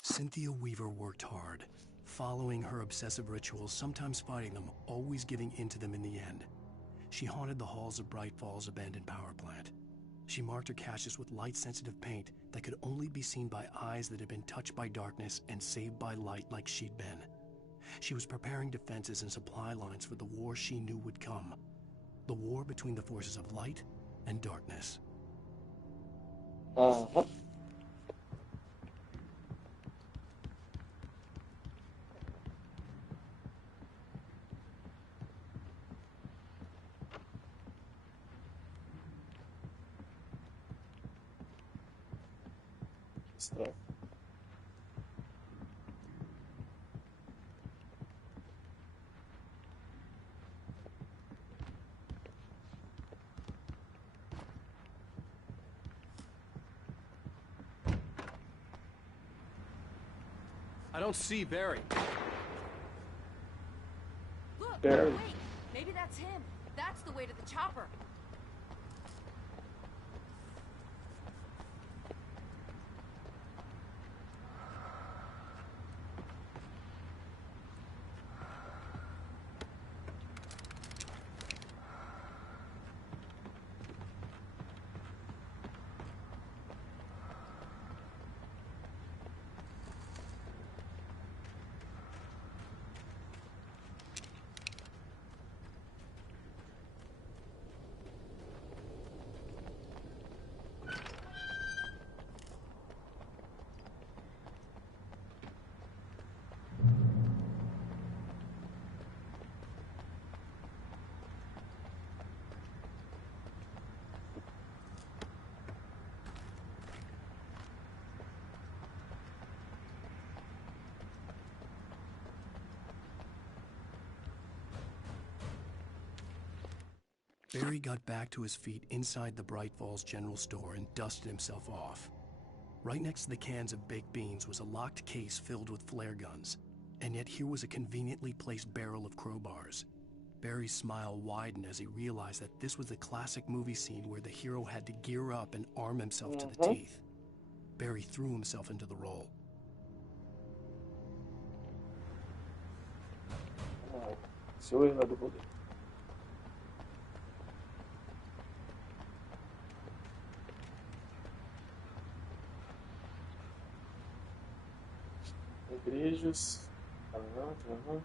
Cynthia Weaver worked hard, following her obsessive rituals, sometimes fighting them, always giving in to them in the end. She haunted the halls of Bright Falls' abandoned power plant. She marked her caches with light-sensitive paint that could only be seen by eyes that had been touched by darkness and saved by light like she'd been. She was preparing defenses and supply lines for the war she knew would come. The war between the forces of light and darkness. Estranho. I don't see Barry. Look, Barry. wait, maybe that's him. That's the way to the chopper. Barry got back to his feet inside the Bright Falls General Store and dusted himself off. Right next to the cans of baked beans was a locked case filled with flare guns, and yet here was a conveniently placed barrel of crowbars. Barry's smile widened as he realized that this was the classic movie scene where the hero had to gear up and arm himself to the teeth. Barry threw himself into the role. Seu erro do poder. Igrejas. Opa.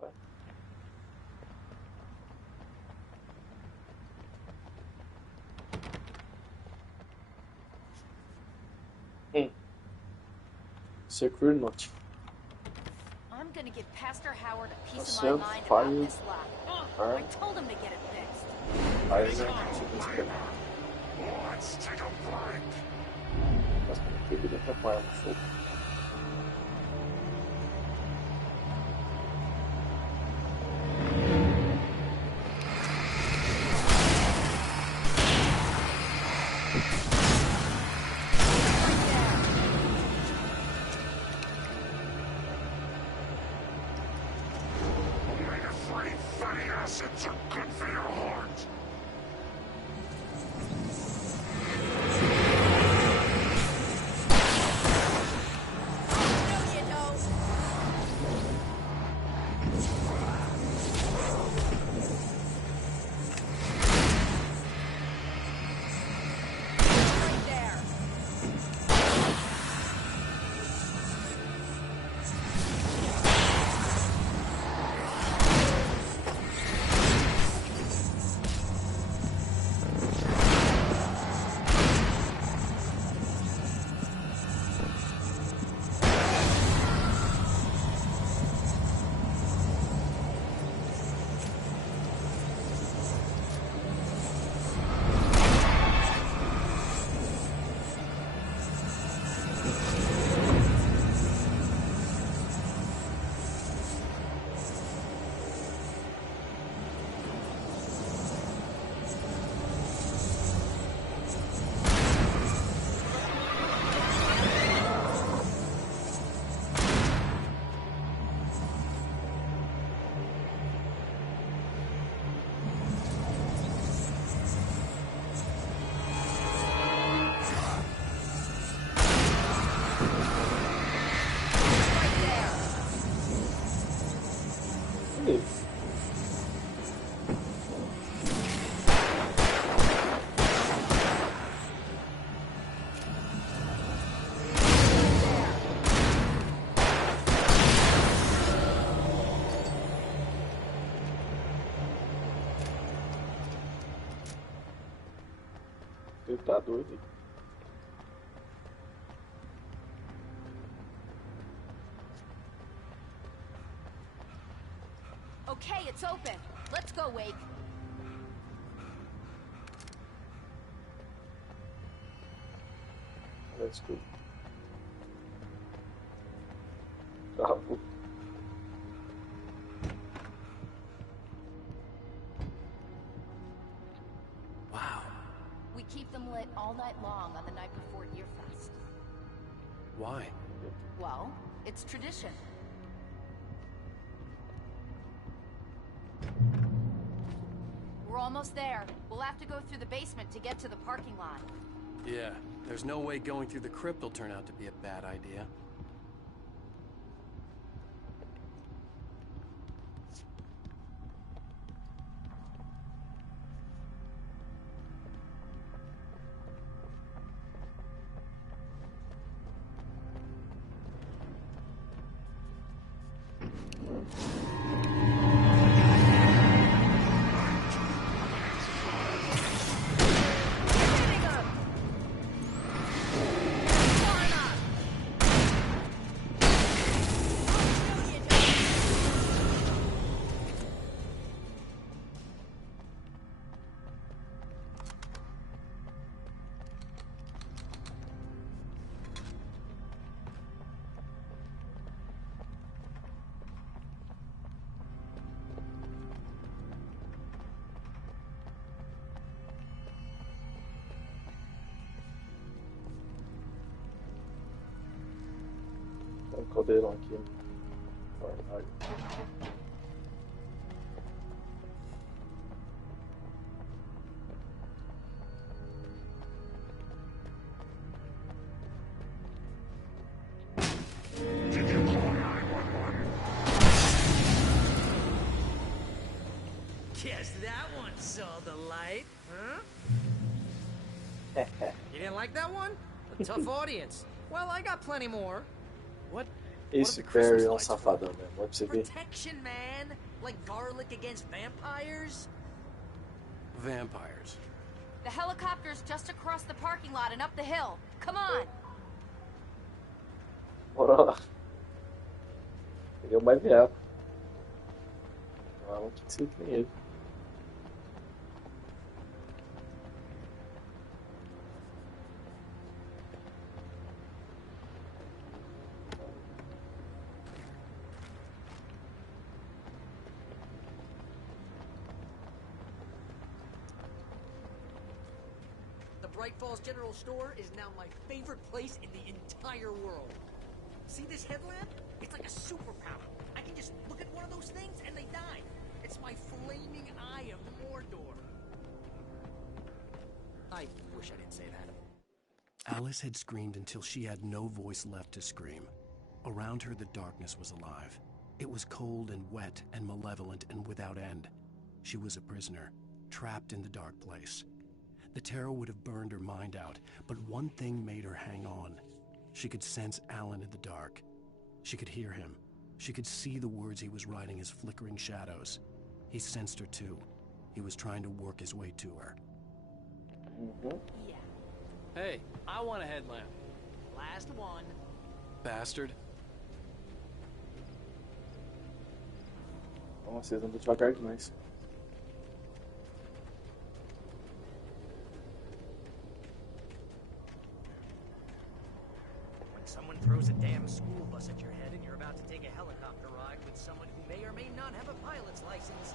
Sai. Secure note. I'm gonna give Pastor Howard a piece of my mind about this lock. I told him to get it fixed. Let's take a break. Ele deve apoiar o fogo. Omega-3 fatty acids are good for your heart. Tá doido. Okay, it's open. Let's go, Wake. Let's go. Bravo. Wow. We keep them lit all night long on the night before Yearfest. Why? Well, it's tradition. We're almost there. We'll have to go through the basement to get to the parking lot. Yeah, there's no way going through the crypt will turn out to be a bad idea. Tem um caldeirão aqui. Ai. Guess that one saw the light, huh? You didn't like that one? A tough audience. Well, I got plenty more. What? Esse Barry é um safadão mesmo, vai pra você ver. Protection, man. Like garlic against vampires. Vampires. The helicopter's just across the parking lot and up the hill. Come on! Bora lá. Ele é o mais viado. Não tem que ser que nem ele. Bright Falls General Store is now my favorite place in the entire world. See this headlamp? It's like a superpower. I can just look at one of those things and they die. It's my flaming eye of Mordor. I wish I didn't say that. Alice had screamed until she had no voice left to scream. Around her, the darkness was alive. It was cold and wet and malevolent and without end. She was a prisoner, trapped in the dark place. The terror would have burned her mind out, but one thing made her hang on. She could sense Alan in the dark. She could hear him. She could see the words he was writing as flickering shadows. He sensed her too. He was trying to work his way to her. Yeah. Hey, I want a headlamp. Last one. Bastard. Nossa, vocês andam devagar demais. Someone throws a damn school bus at your head and you're about to take a helicopter ride with someone who may or may not have a pilot's license.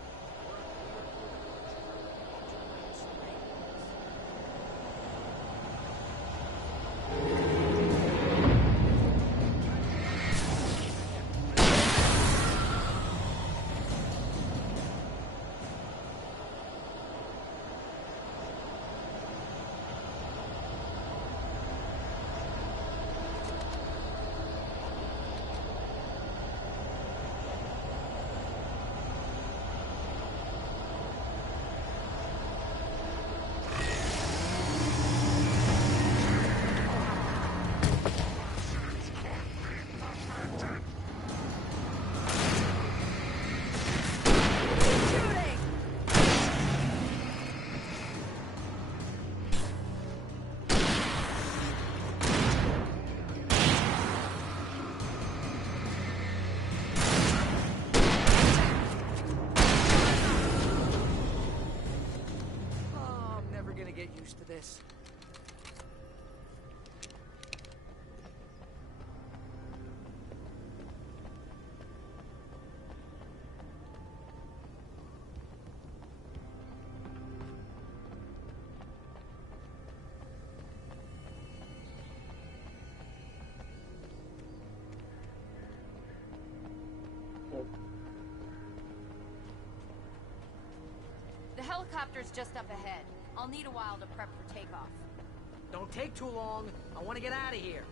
for this. The helicopter's just up ahead. I'll need a while to prep for takeoff. Don't take too long. I want to get out of here.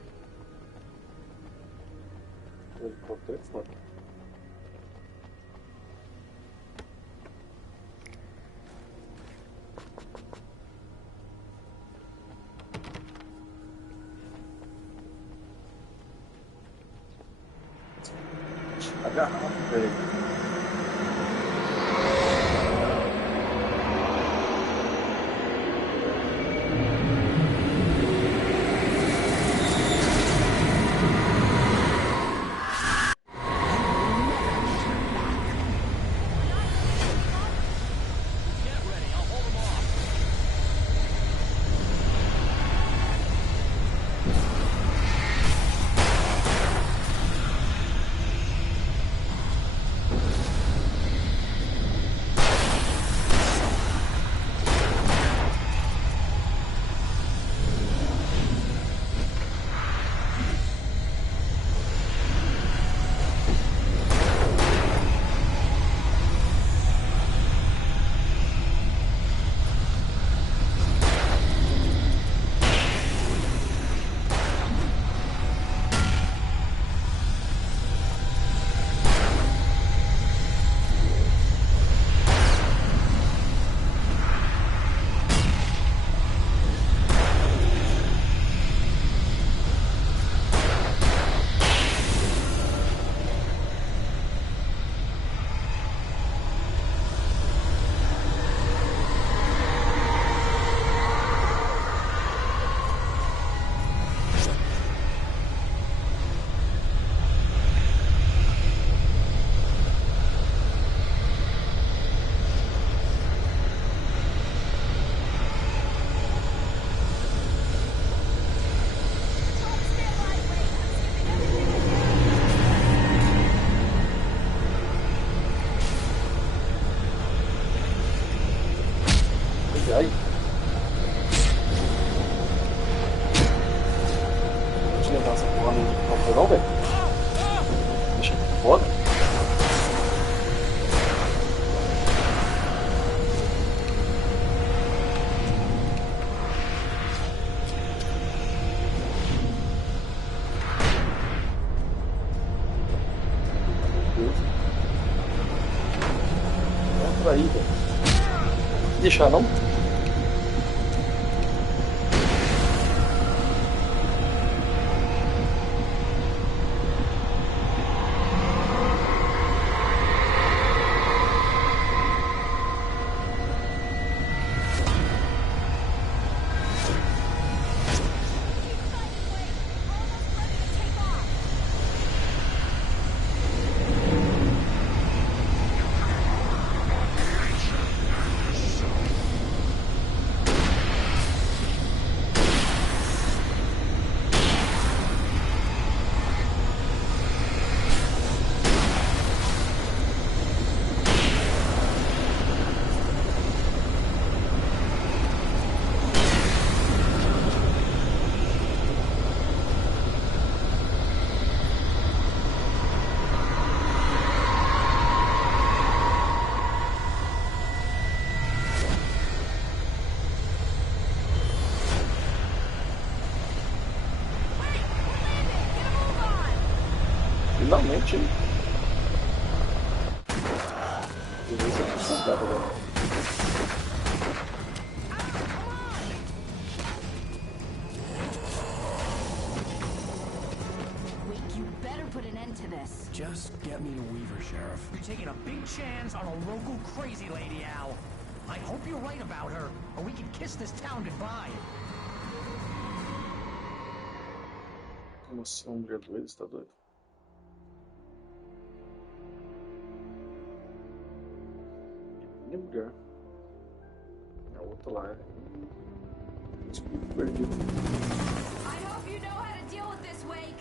A garrafa, velho. Ai. Deixa eu levar essa porra no caldeirão, velho. Deixa eu foda. Entra aí, velho. Deixar não? Finalmente. Beleza, que soldado agora. Wake, you better put an end to this. Just get me to Weaver, Sheriff. You're taking a big chance on a local crazy lady, Al. I hope you're right about her, or we can kiss this town goodbye. Como assim, mulher doida? Você tá doido? Minha mulher. A outra lá é. Desculpa, perdido. I hope you know how to deal with this, Wake.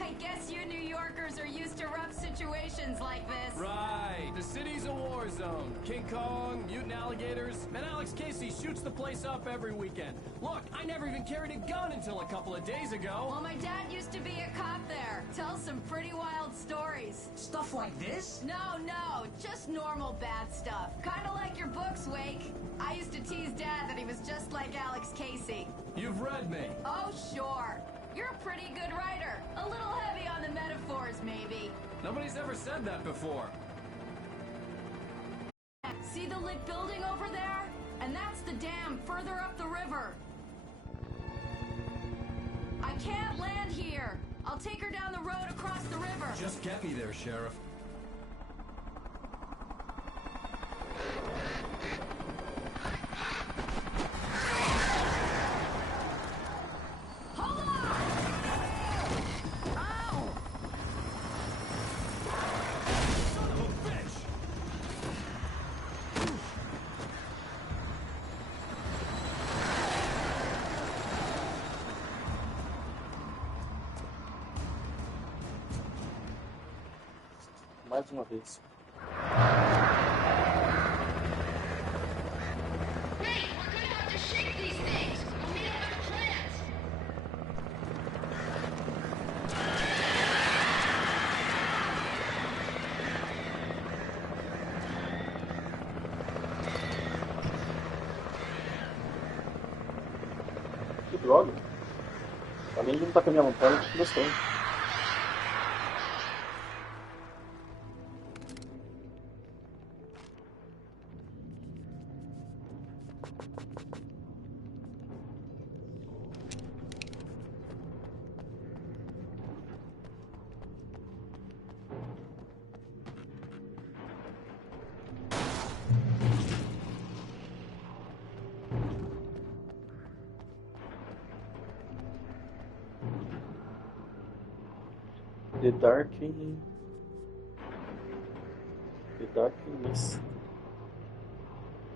I guess you New Yorkers are used to rough situations like this. Right. The city's a war zone. King Kong, mutant alligators, and Alex Casey shoots the place up every weekend. Look, I never even carried a gun until a couple of days ago. Well, my dad used to be a cop there. Tells some pretty wild stories. Stuff like this? No, just normal bad stuff. Kinda like your books, Wake. I used to tease Dad that he was just like Alex Casey. You've read me. Oh, sure. You're a pretty good writer. A little heavy on the metaphors, maybe. Nobody's ever said that before. See the lit building over there? And that's the dam further up the river. I can't land here. I'll take her down the road across the river. Just get me there, Sheriff. Hold on! Ow! Son of a bitch! Mais uma vez. Wait, we're gonna have to shake these things. We'll meet up at the plants. Que droga. Além de não estar com a minha lanterna, eu tô gostando. The Dark Mist.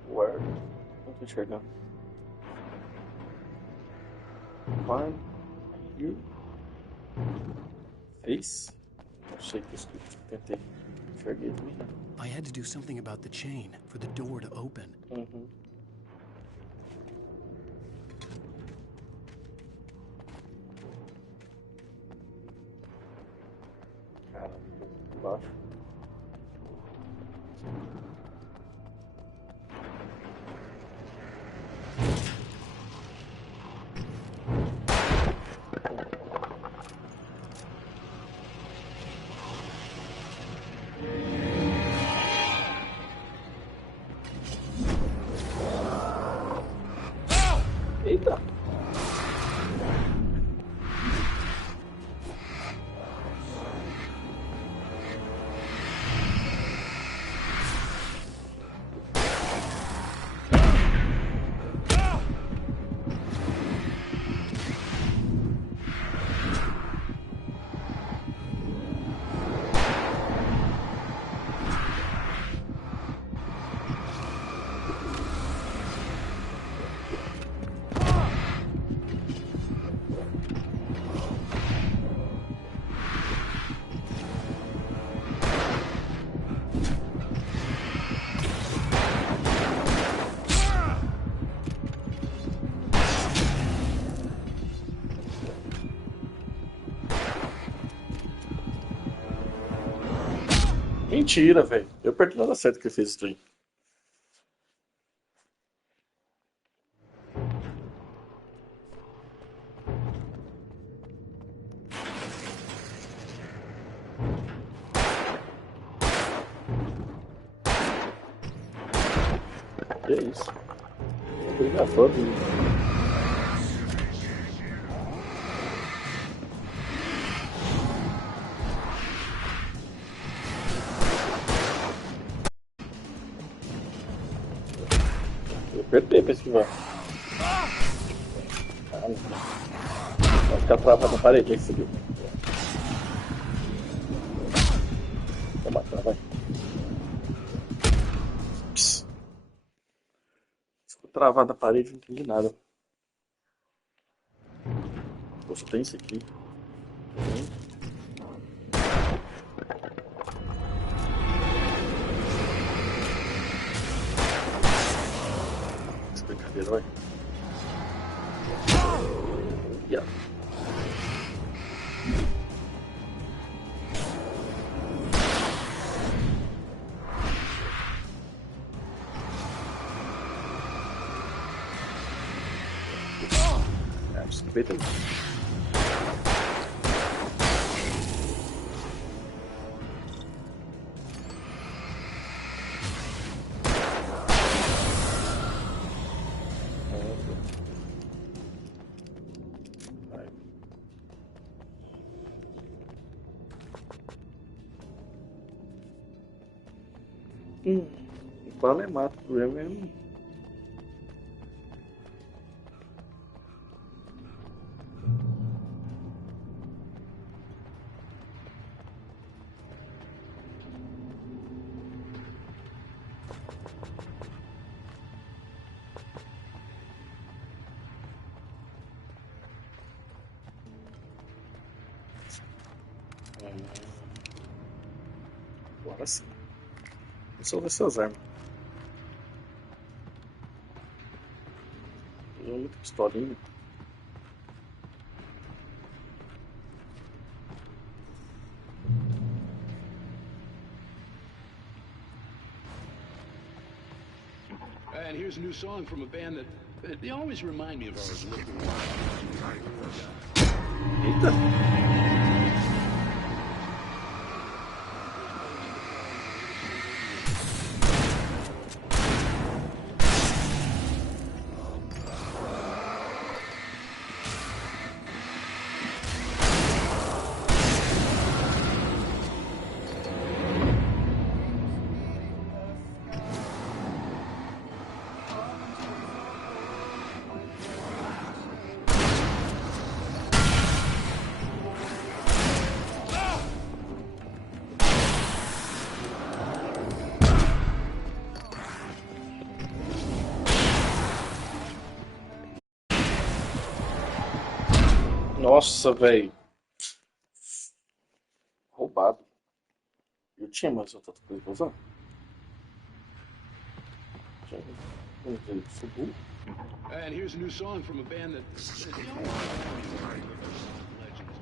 Where? Não tô enxergando. Climb here. Face? Não sei o que eu tentei. Enxerguei também. I had to do something about the chain for the door to open. Uhum. Cara, embaixo. Eita! Mentira, velho. Eu perdi nada certo que eu fiz isso aí. Que é isso? Obrigatório. Eu apertei pra esquivar. Ah, não. Vai ficar travado na parede aí, subiu. Vou matar, vai. Ficou travado na parede, não entendi nada. Poxa, tem isso aqui. Essa brincadeira, vai. Yeah. Escapei também. Bala é mato, é mesmo. Agora sim. Vou só ver essas armas. Muita pistolinha. And here's a new song from a band that they always remind me of our local. Eita! Nossa, velho. Roubado. Eu tinha mais outra coisa pra usar. Subiu. And here's a new song from a band that they always remind me of our legends.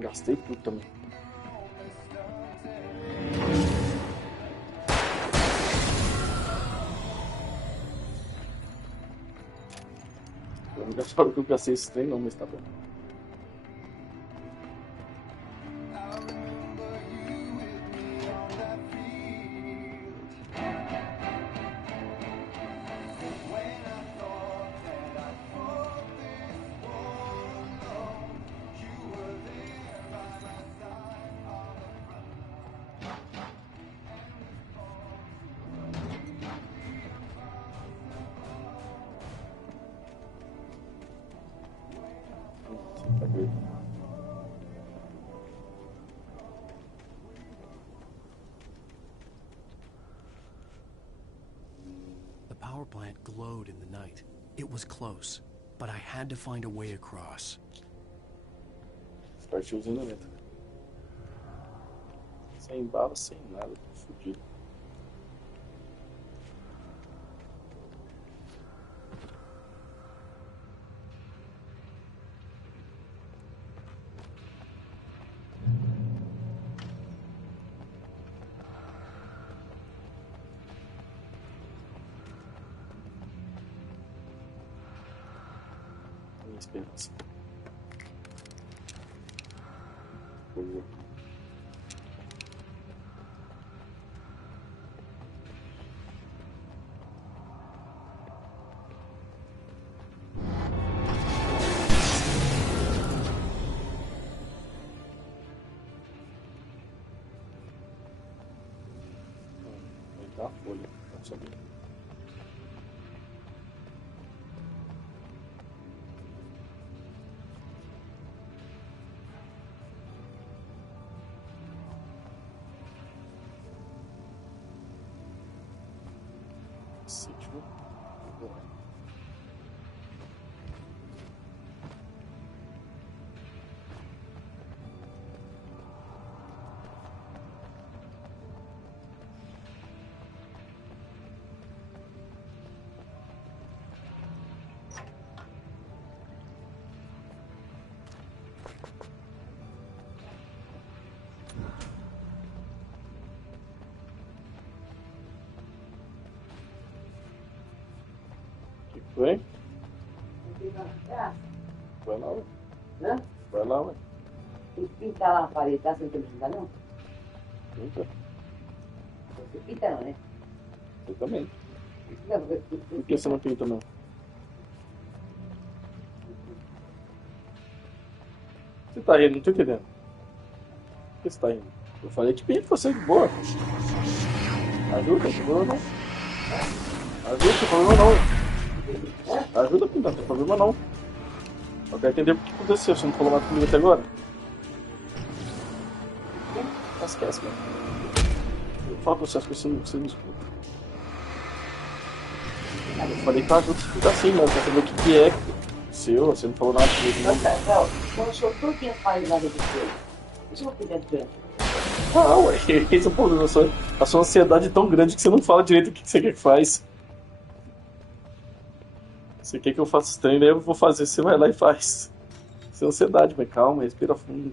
Gastei tudo também. Eu não gastaram que eu gastei esse trem não, mas tá bom. plant glowed in the night. It was close, but I had to find a way across. Partiu usando a letra. Sem bala, sem nada, tô fudido. Minha esperança. Boa. Aí tá a folha, não sabia. Sítio. Boa. Que foi? Vai lá, ué. Hã? Vai lá, ué. Tem que pintar lá na parede, tá? Você não tem que pintar, não? Pinta. Você pinta não, né? Eu também. Não, Por que você não pinta, não? Você tá rindo? Não tô entendendo. Por que você tá rindo? Eu falei que pinta você de boa. Ajuda, não tem problema não. Ajuda, não tem problema não. Ajuda a pintar, não tem problema não. Eu quero entender o que aconteceu. Você não falou nada comigo até agora? Esquece, cara. Eu falo pra você as coisas que você não escuta. Eu falei que ajuda a pintar sim, mas eu quero saber o que é seu. Você não falou nada comigo não. Quando o senhor todo faz nada de coisa, isso não fica adiante. Ah, ué, esse é o problema. A sua ansiedade é tão grande que você não fala direito o que você quer que faz. Você quer que eu faça os treinos, aí eu vou fazer, você vai lá e faz. Isso é ansiedade, mas calma, respira fundo.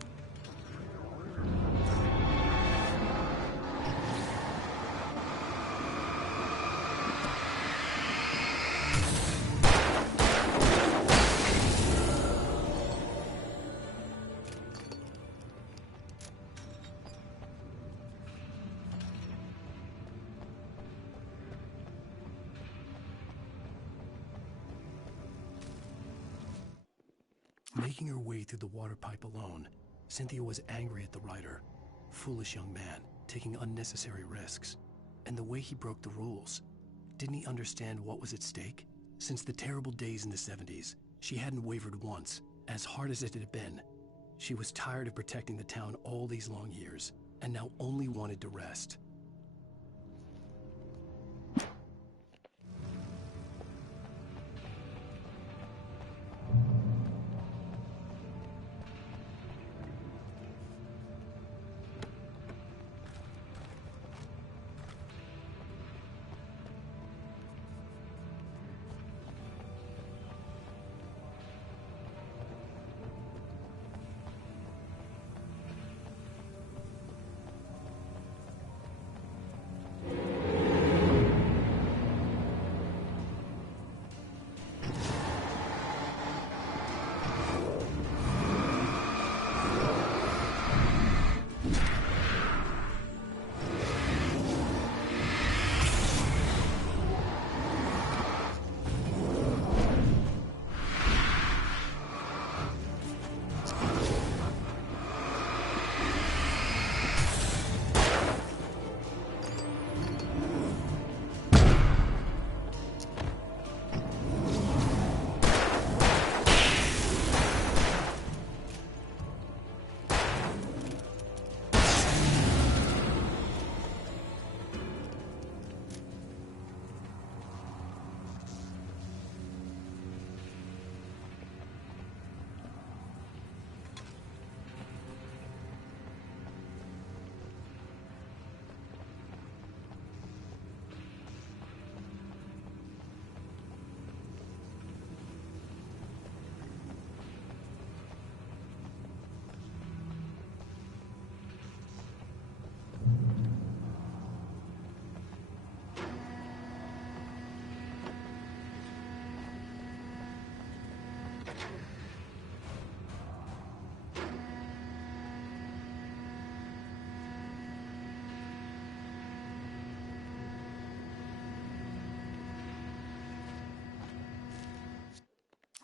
Making her way through the water pipe alone, Cynthia was angry at the writer. Foolish young man, taking unnecessary risks. And the way he broke the rules. Didn't he understand what was at stake? Since the terrible days in the 70s, she hadn't wavered once, as hard as it had been. She was tired of protecting the town all these long years, and now only wanted to rest.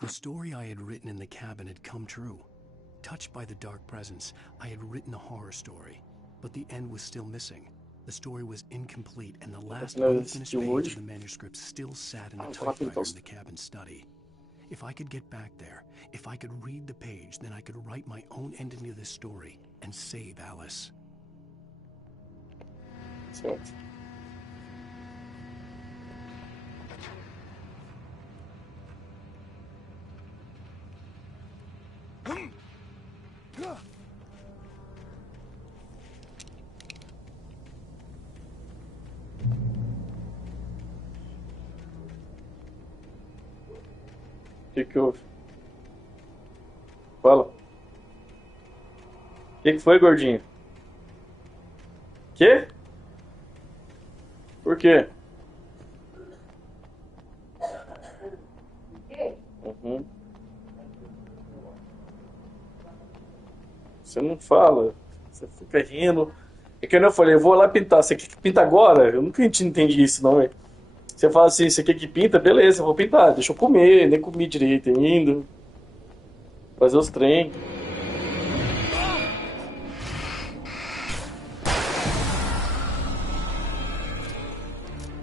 The story I had written in the cabin had come true. Touched by the dark presence, I had written a horror story, but the end was still missing. The story was incomplete, and the last unfinished page of the manuscript still sat in the typewriter in the cabin study. If I could get back there, if I could read the page, then I could write my own ending to this story and save Alice. Certo. O que houve? Fala. O que foi, gordinho? Quê? Por quê? Uhum. Você não fala. Você fica rindo. É que eu falei, eu vou lá pintar. Você quer que pinta agora? Eu nunca entendi isso, não, velho. Você fala assim, você quer que pinta? Beleza, eu vou pintar. Deixa eu comer, nem comi direito ainda. Fazer os trem.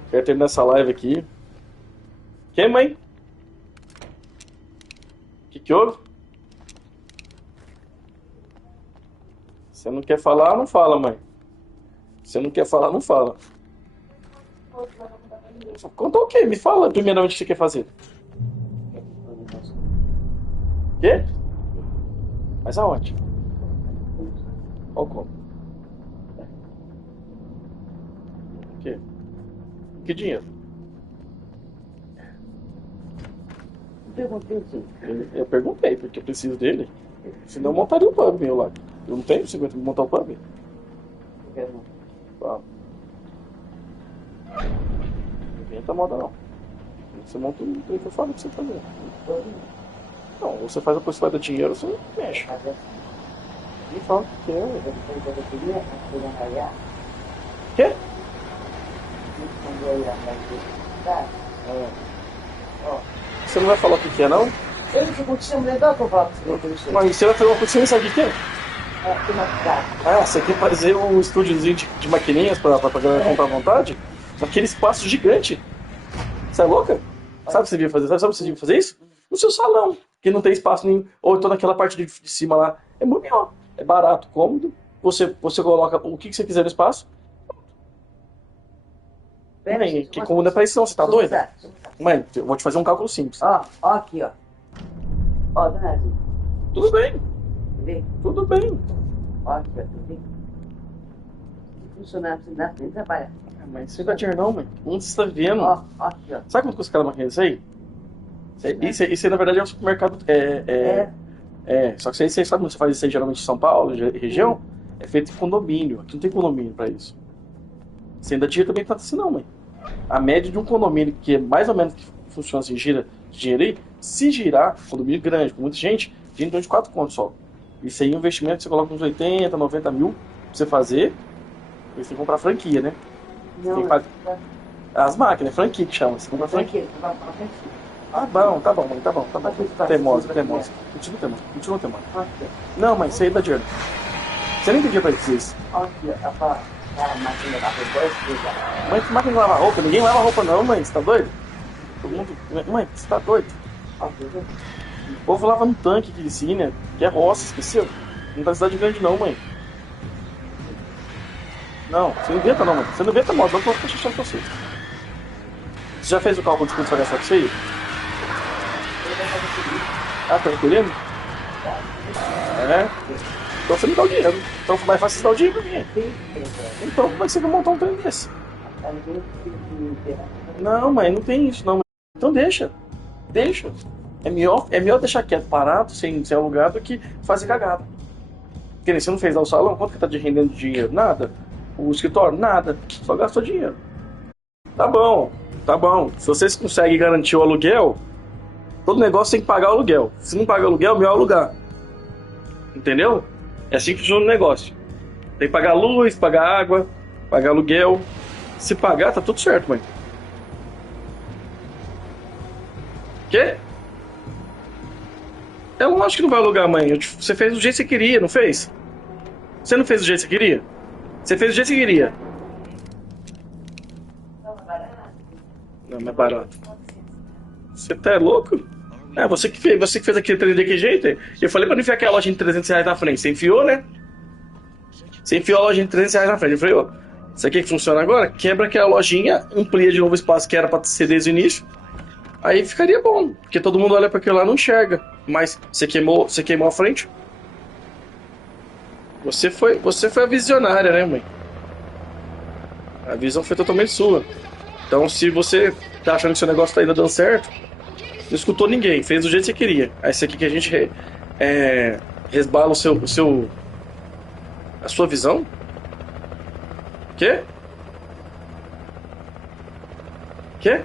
Quero terminar essa live aqui. Que, mãe? Que houve? Você não quer falar, não fala, mãe. Você não quer falar, não fala. Conta o quê? Me fala primeiramente o que você quer fazer. Quê? Mas aonde? Qual como? O quê? Que dinheiro? Eu perguntei, porque eu preciso dele. Senão eu montaria o pub meu lá. Eu não tenho 50 pra montar o pub. Tá. Não inventa moda não. Você monta o que eu falo pra você fazer. Não, ou você faz a coisa que vai dar dinheiro, ou você mexe. Me fala o que é. Quê? Você não vai falar o que é, não? Eu não consigo lembrar que eu falo pra você. Mas você vai fazer uma coisa que você não sabe o que é? Ah, você quer fazer um estúdiozinho de maquininhas pra galera comprar à vontade? Naquele espaço gigante? Você é louca? Sabe o que você devia fazer? Sabe o que você devia fazer isso? No seu salão, que não tem espaço nenhum. Ou então naquela parte de cima lá. É muito melhor. É barato, cômodo. Você coloca o que você quiser no espaço. Mãe, que cômodo é pra isso não? Você tá doida? Mãe, eu vou te fazer um cálculo simples. Ó aqui, ó. Ó, danadinho. Tudo bem. Vê? Tudo bem. Ó aqui, ó, tudo bem? Funcionário, você dá pra trabalhar. Mas isso não dá dinheiro não, mãe. Onde você tá vivendo? Ó aqui, ó. Sabe quanto custa cada máquina disso aí? Isso aí, na verdade, é um supermercado. Só que você sabe quando você faz isso aí geralmente em São Paulo, região? É feito em condomínio. Aqui não tem condomínio pra isso. Você ainda tira também tanto assim não, mãe. A média de um condomínio que é mais ou menos que funciona assim, gira de dinheiro aí, se girar, condomínio grande, com muita gente, gira em torno de 4 contos só. Isso aí é um investimento que você coloca uns 80, 90 mil pra você fazer. Aí você tem que comprar franquia, né? Você tem que pagar... As máquinas, franquia que chama. Você compra franquia. Ah, bom, tá bom, mãe, tá bom. Teimosa. Continua teimosa. Não, mãe, isso aí dá dinheiro. Você nem tem dinheiro pra fazer isso. Aqui, ó, a máquina de lavar roupa. Mãe, que máquina de lavar roupa? Ninguém lava roupa não, mãe. Você tá doido? Todo mundo... Mãe, você tá doido? O povo lava no tanque aqui de cima, que é roça, esqueceu? Não tá cidade grande não, mãe. Não, você não inventa não, mãe. Você não inventa moda, não tô fechando pra você. Você já fez o cálculo de quanto você vai gastar com isso aí? Ah, tá recolhendo? É. Então você me dá o dinheiro. Então foi mais fácil você dar o dinheiro pra mim. Então como é que você vai montar um trem desse? Não, mãe, não tem isso não, mãe. Então deixa. É melhor deixar quieto, parado, sem alugar, do que fazer cagada. Porque nem você não fez lá o salão, quanto que tá de rendendo de dinheiro? Nada. O escritório? Nada. Só gastou dinheiro. Tá bom. Se vocês conseguem garantir o aluguel, todo negócio tem que pagar o aluguel. Se não pagar o aluguel, é melhor alugar. Entendeu? É assim que funciona o negócio. Tem que pagar luz, pagar água, pagar aluguel. Se pagar, tá tudo certo, mãe. Quê? É lógico que não vai alugar, mãe. Você fez do jeito que você queria, não fez? Você não fez do jeito que você queria? Você fez do jeito que você queria. Não, mas é barato. Você tá louco? É, você que fez aquele 3D daquele jeito. Eu falei pra não enfiar aquela loja de 300 reais na frente. Você enfiou, né? Você enfiou a loja de 300 reais na frente. Eu falei, ó, isso aqui que funciona agora, quebra aquela lojinha, amplia de novo o espaço que era pra ser desde o início. Aí ficaria bom, porque todo mundo olha pra aquilo lá e não enxerga. Mas você queimou a frente. Você foi a visionária, né, mãe? A visão foi totalmente sua. Então, se você tá achando que seu negócio tá ainda dando certo, não escutou ninguém, fez do jeito que você queria. Aí isso aqui que a gente resbala a sua visão? Quê? Quê?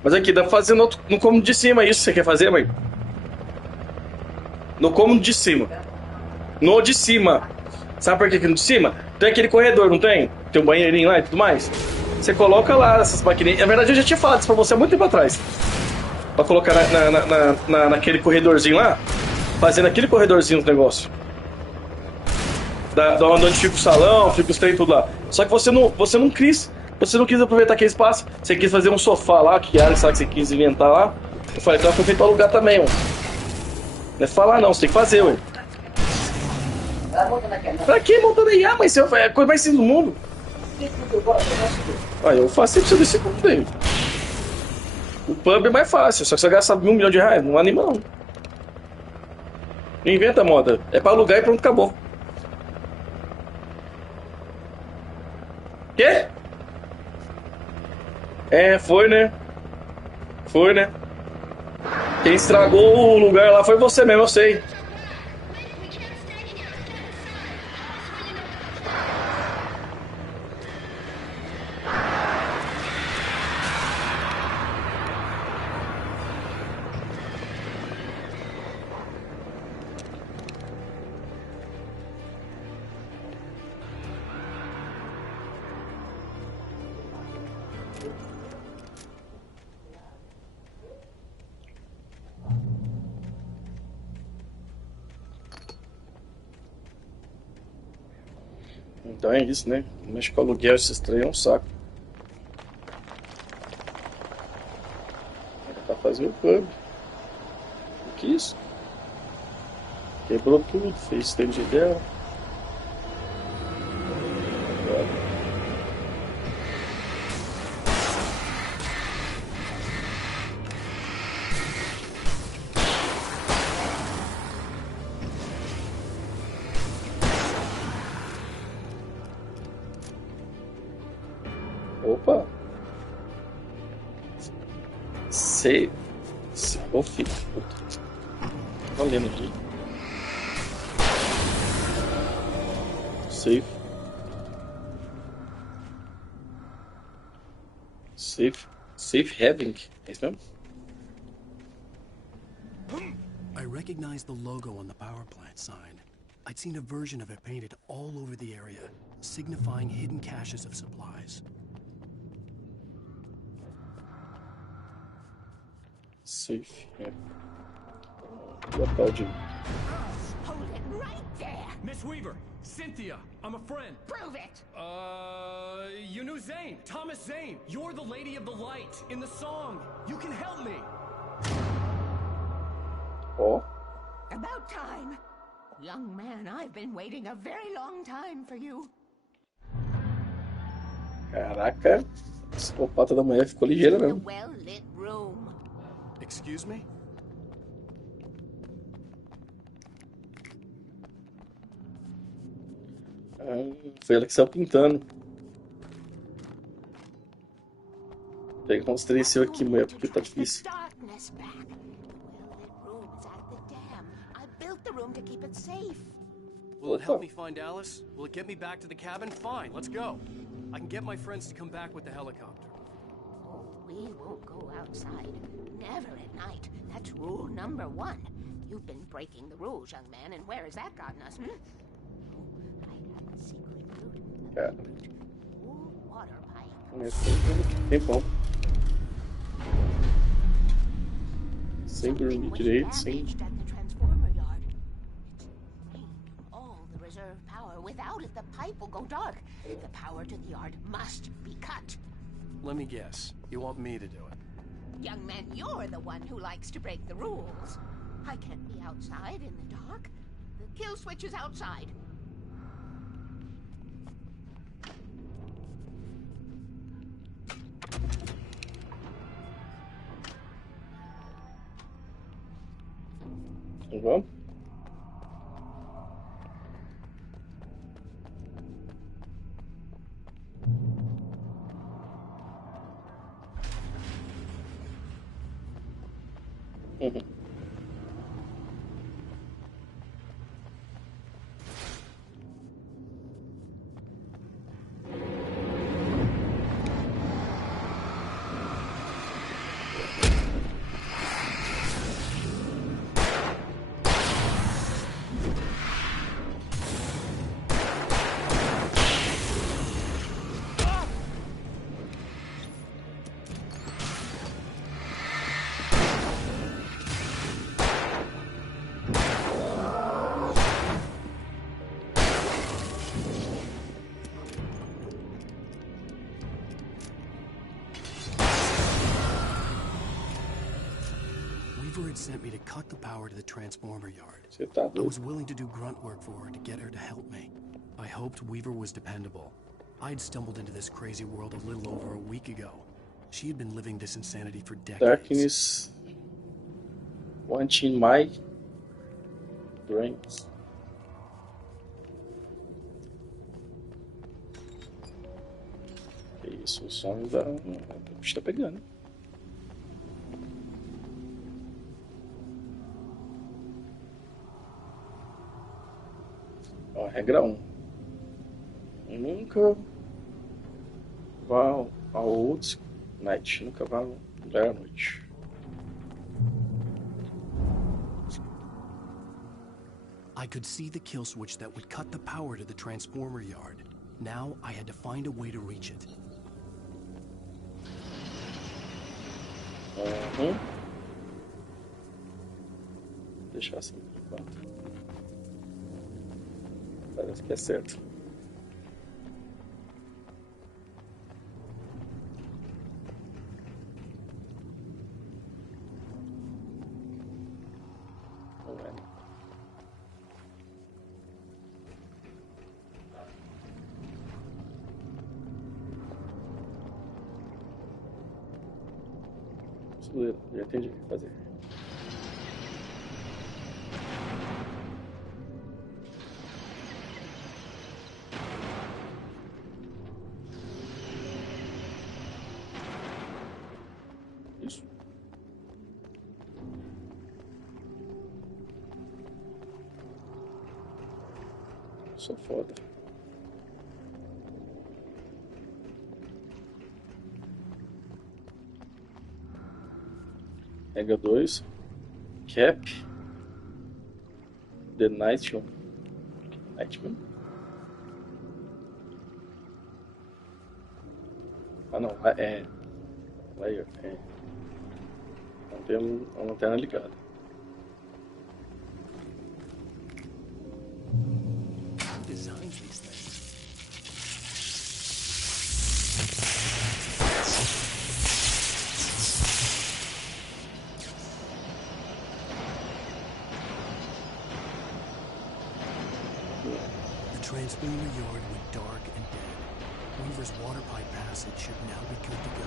Mas aqui, dá pra fazer no cômodo de cima, é isso que você quer fazer, mãe? No cômodo de cima. No de cima. Sabe por que aqui no de cima? Tem aquele corredor, não tem? Tem um banheirinho lá e tudo mais. Você coloca lá essas maquininhas. Na verdade, eu já tinha falado isso pra você há muito tempo atrás. Pra colocar naquele corredorzinho lá. Fazendo aquele corredorzinho do negócio. Da onde fica o salão, fica os trem tudo lá. Só que você não quis. Você não quis aproveitar aquele espaço. Você quis fazer um sofá lá, que área sabe que você quis inventar lá. Eu falei, então foi feito pra alugar também, mano. Não é falar não, você tem que fazer, ué. Pra que montando aí? Ah, mas é a coisa mais simples do mundo. Ah, eu faço sempre desse mundo aí. O pub é mais fácil, só que você gasta R$1 milhão, não anima não. Não inventa moda. É pra alugar e pronto, acabou. Quê? É, foi, né? Foi, né? Quem estragou o lugar lá foi você mesmo, eu sei. Então é isso, né? Mexe com aluguel, esses trem é um saco. Era pra fazer o pub. O que é isso? Quebrou tudo, fez stand dela. Opa! Sei. Ô filho. Tá lendo aqui. Safe. Safe having. É isso mesmo? I recognized the logo on the power plant sign. I'd seen a version of it painted all over the area, signifying hidden caches of supplies. Safe. Boa tarde. Hold it right there! Miss Weaver, Cynthia, I'm a friend. Prove it! You knew Zane, Thomas Zane. You're the Lady of the Light in the song. You can help me. Ó. About time. Young man, I've been waiting a very long time for you. Caraca. A psicopata da mulher ficou ligeira mesmo. Well-lit room. Excuse me? Foi ela que saiu pintando. Pega uns 3 seu aqui, mulher, porque tá difícil. Darkness back. Well-lit rooms at the dam. I built the room to keep it safe. Will it help me find Alice? Will it get me back to the cabin? Fine, let's go. I can get my friends to come back with the helicopter. Oh, we won't go outside. Never at night. That's rule number 1. You've been breaking the rules, young man, and where has that gotten us, Oh, I have a secret route. Cara. Old water pipe. Tempão. Sem dormir direito, sem... All the reserve power. Without it, the pipe will go dark. The power to the yard must be cut. Let me guess. You want me to do it? Young man, you're the one who likes to break the rules. I can't be outside in the dark. The kill switch is outside. Vamos? Weaver had sent me to cut the power to the transformer yard. Tá I was willing to do grunt work for her to get her to help me. I hoped Weaver was dependable. I'd stumbled into this crazy world a little over a week ago. She had been living this insanity for decades. Darkness wanting my brains. Isso, o som da... O bicho tá pegando. Ó, regra 1. Nunca vá ao Old Night. Nunca vá ao lugar à noite. I could see the kill switch that would cut the power to the transformer yard. Now I had to find a way to reach it. Deixar assim por enquanto. Parece que é certo. Não é. Já entendi o que fazer. Isso. Sou foda. Regra 2. Cap. The Nightman. Ah não, é. Aí, é. Não tem a lanterna ligada. Who designs these things? The transformer yard went dark and dead. Weaver's water pipe passage should now be good to go.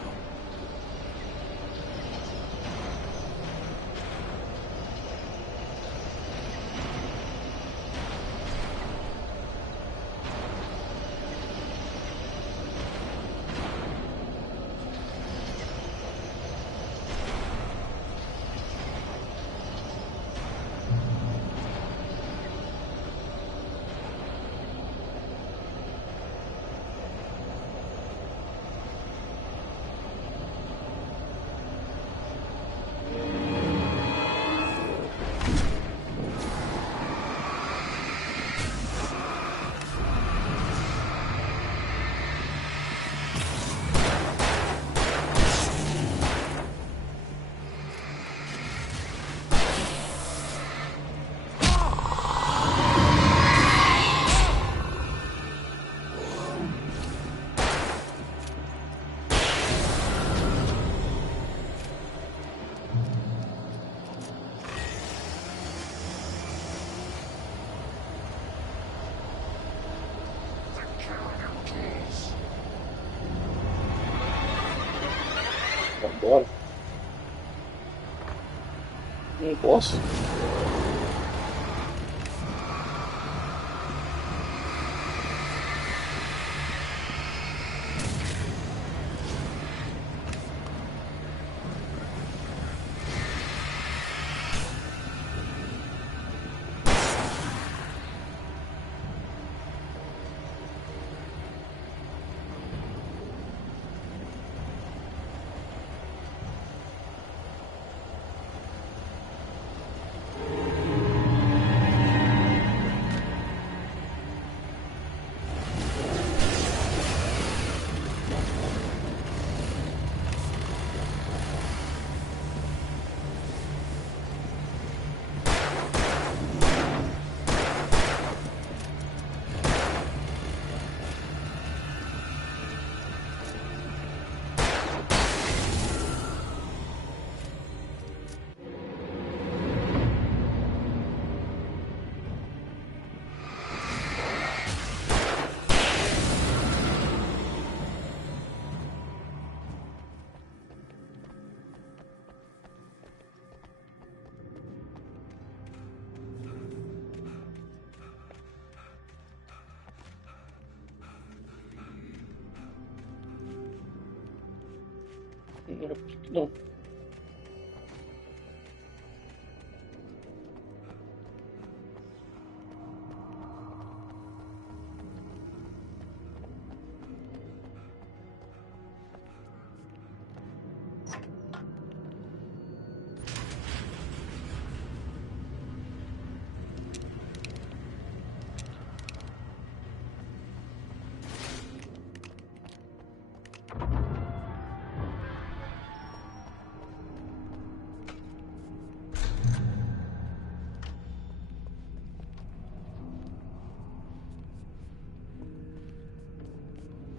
Bora. Não posso. Não.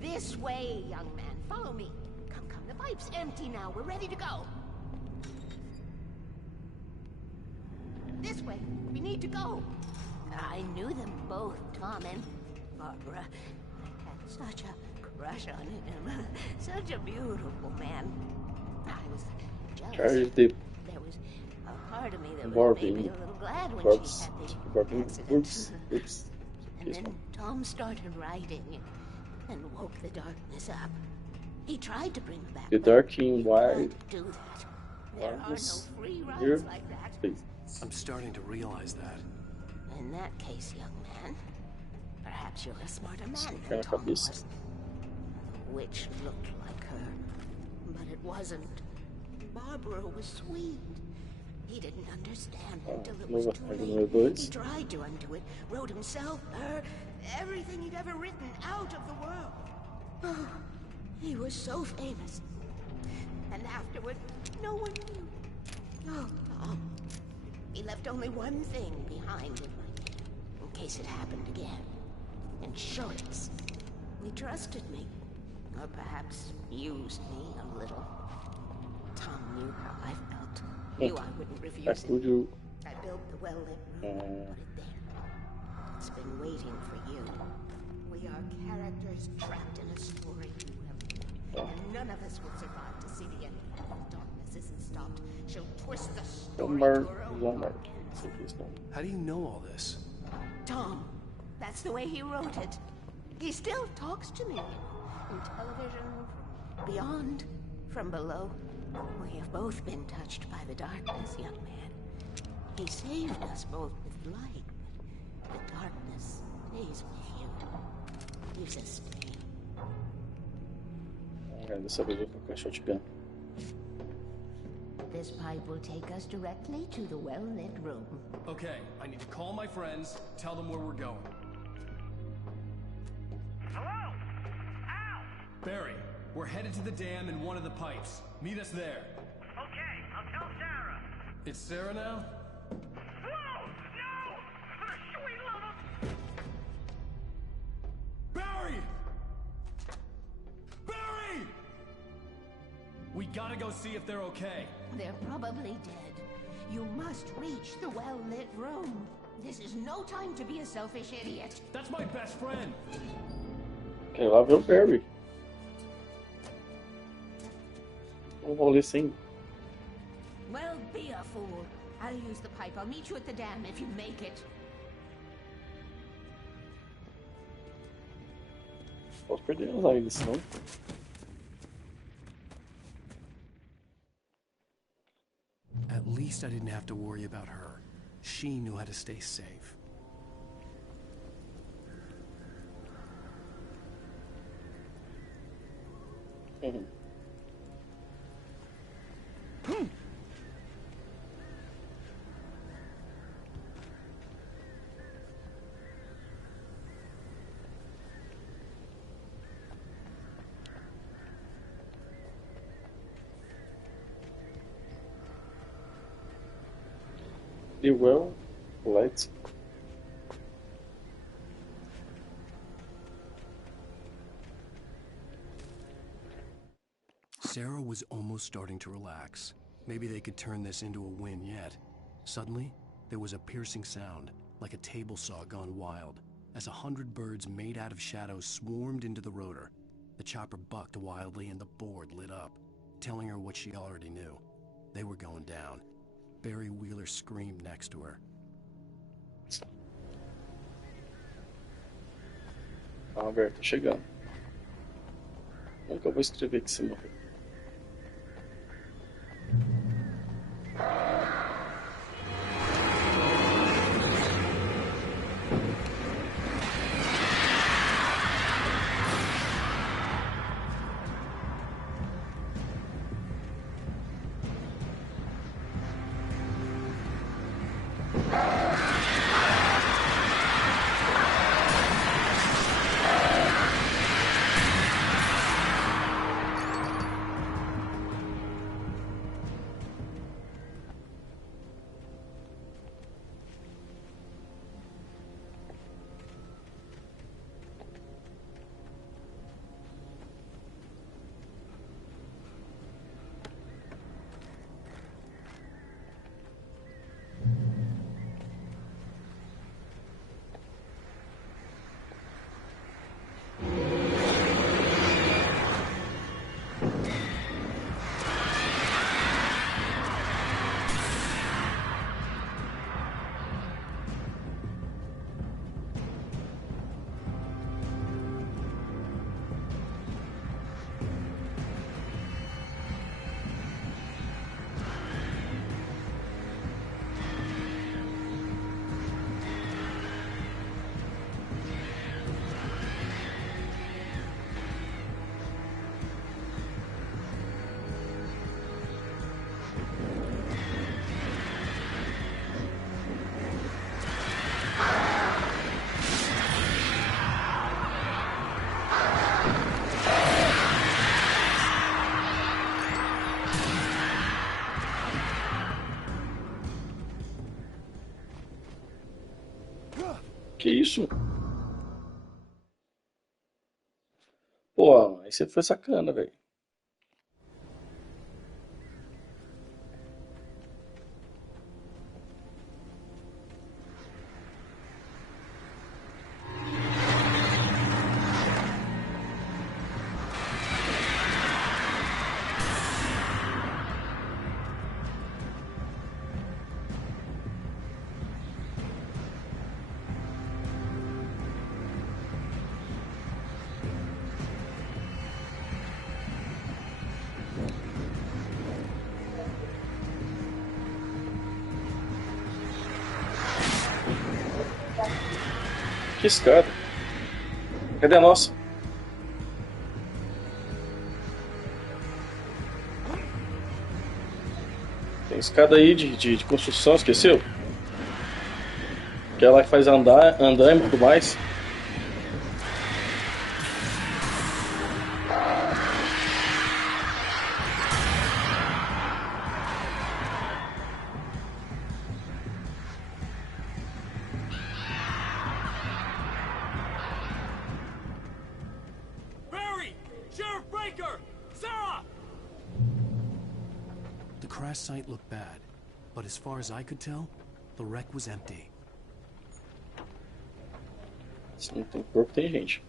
This way, young man. Follow me. Come, come. The pipe's empty now. We're ready to go. This way. We need to go. I knew them both, Tom and Barbara. I had such a crush on him. Such a beautiful man. I was jealous. There was a part of me that was maybe a little glad when she had the accident. Oops. And then Tom started writing and woke the darkness up. He tried to bring her back. The dark why? Do that. There are no free rides here? like that. Please. I'm starting to realize that. In that case, young man, perhaps you're a smarter man Kind than of Tom copies. was. The witch looked like her, but it wasn't. Barbara was sweet. He didn't understand until it was too late. He tried to undo it, wrote himself, her, everything he'd ever written out of the world. Oh, he was so famous. And afterward, no one knew. Oh, he left only one thing behind him, in case it happened again. Insurance. He trusted me. Or perhaps used me a little. Tom knew how I felt. Knew I wouldn't refuse it. I built the well-lit room, put it there. It's been waiting for you. We are characters trapped in a story you have written. And none of us will survive to see the end. If darkness isn't stopped, she'll twist the story to her own dark ends. How do you know all this? Tom, that's the way he wrote it. He still talks to me. In television, beyond, from below. We have both been touched by the darkness, young man. He saved us both with light, but the darkness stays with you. Leaves a stain. Dessa vez eu vou ficar shotgun. This pipe will take us directly to the well-lit room. Okay, I need to call my friends, tell them where we're going. Hello? Al! Barry, we're headed to the dam in one of the pipes. Meet us there. Okay, I'll tell Sarah. It's Sarah now? Whoa! No! For the sweet love of... Barry! Barry! We gotta go see if they're okay. They're probably dead. You must reach the well-lit room. This is no time to be a selfish idiot. That's my best friend. Okay, lá vem o Barry. Um rolê sem. Well, be a fool. I'll use the pipe. I'll meet you at the dam if you make it. Posso perder as águias, senão. At least I didn't have to worry about her. She knew how to stay safe. Well, let's. Sarah was almost starting to relax. Maybe they could turn this into a win yet. Suddenly, there was a piercing sound, like a table saw gone wild, as 100 birds made out of shadows swarmed into the rotor. The chopper bucked wildly and the board lit up, telling her what she already knew. They were going down. Barry Wheeler screamed next to her. Alberto, tá chegando. Como que eu vou escrever que você morreu? Que isso? Pô, aí você foi sacana, velho. Que escada? Cadê a nossa? Tem escada aí de construção, esqueceu? Que ela que faz andar e tudo mais. crash site looked bad, but as far as I could tell, the wreck was empty. Se não tem corpo, tem gente.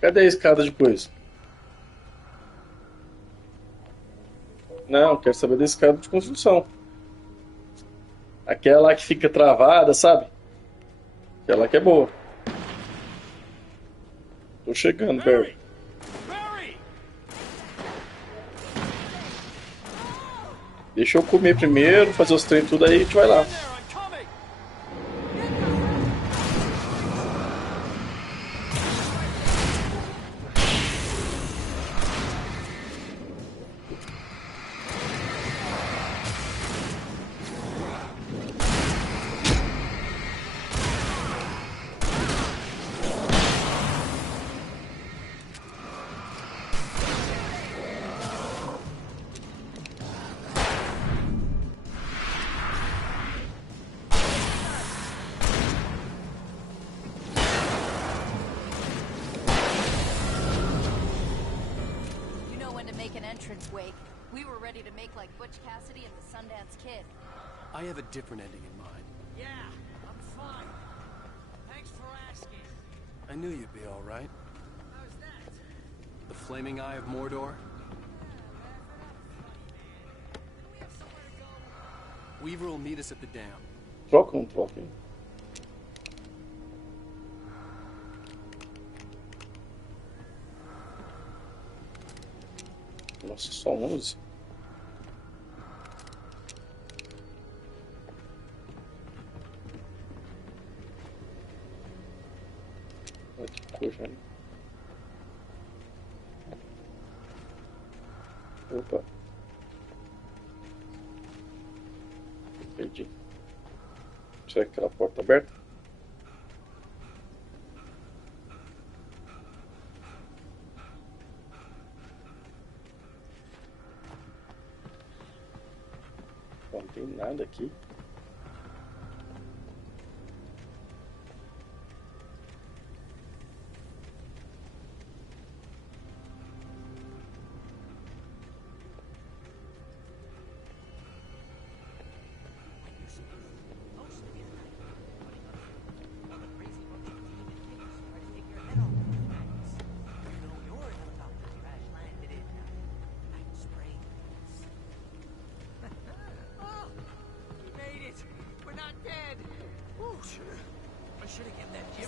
Cadê a escada de coisa? Não, quero saber da escada de construção. Aquela lá que fica travada, sabe? Aquela que é boa. Tô chegando, Barry. Deixa eu comer primeiro, fazer os treinos tudo aí, a gente vai lá. Wake. We were ready to make like Butch Cassidy and the Sundance Kid. I have a different ending in mind. Yeah, I'm fine. Thanks for asking. I knew you'd be all right. How's that? The flaming eye of Mordor? Weaver will meet us at the dam. Troca um troca, hein? Nossa, só 11? Olha que coisa, né? Opa. Perdi. Será que aquela porta aberta? Não tem nada aqui.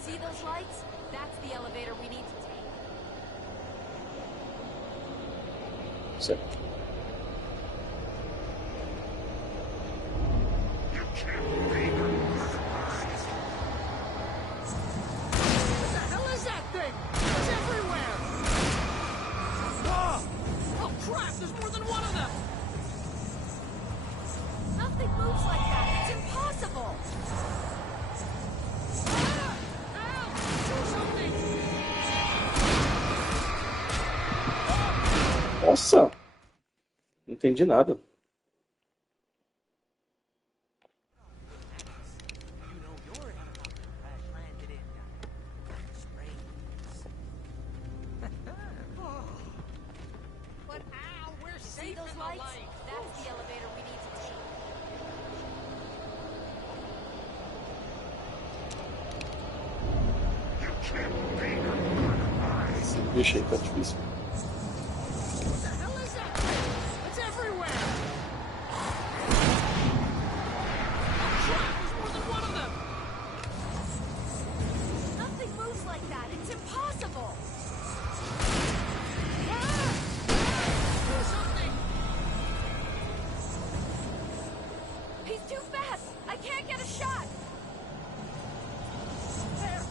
See those lights? That's the elevator we need to take. Certo. What the hell is that thing? It's everywhere! Whoa! Oh crap, there's more than one of them! Nothing moves like that. It's impossible. Nossa! Não entendi nada. See those lights? That's the elevator we need to take. Esse bicho aí tá difícil. What the hell is that thing? It's everywhere! Oh crap, there's more than one of them! Nothing moves like that. It's impossible. Do something! He's too fast. I can't get a shot. There!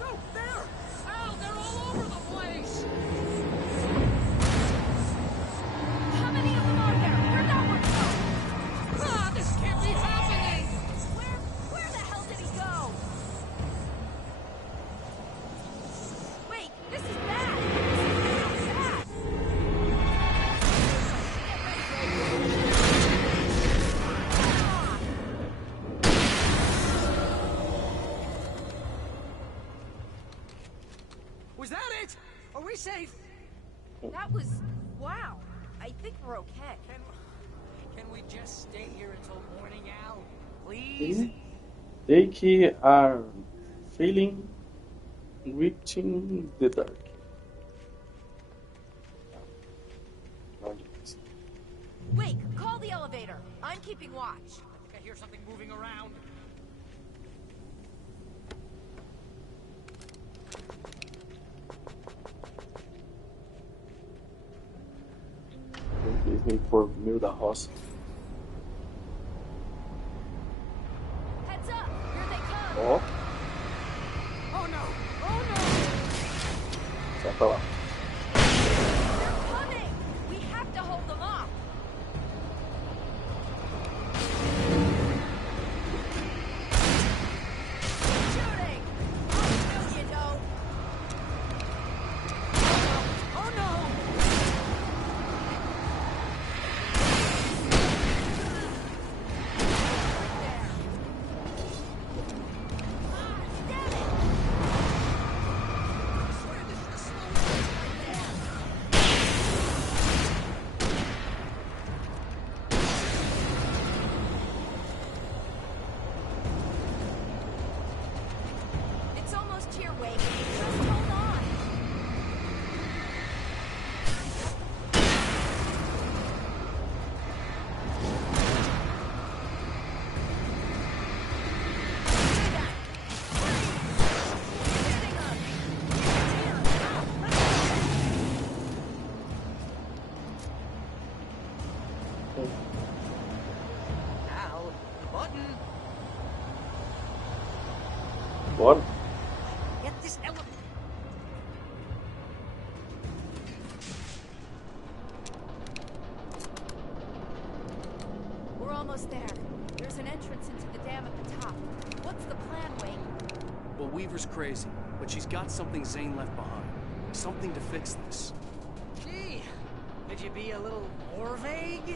No, there! Ow, they're all over the place! How many of them are there? Where'd that one go? Ah, this can't be happening! Where the hell did he go? Wait, this is bad. This is bad. Was that it? Are we safe? That was... wow. I think we're okay. Can we just stay here until morning, Al? Please? They are failing reaching the dark. Wake, call the elevator. I'm keeping watch. I think I hear something moving around. Eles vêm por meio da roça. Heads up! Here they come! Ó, Oh no! Oh no! sai pra lá. They're coming! We have to hold them off! Shooting! Oh no, you don't! Oh no! It's almost here, Wake. Just hold on. Al, button. Bora. Get this elevator. We're almost there. There's an entrance into the dam at the top. What's the plan, Wake? Well, Weaver's crazy, but she's got something Zane left behind. Something to fix this. Gee, could you be a little more vague?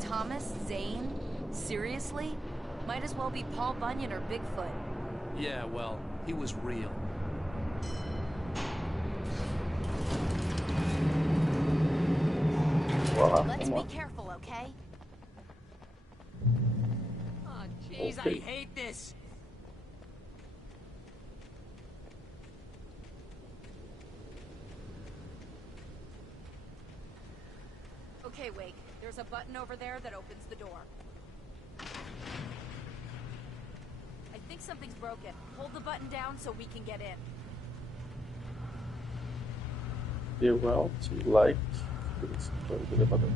Thomas Zane? Seriously? Might as well be Paul Bunyan or Bigfoot. Yeah, well, he was real. Let's be careful, okay? Oh, jeez, Okay. I hate this. Okay, Wake. There's a button over there that opens the door. I think something's broken. Hold the button down so we can get in. Deu alt, like. Beleza, agora do elevador.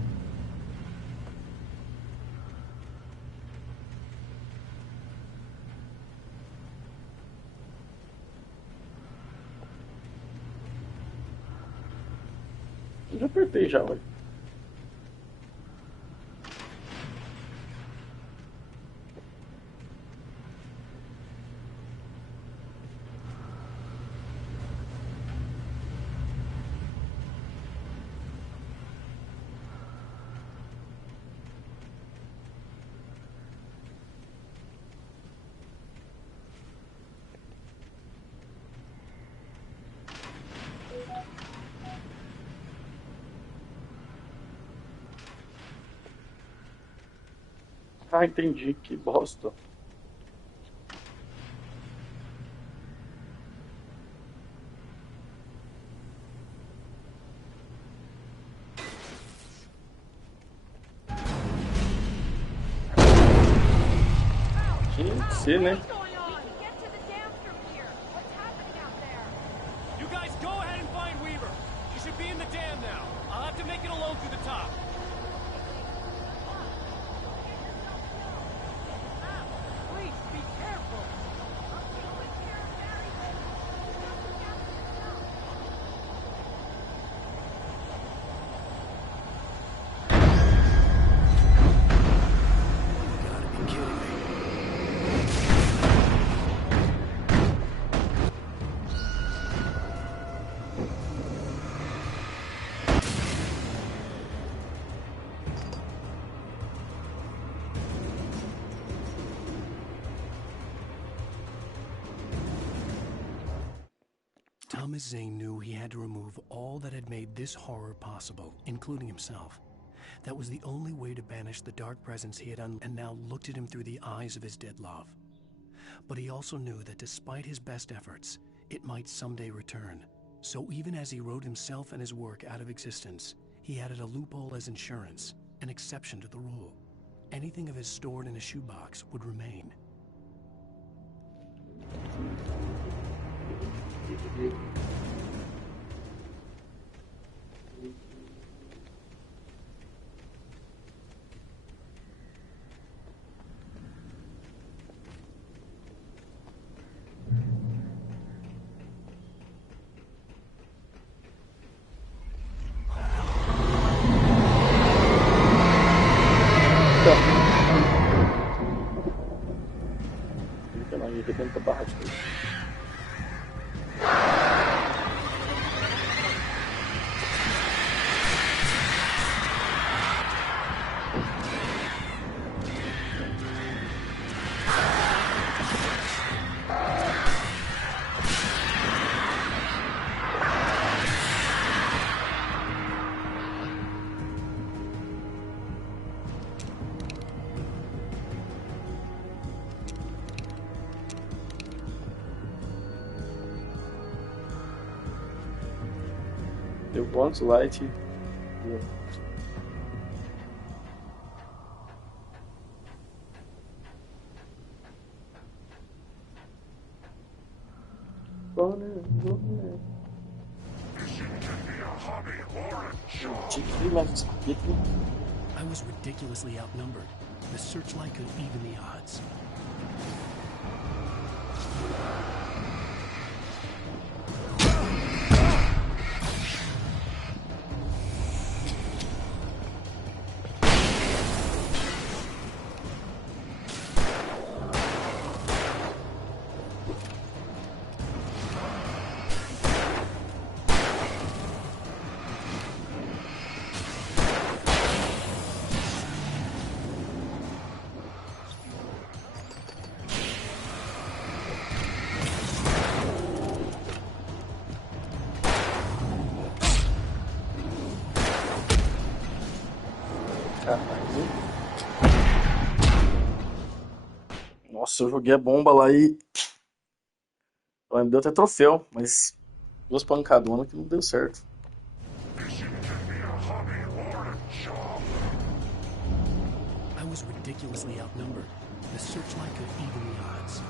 Eu já apertei já, ué. Ah, entendi, que bosta. Tinha que ser, né? You guys go ahead and find Weaver. She should be in the dam now. I'll have to make it alone through the top. Please be careful. Thomas Zane knew he had to remove all that had made this horror possible, including himself. That was the only way to banish the dark presence he had and now looked at him through the eyes of his dead love. But he also knew that despite his best efforts, it might someday return. So even as he wrote himself and his work out of existence, he added a loophole as insurance, an exception to the rule. Anything of his stored in a shoebox would remain. Dentro da barra de luz. Eu want light. I was ridiculously outnumbered. The searchlight could even the odds. Nossa, eu joguei a bomba lá e... Ela me deu até troféu, mas... Duas pancadonas que não deu certo. I was ridiculously outnumbered. The searchlight could even the odds.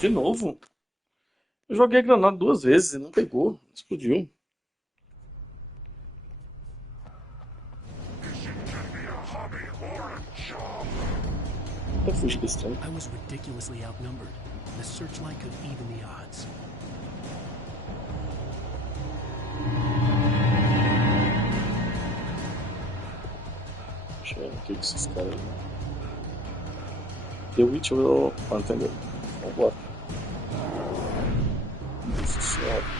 De novo? Eu joguei a granada 2 vezes e não pegou. Explodiu. Eu fugi desse trem. I was ridiculously outnumbered. The searchlight could even the odds. Deixa eu ver o que esses caras... The Witch will... entendeu? Vambora. Nossa senhora.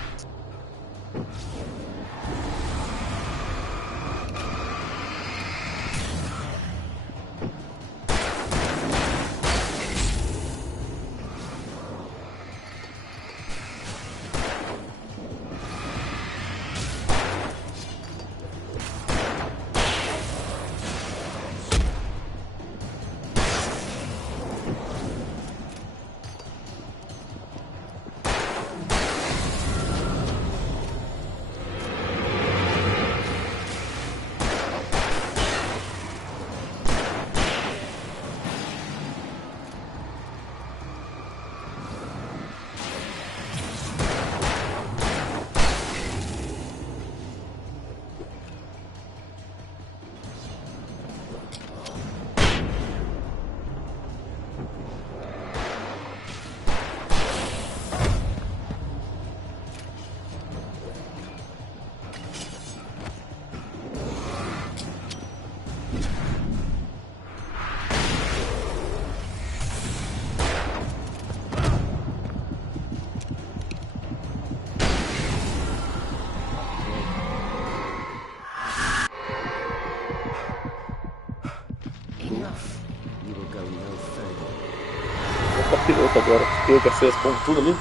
capiroto agora. Eu que fez com tudo ali.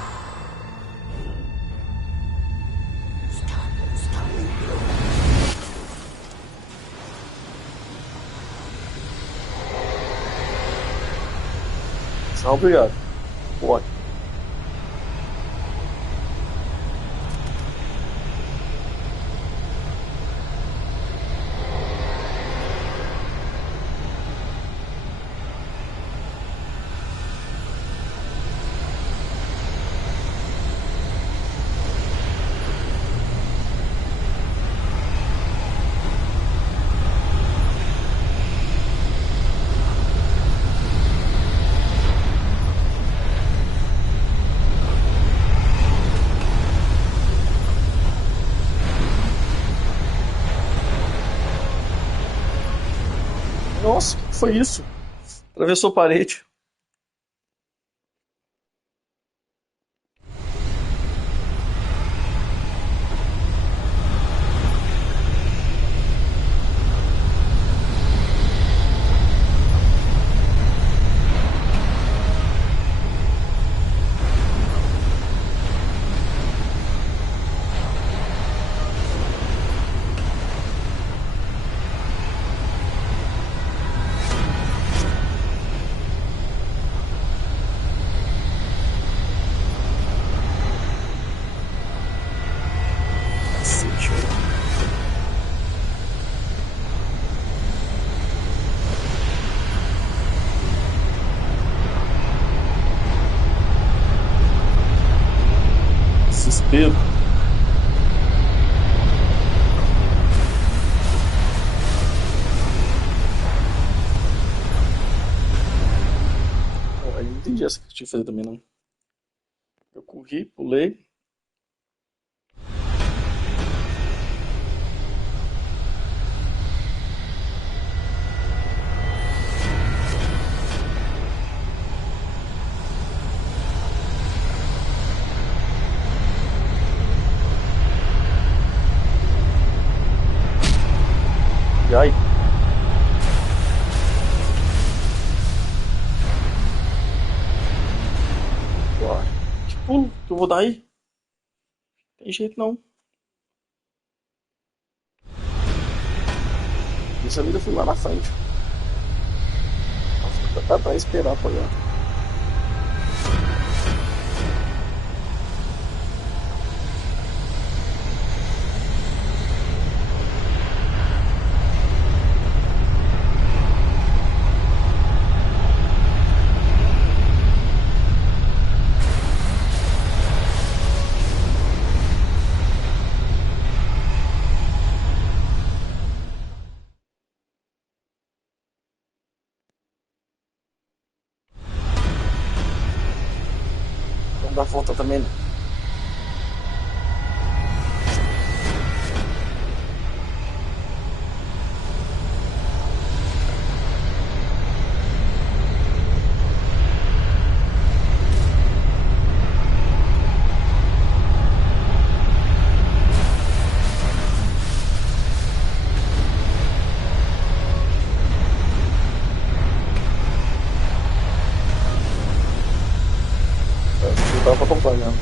Obrigado. Waki. Nossa, o que foi isso? Atravessou a parede. Desespero. Eu não entendi essa que eu tinha que fazer também, não. Eu corri, pulei. E aí? Ué, que pulo que eu vou dar aí? Tem jeito não. Dessa vida eu fui lá na frente. Dá pra esperar pra olhar. Não dá volta também não. Eu tava acompanhando.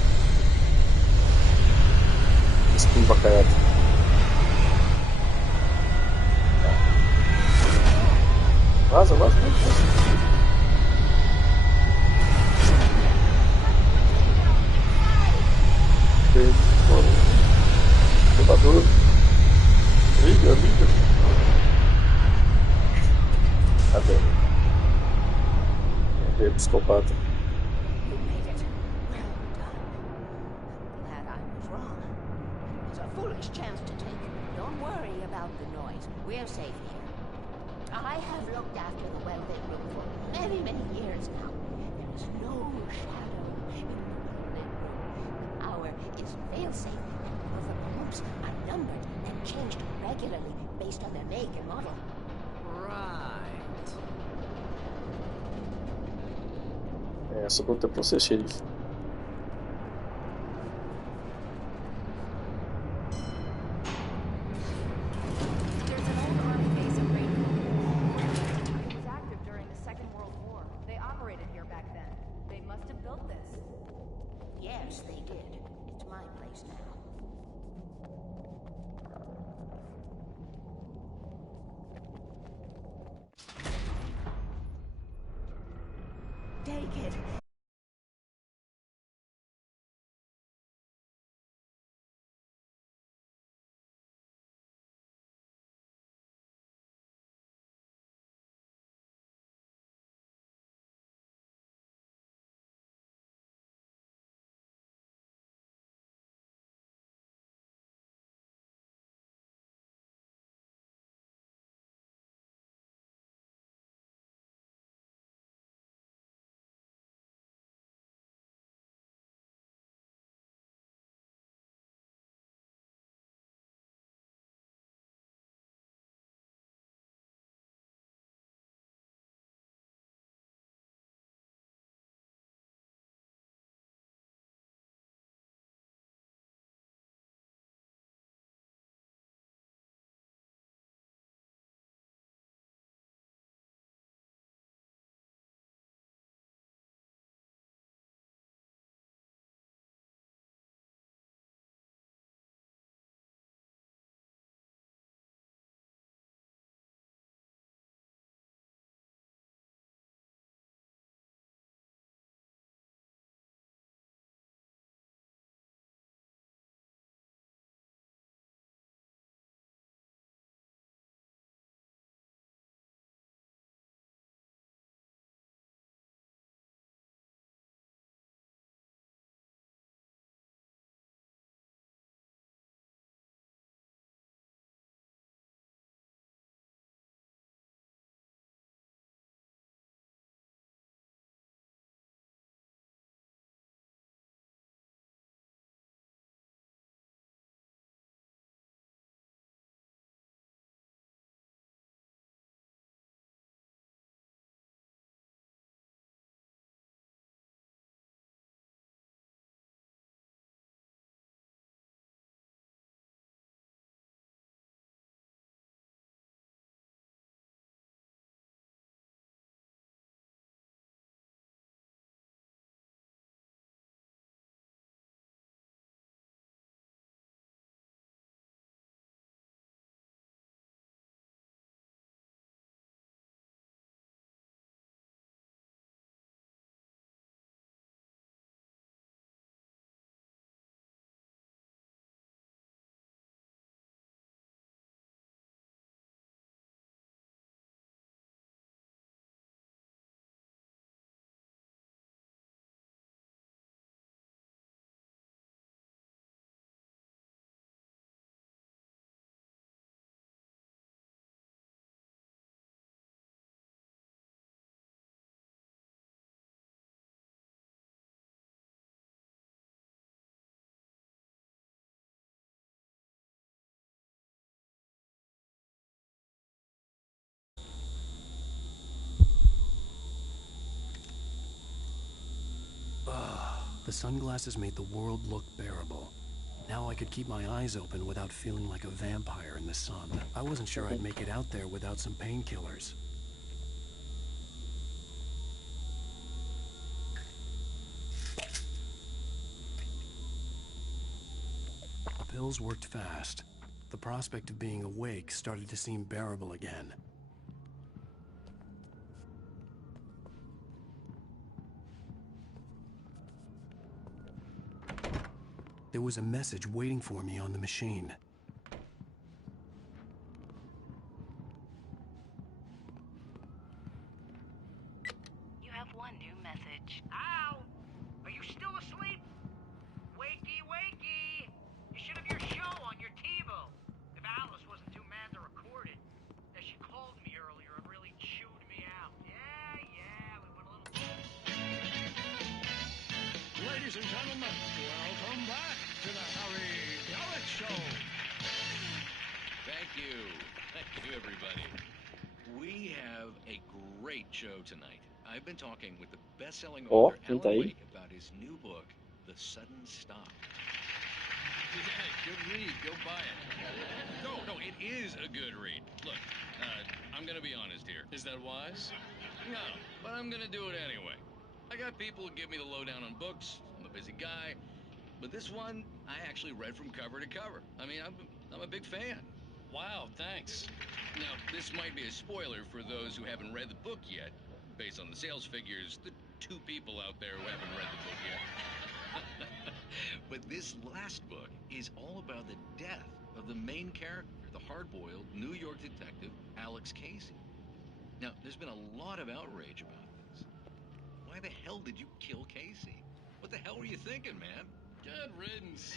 Espinho bacalhado. Vaza, vaza, vaza. Elevador. Liga, liga. Cadê? Cadê, psicopata? You made it. Well done. Glad I was wrong. It was a foolish chance to take. Don't worry about the noise. We're safe here. I have looked after the well-lit room for many, many years now. There is no shadow in the well-lit room. The power is fail-safe. The pumps are numbered and changed regularly based on their make and model. Right. Só pra você, xerife. There's an old army base in Rainbow. It was active during the Second World War. They operated here back then. They've Yes, they did. It's my place now. Take it. The sunglasses made the world look bearable. Now I could keep my eyes open without feeling like a vampire in the sun. I wasn't sure I'd make it out there without some painkillers. The pills worked fast. The prospect of being awake started to seem bearable again. There was a message waiting for me on the machine. You have one new message. Ow! Are you still asleep? Wakey, wakey! You should have your show on your TiVo. If Alice wasn't too mad to record it. As she called me earlier and really chewed me out. Yeah, we went a little... Ladies and gentlemen, welcome back to the Harry Gallic Show. Thank you. Thank you, everybody. We have a great show tonight. I've been talking with the best-selling Ó, author quem tá Alan aí? Wake about his new book, The Sudden Stop. Yeah, good read. Go buy it. No, it is a good read. Look, I'm gonna be honest here. Is that wise? No, but I'm gonna do it anyway. I got people who give me the lowdown on books. I'm a busy guy. but this one I actually read from cover to cover. I mean, I'm a big fan. Wow, thanks. Now, this might be a spoiler for those who haven't read the book yet. Based on the sales figures, the 2 people out there who haven't read the book yet. But this last book is all about the death of the main character, the hard-boiled New York detective, Alex Casey. Now, there's been a lot of outrage about this. Why the hell did you kill Casey? What the hell were you thinking, man? Good riddance.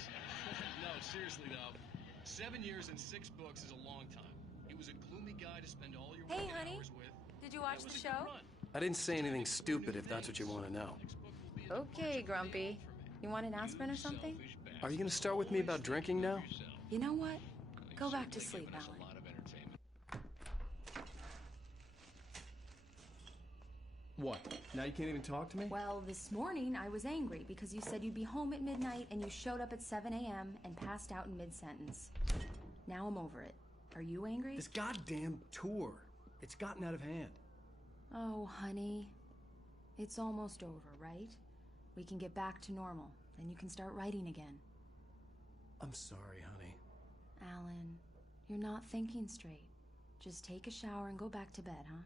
No, seriously though. 7 years and 6 books is a long time. He was a gloomy guy to spend all your Hey, working honey. hours with. Did you watch the show? I didn't say anything stupid if that's what you want to know. Okay, Grumpy. You want an aspirin or something? Are you going to start with me about drinking now? You know what? Go back to sleep, Alan. What? Now you can't even talk to me? Well, this morning I was angry because you said you'd be home at midnight and you showed up at 7 a.m. and passed out in mid-sentence. Now I'm over it. Are you angry? This goddamn tour. It's gotten out of hand. Oh, honey. It's almost over, right? We can get back to normal. Then you can start writing again. I'm sorry, honey. Alan, you're not thinking straight. Just take a shower and go back to bed, huh?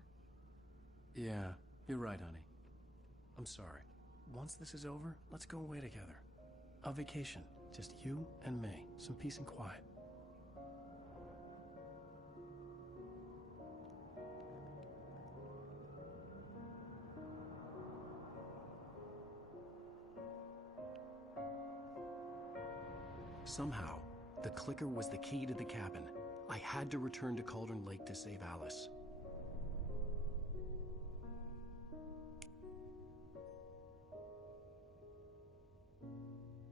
Yeah, you're right, honey. I'm sorry. Once this is over, let's go away together. A vacation. Just you and me. Some peace and quiet. Somehow, the clicker was the key to the cabin. I had to return to Cauldron Lake to save Alice.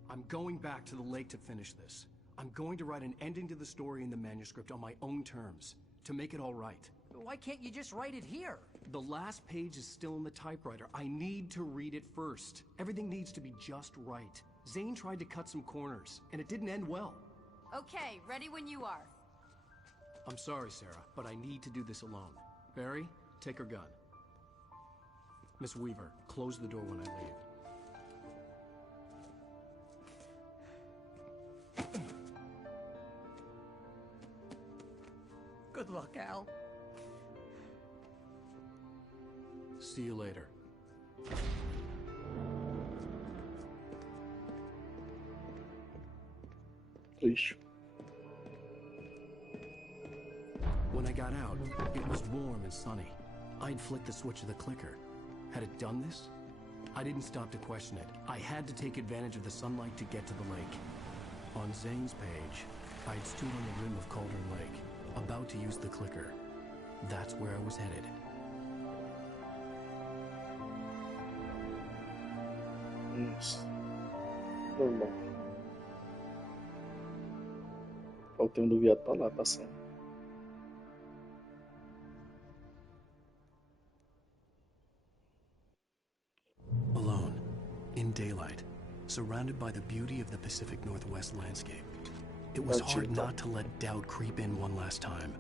I'm going back to the lake to finish this. I'm going to write an ending to the story in the manuscript on my own terms, to make it all right. Why can't you just write it here? The last page is still in the typewriter. I need to read it first. Everything needs to be just right. Zane tried to cut some corners, and it didn't end well. Okay, ready when you are. I'm sorry, Sarah, but I need to do this alone. Barry, take her gun. Miss Weaver, close the door when I leave. Good luck, Al. See you later. Ixi. When I got out, it was warm and sunny. I'd flicked the switch of the clicker. Had it done this? I didn't stop to question it. I had to take advantage of the sunlight to get to the lake. On Zane's page, I'd stood on the rim of Cauldron Lake, about to use the clicker. That's where I was headed. Isso. Normal. O tempo do viado tá lá passando. Alone, in daylight, surrounded by the beauty of the Pacific Northwest landscape. It was hard not to let doubt creep in one last time.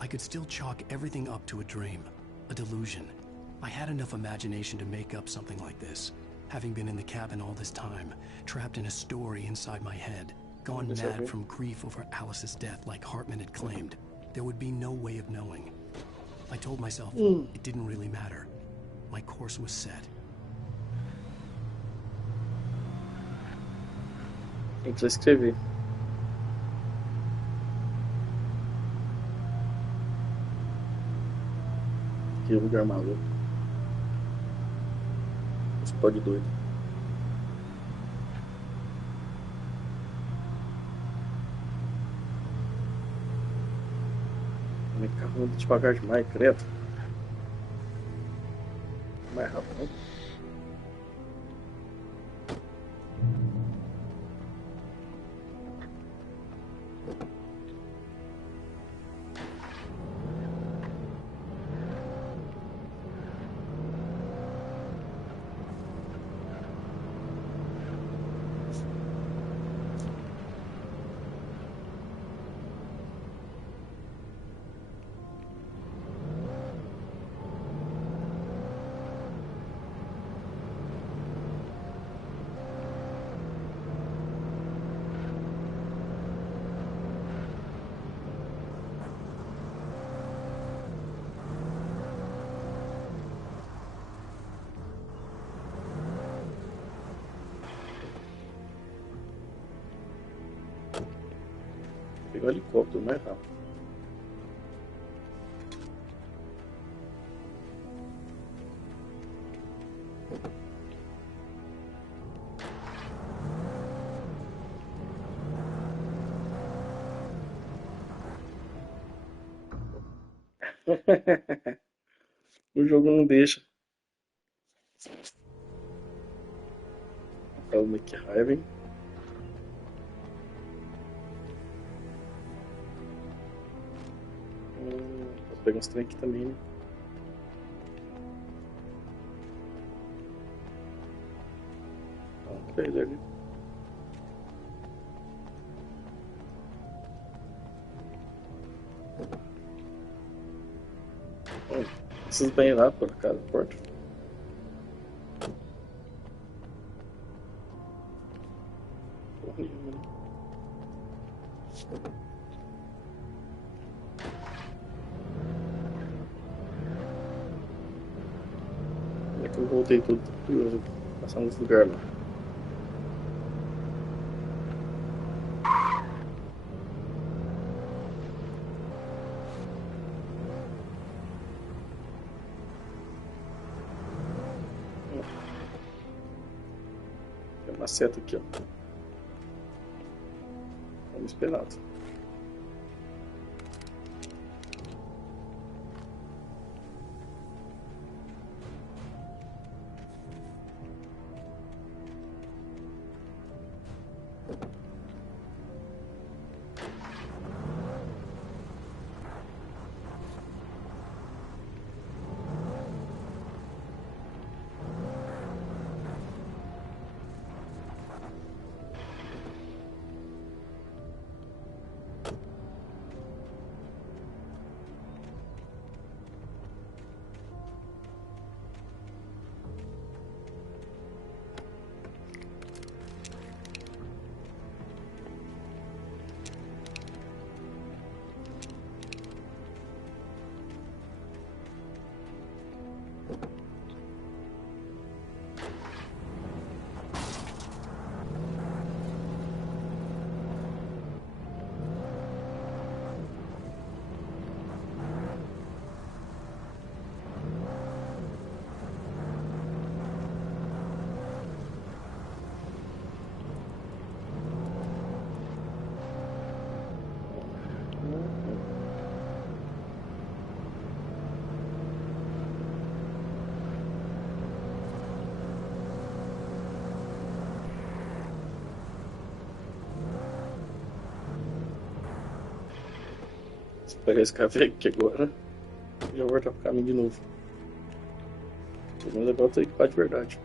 I could still chalk everything up to a dream, a delusion. I had enough imagination to make up something like this. Having been in the cabin all this time, trapped in a story inside my head, gone mad from grief over Alice's death like Hartman had claimed, there would be no way of knowing. I told myself it didn't really matter. My course was set. Quem precisa escrever? Que lugar maluco. Explode doido. Meu carro anda devagar demais, credo. Mais rápido, não? Pegar o helicóptero mais rápido. O jogo não deixa. Calma, que raiva, hein? Vou pegar uns trem aqui também, né? Perde ali. Preciso bem ir lá por cá da porta. Porra nenhuma, né? É que eu voltei todo curioso, passar nesse lugar lá. Tem uma seta aqui, ó. Como esperado. Se pegar esse café aqui agora, já vou voltar pro caminho de novo. Pelo menos agora eu tô equipado de verdade.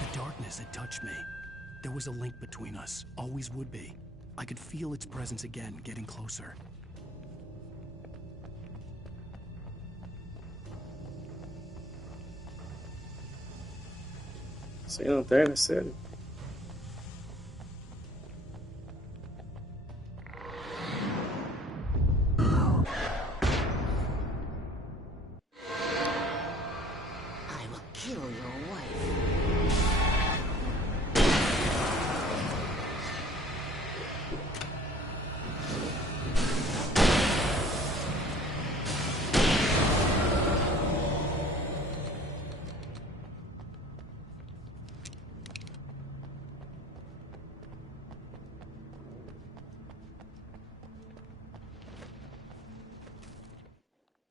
The darkness had touched me. There was a link between us, always would be. I could feel its presence again, getting closer. Sem lanterna, sério? I will kill your wife.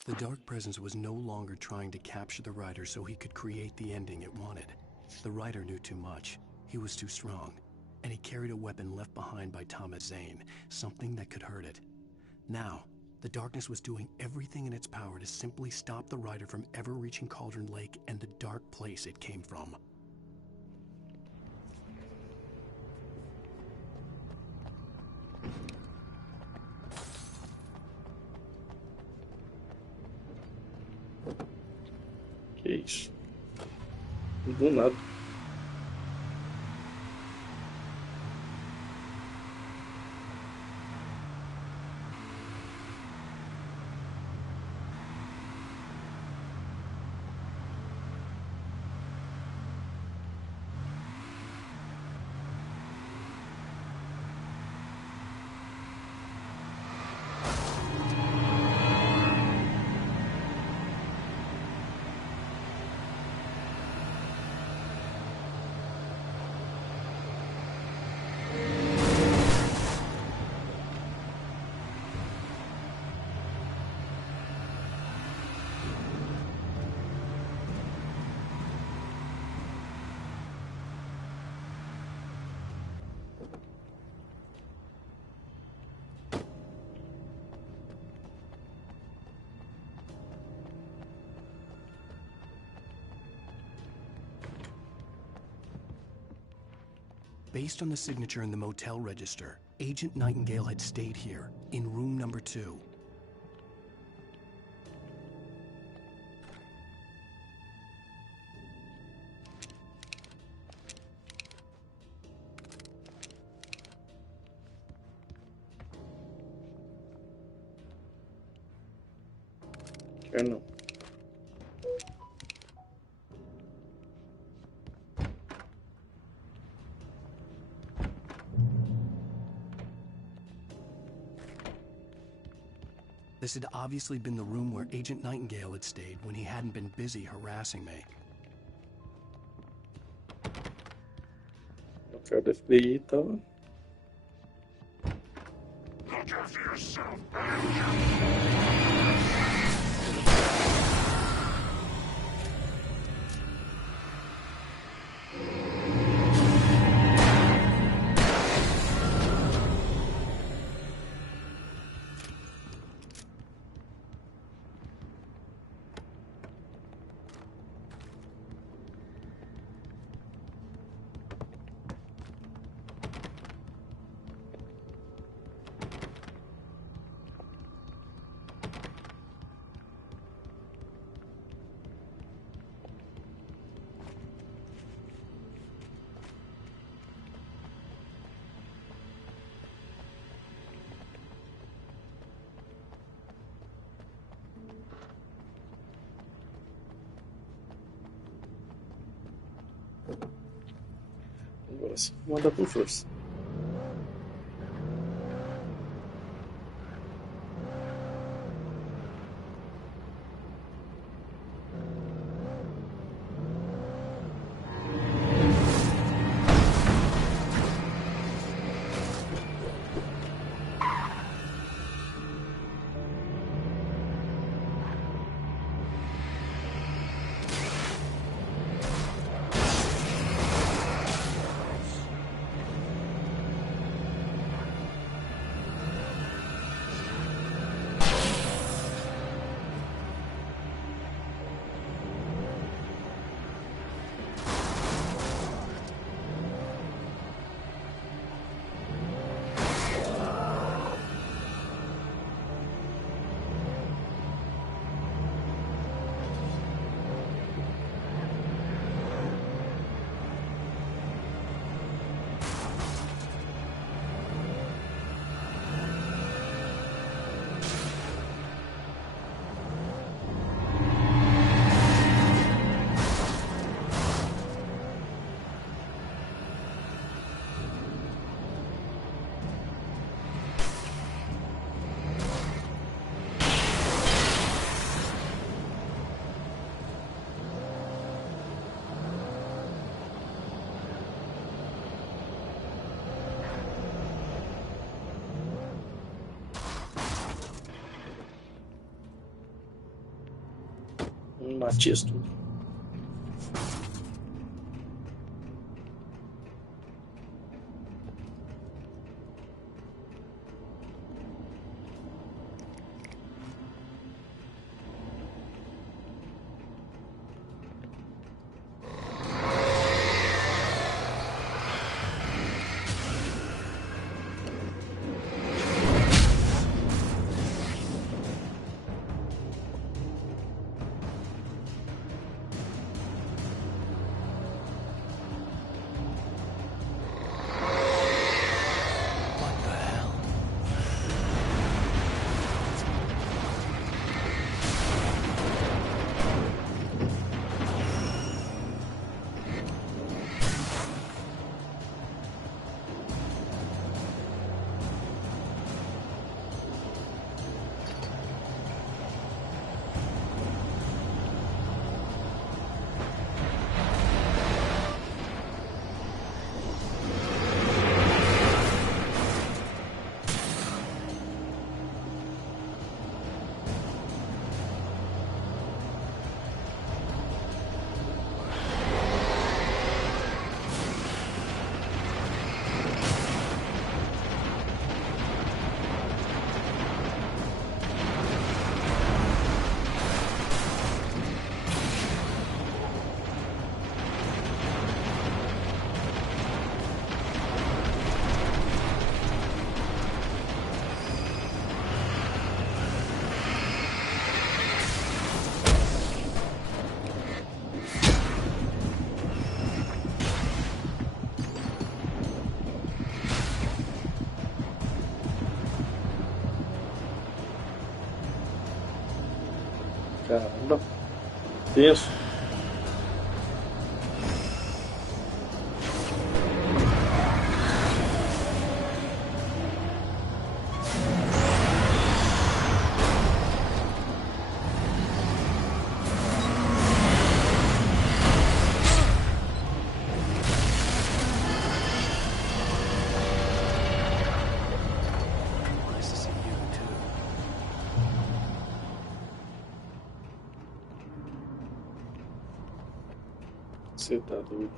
The dark presence was no longer trying to capture the writer so he could create the ending it wanted. The writer knew too much. He was too strong. And he carried a weapon left behind by Thomas Zane, something that could hurt it. Now, the darkness was doing everything in its power to simply stop the writer from ever reaching Cauldron Lake and the dark place it came from. Que isso? Do nada. Based on the signature in the motel register, Agent Nightingale had stayed here, in room number 2. Eu não. This had obviously been the room where Agent Nightingale had stayed when he hadn't been busy harassing me. O cara do FBI tava. Look after yourself, Agora sim, manda com força. Matias tudo. Caramba. Tenso. Nice to see you too. Você tá doido.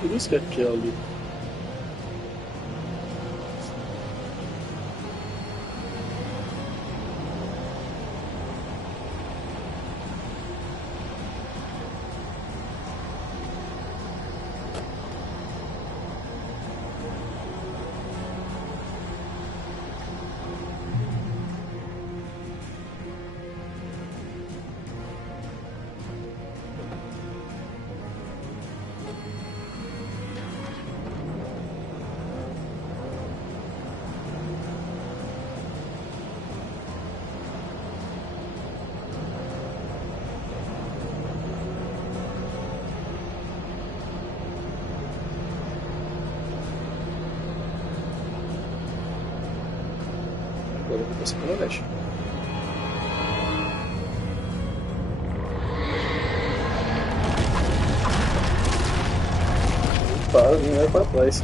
Que isso que é aquilo ali? Agora eu vou passar pela leste. Para, nem vai para trás.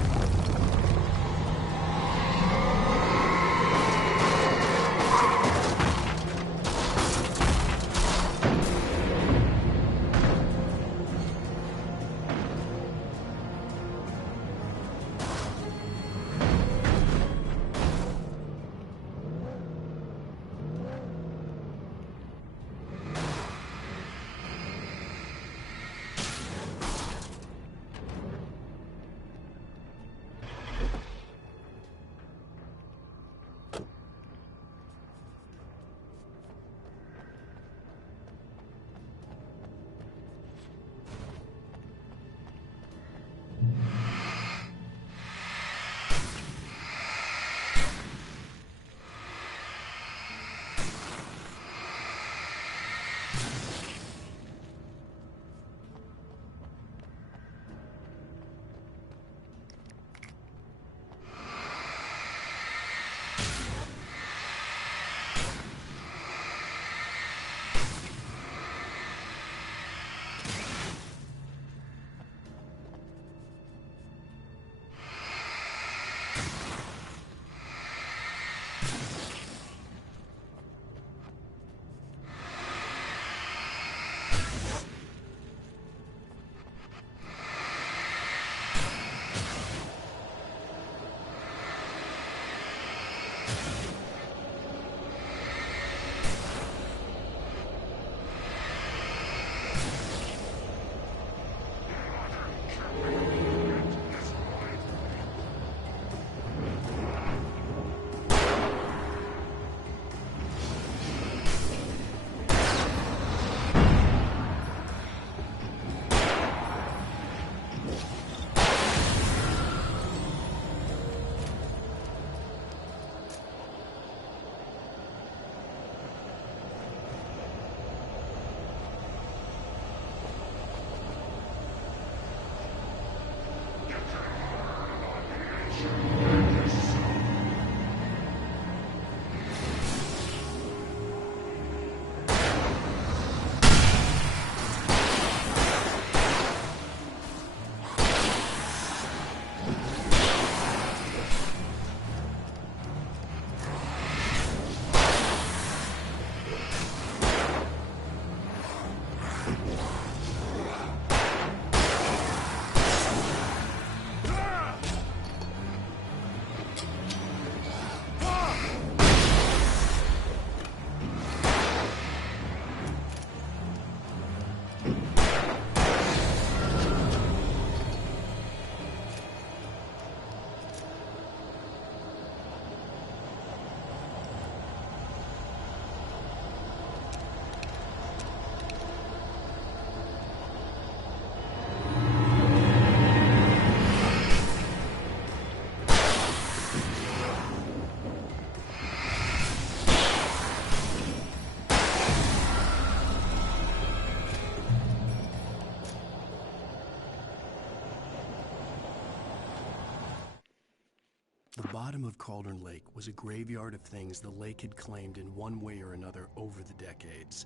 The bottom of Cauldron Lake was a graveyard of things the lake had claimed in one way or another over the decades.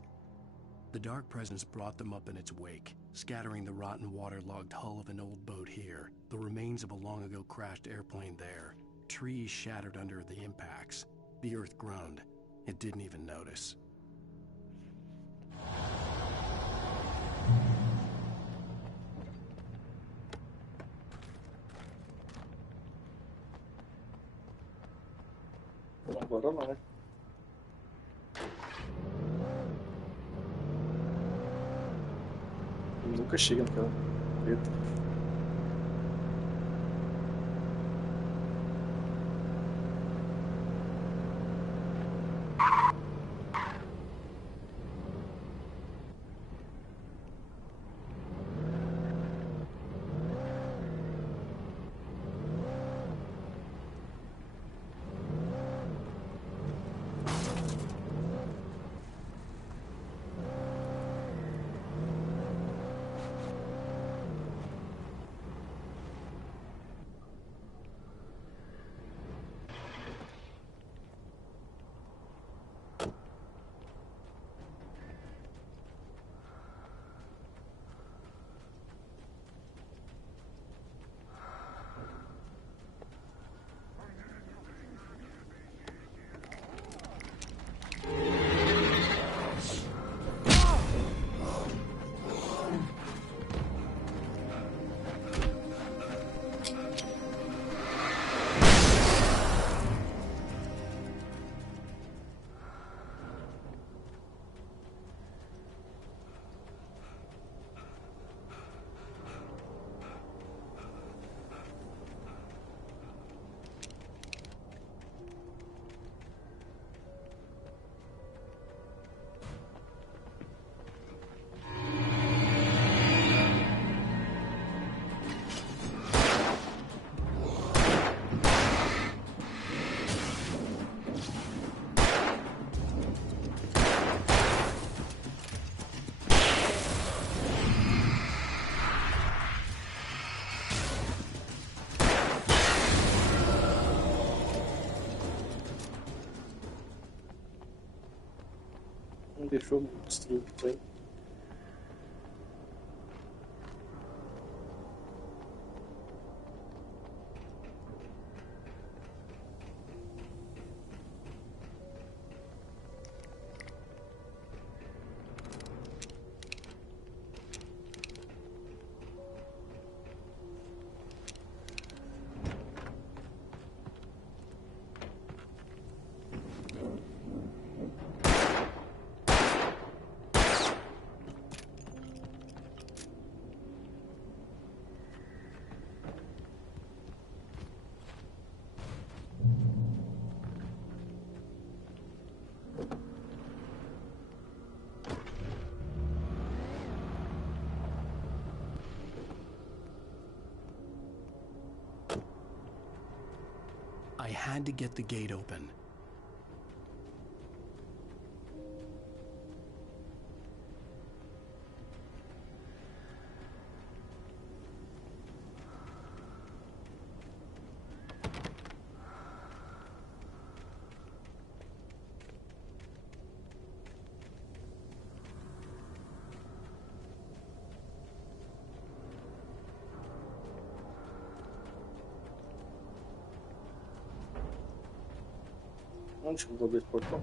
The Dark Presence brought them up in its wake, scattering the rotten waterlogged hull of an old boat here, the remains of a long-ago crashed airplane there, trees shattered under the impacts. The earth groaned. It didn't even notice. Agora não, né? Ele nunca chega naquela treta. Não deixou destruir o trem. I had to get the gate open. Onde que eu vou abrir esse portão?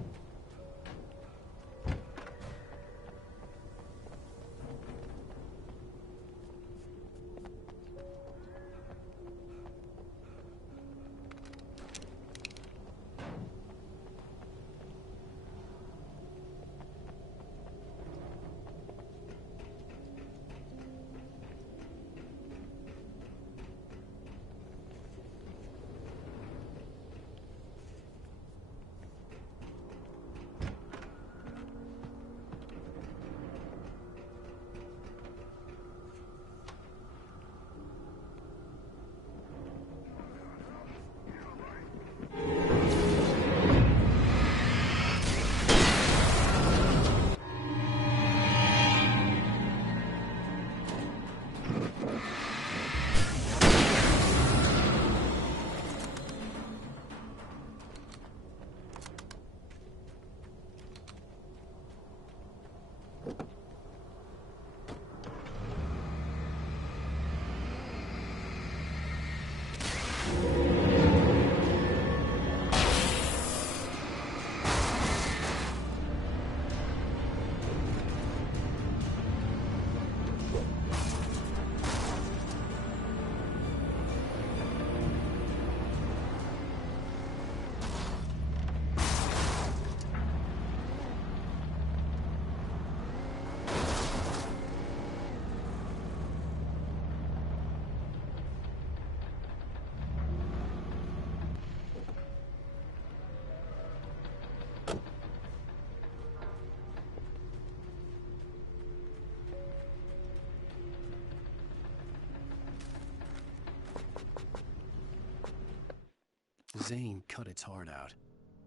Zane cut its heart out,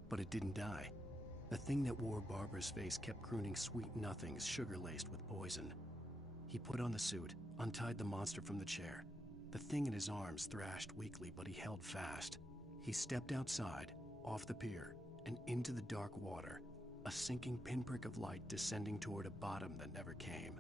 but it didn't die. The thing that wore Barbara's face kept crooning sweet nothings sugar-laced with poison. He put on the suit, untied the monster from the chair. The thing in his arms thrashed weakly, but he held fast. He stepped outside, off the pier, and into the dark water, a sinking pinprick of light descending toward a bottom that never came.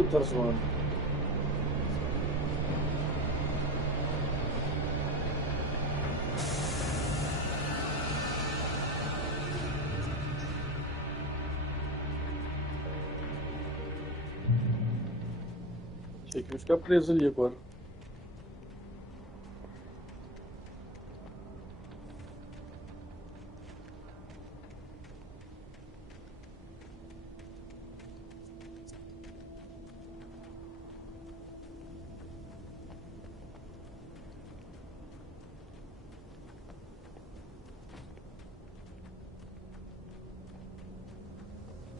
que ele tá zoando. Achei que ia ficar preso ali agora.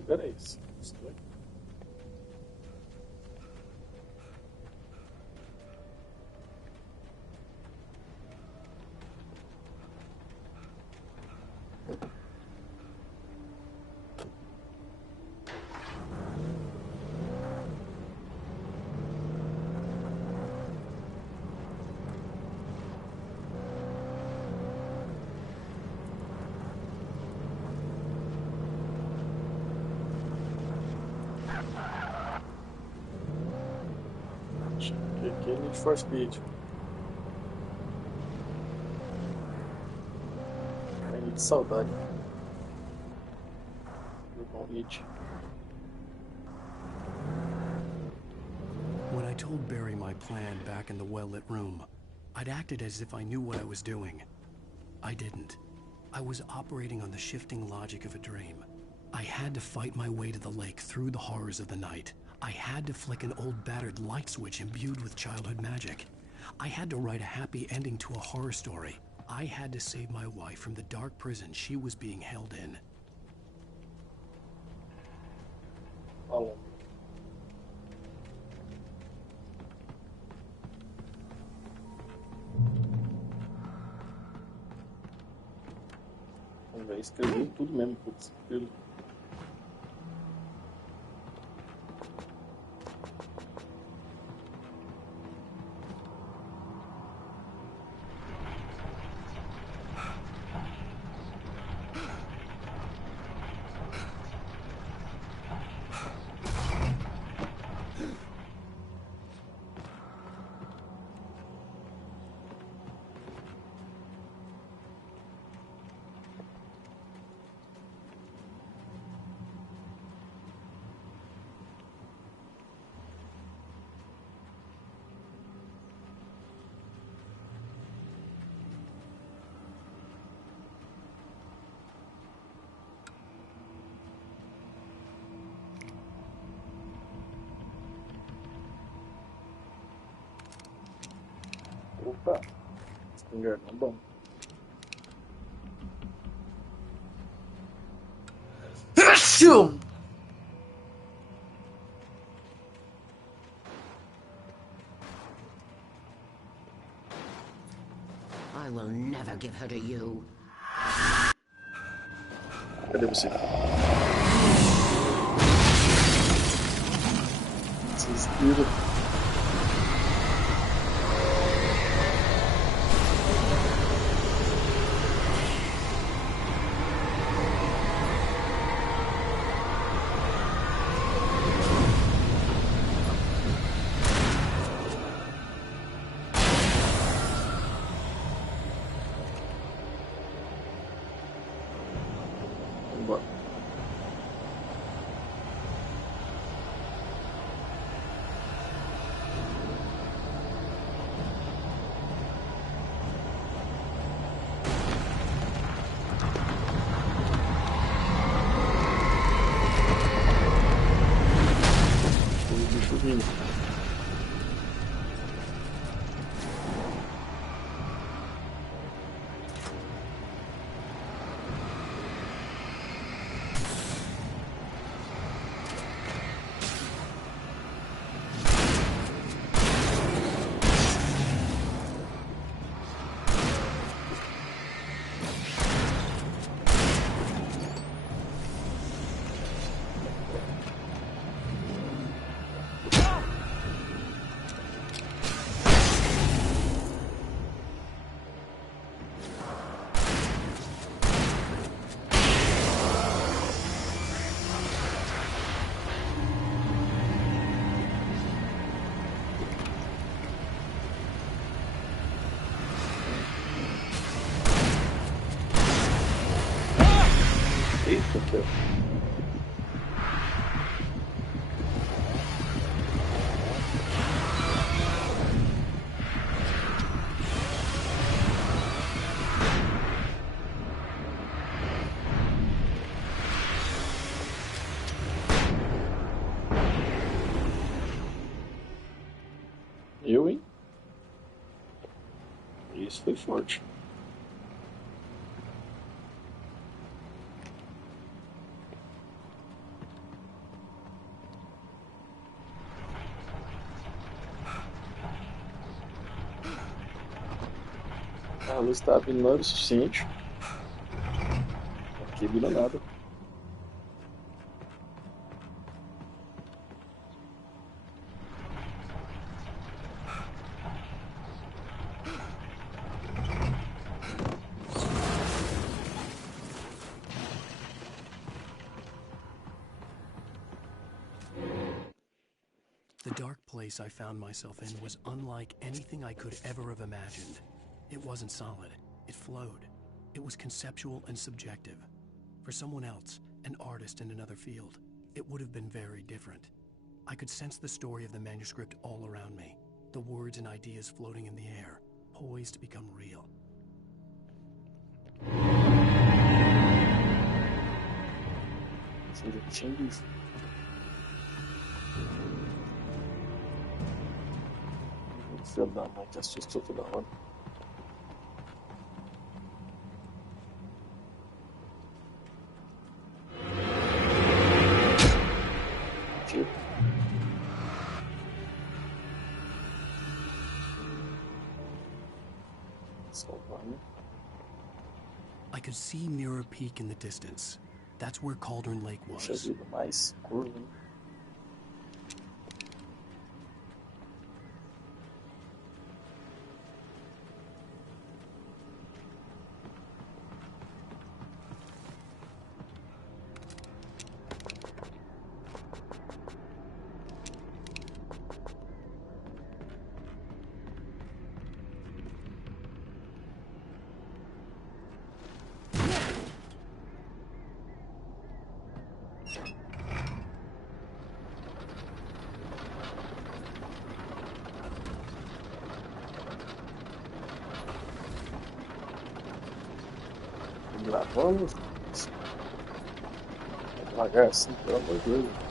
Era isso. Estranho. Aqui é Need for Speed. Ai, de saudade. Do bom Need. When I told Barry my plan back in the well-lit room, I'd acted as if I knew what I was doing. I didn't. I was operating on the shifting logic of a dream. I had to fight my way to the lake through the horrors of the night. I had to flick an old battered light switch imbued with childhood magic. I had to write a happy ending to a horror story. I had to save my wife from the dark prison she was being held in. Falou. Vai escrever tudo mesmo, putz. Opa, espingarda é bom. I will never give her to you. Cadê você? Suspiro. aqui, ó. Eu, hein? Isso foi forte. A luz está vindo não é o suficiente. Aqui vira nada. The dark place I found myself in was unlike anything I could ever have imagined. It wasn't solid. It flowed. It was conceptual and subjective. For someone else, an artist in another field, it would have been very different. I could sense the story of the manuscript all around me, the words and ideas floating in the air, poised to become real. Filho da mãe que assustou toda hora. I could see Mirror Peak in the distance. That's where Cauldron Lake was. Puxa vida, mais curva, hein? Gravamos. Devagar assim, pelo amor de Deus.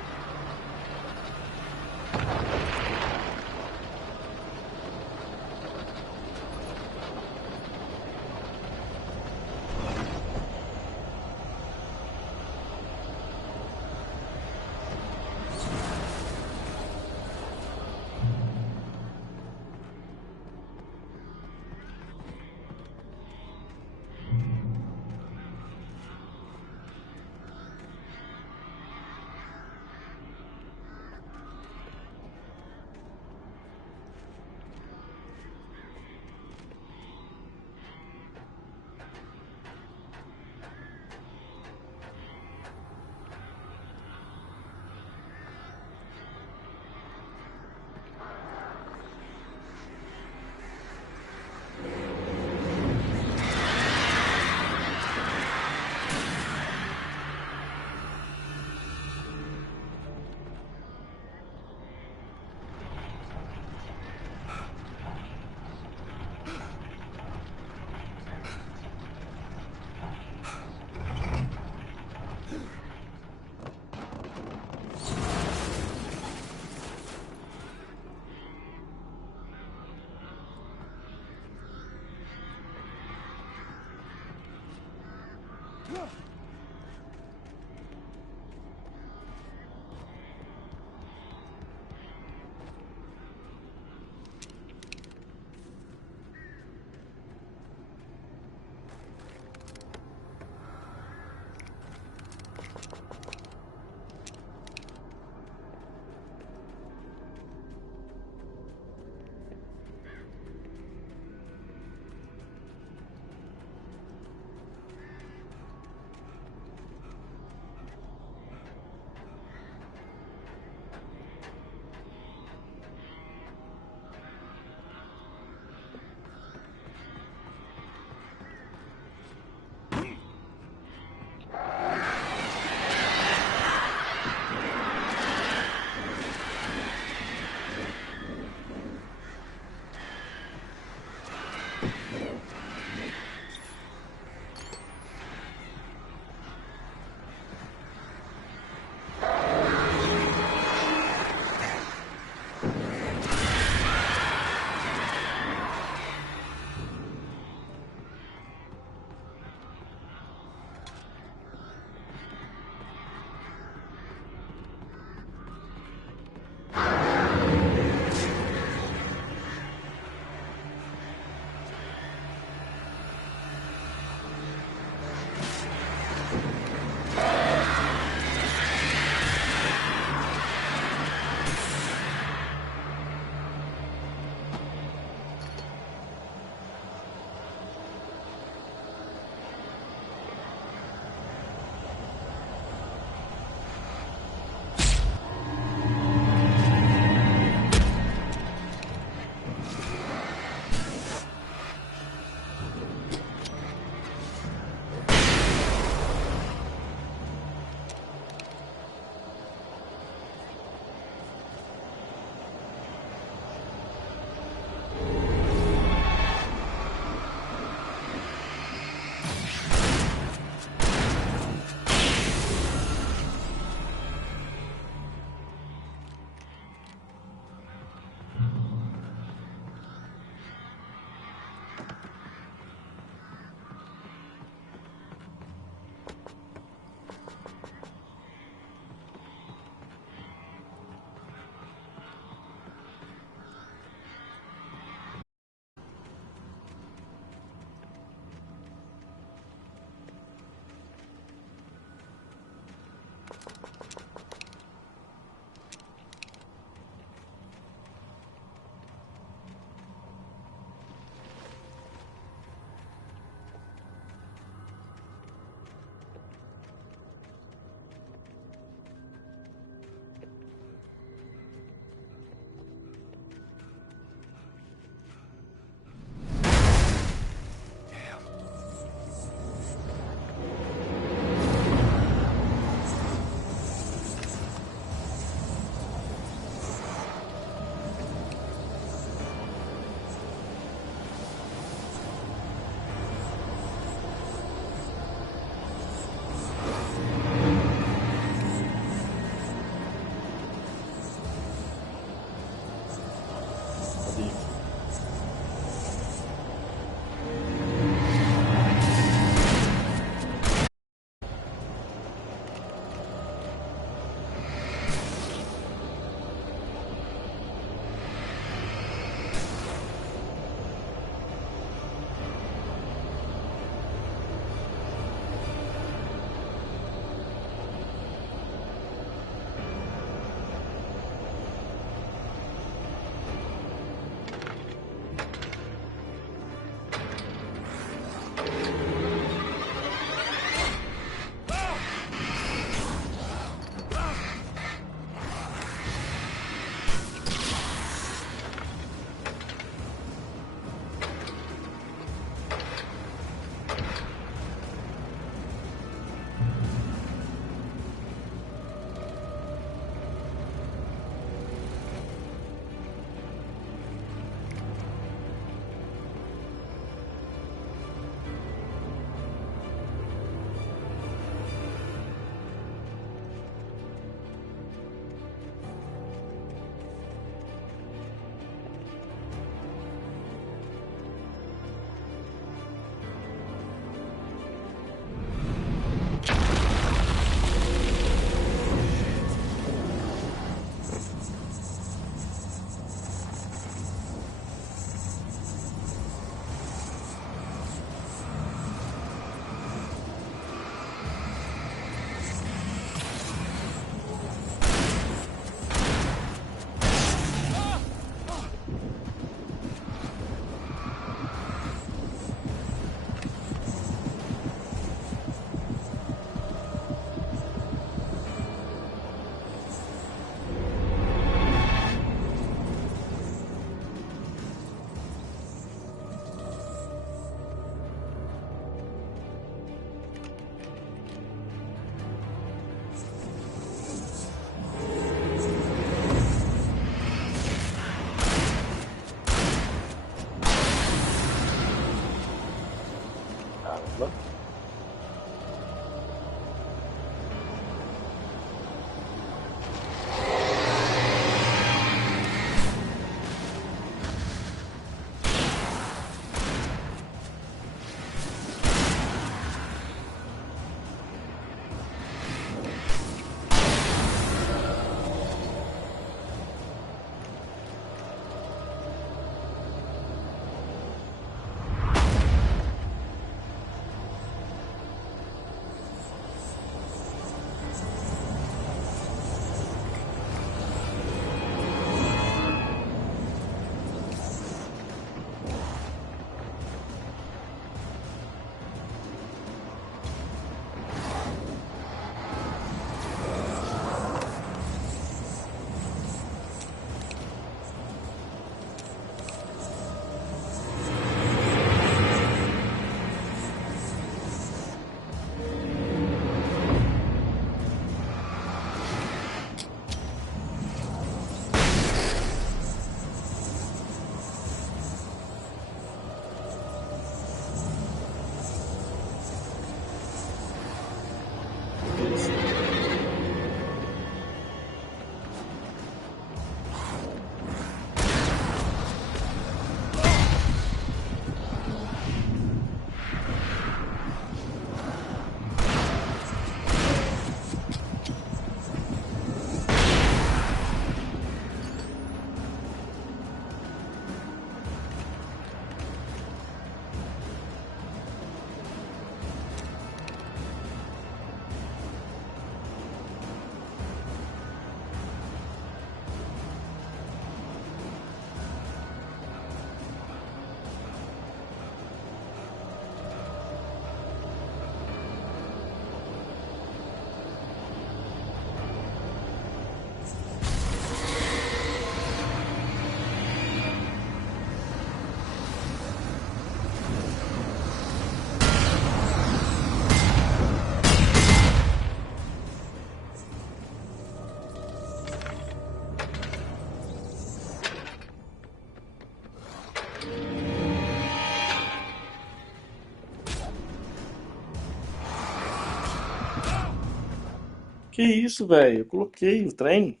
Que isso, velho? Eu coloquei o trem.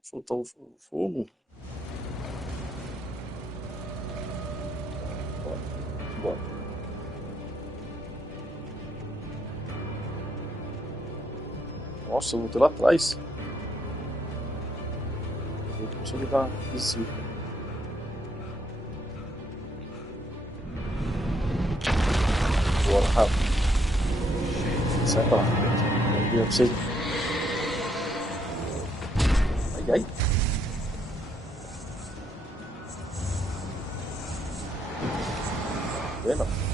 Soltou o fogo. Bora. Nossa, eu voltei lá atrás. Deixa eu ligar isso. Bora, rápido. Sai pra lá. Pra vocês. Ai, ai. Vendo?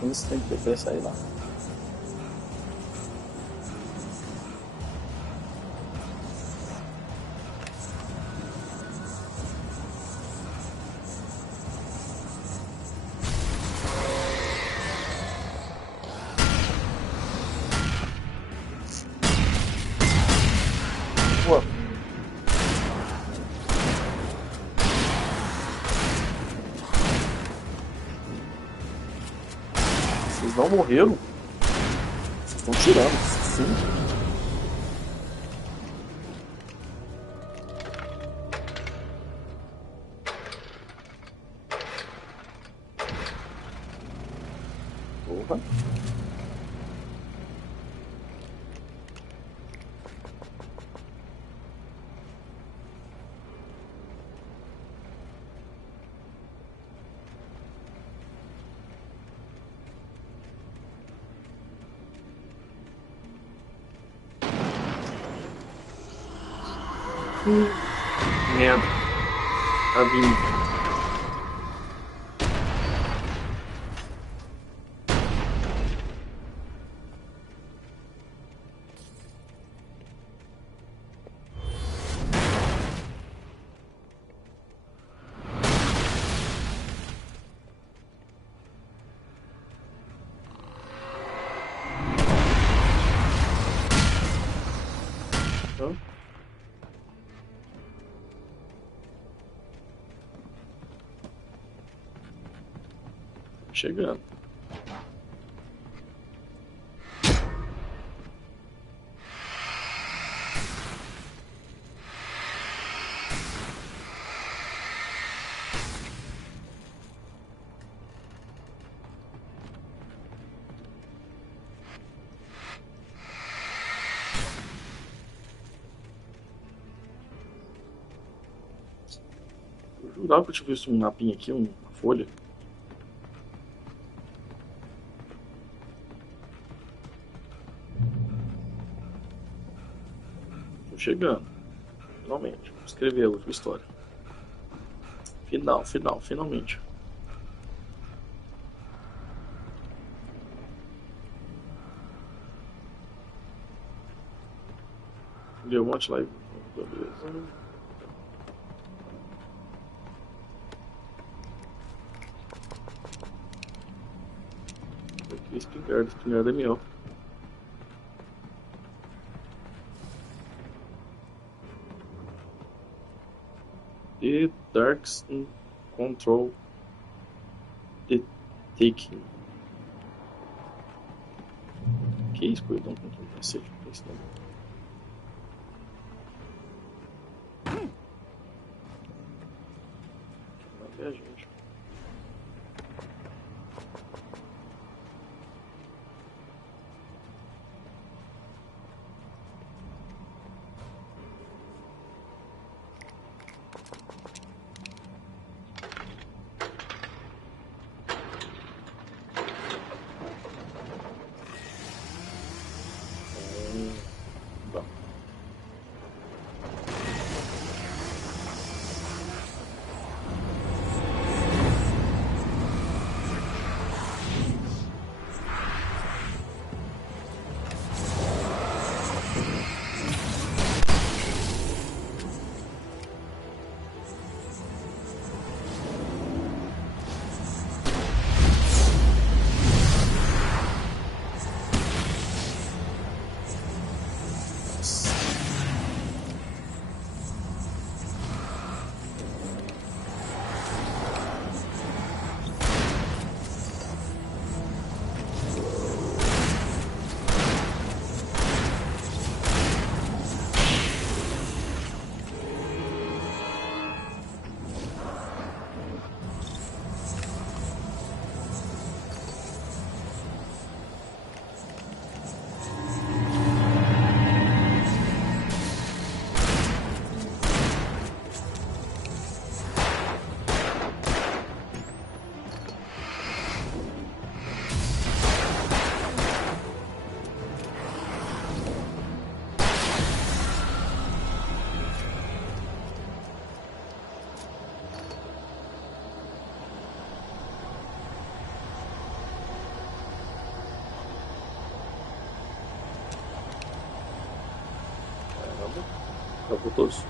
Com isso tem que ter sair lá. Boa. Vocês não morreram? Vocês estão tirando, sim. Porra. Merda. Tá vindo. Chegando. Eu jurava que eu tinha visto um mapinha aqui, uma folha. Chegando, finalmente. Vou escrever a última história. Finalmente. Deu um monte lá e. Beleza. Aqui, espingarda é meu. The Darks Control the Taking. Que isso, Escuridão Control cacete, não tem isso não. Vai ver a gente. Acabou todos.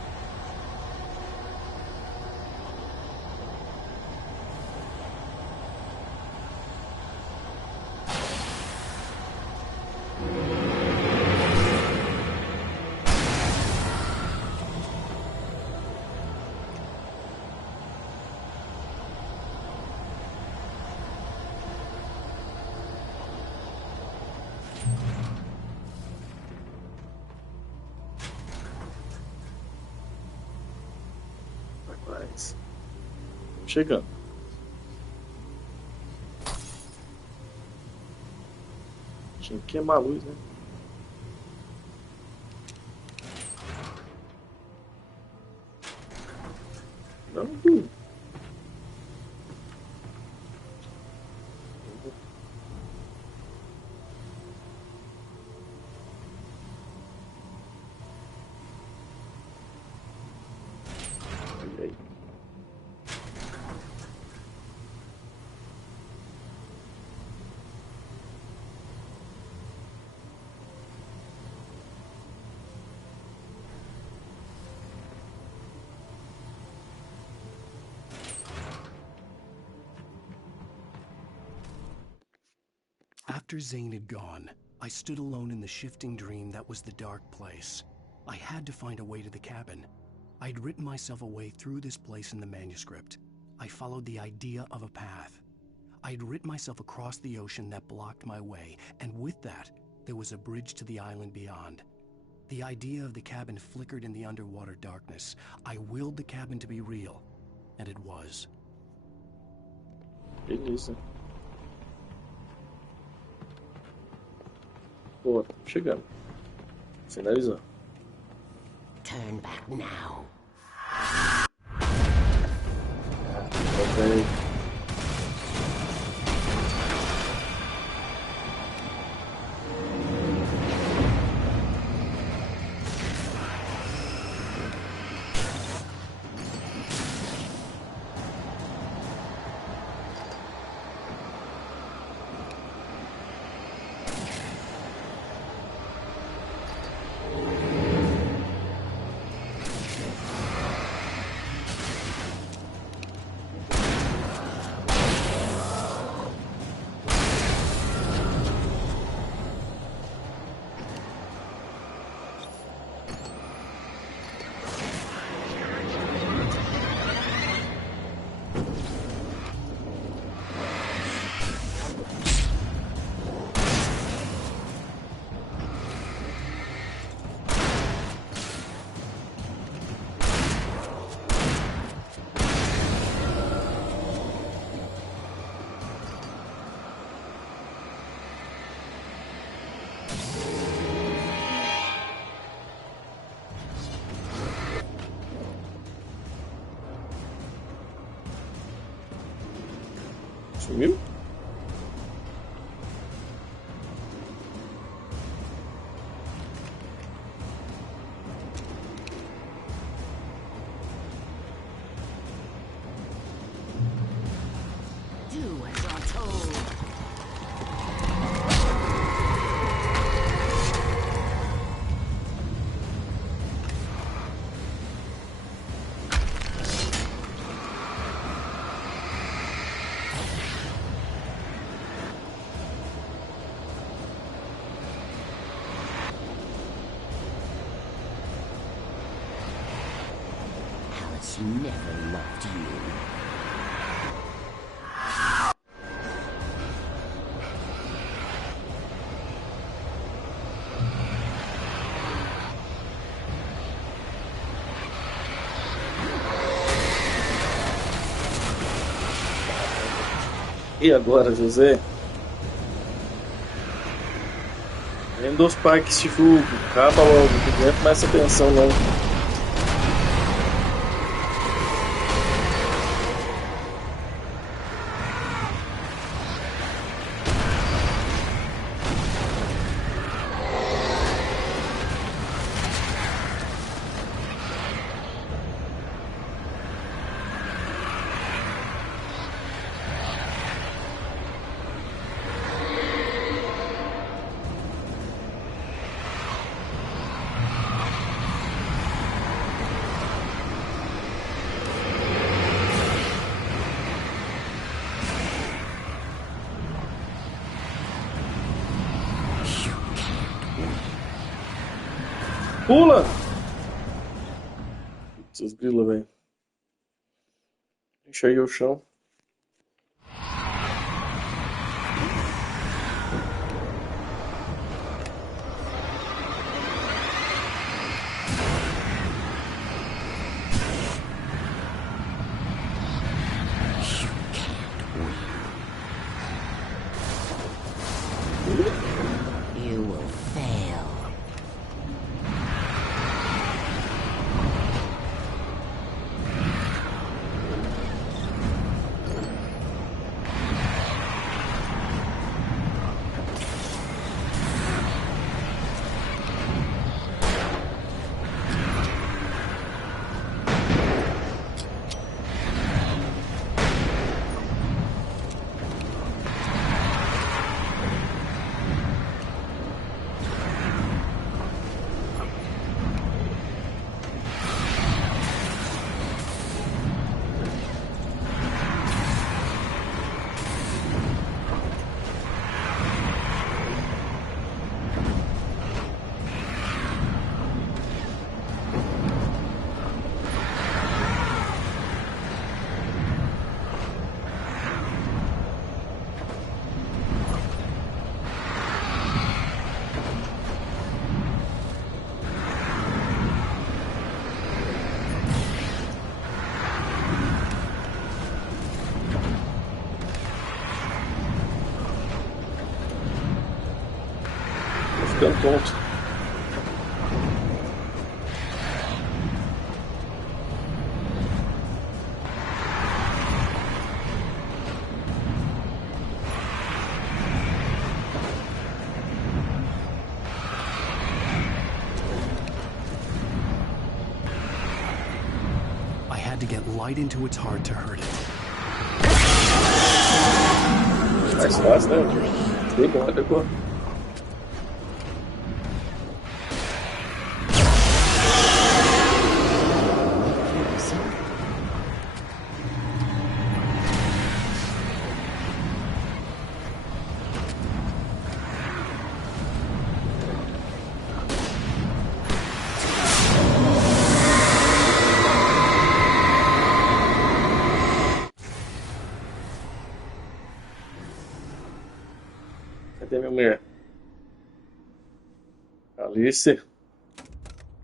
Rapaz. Chegando. Tinha que queimar a luz, né? Não, tudo. Olha aí. After Zane had gone, I stood alone in the shifting dream that was the dark place. I had to find a way to the cabin. I'd written myself a way through this place in the manuscript. I followed the idea of a path. I'd written myself across the ocean that blocked my way, and with that, there was a bridge to the island beyond. The idea of the cabin flickered in the underwater darkness. I willed the cabin to be real, and it was. Beleza. Boa, chegando. Finalizando. Turn back now. Ok. Sumiu? Do as you're told. Alice never loved you. E agora, José? Vem dos parques de fogo. Acaba logo, não aguento mais essa tensão não. Pula! Putz, grila, velho. Enxerguei o chão. You will fail. Ficando tonto. I had to get light into its heart to hurt it. Mais fácil, né? Decola. Cadê minha mulher? Alice.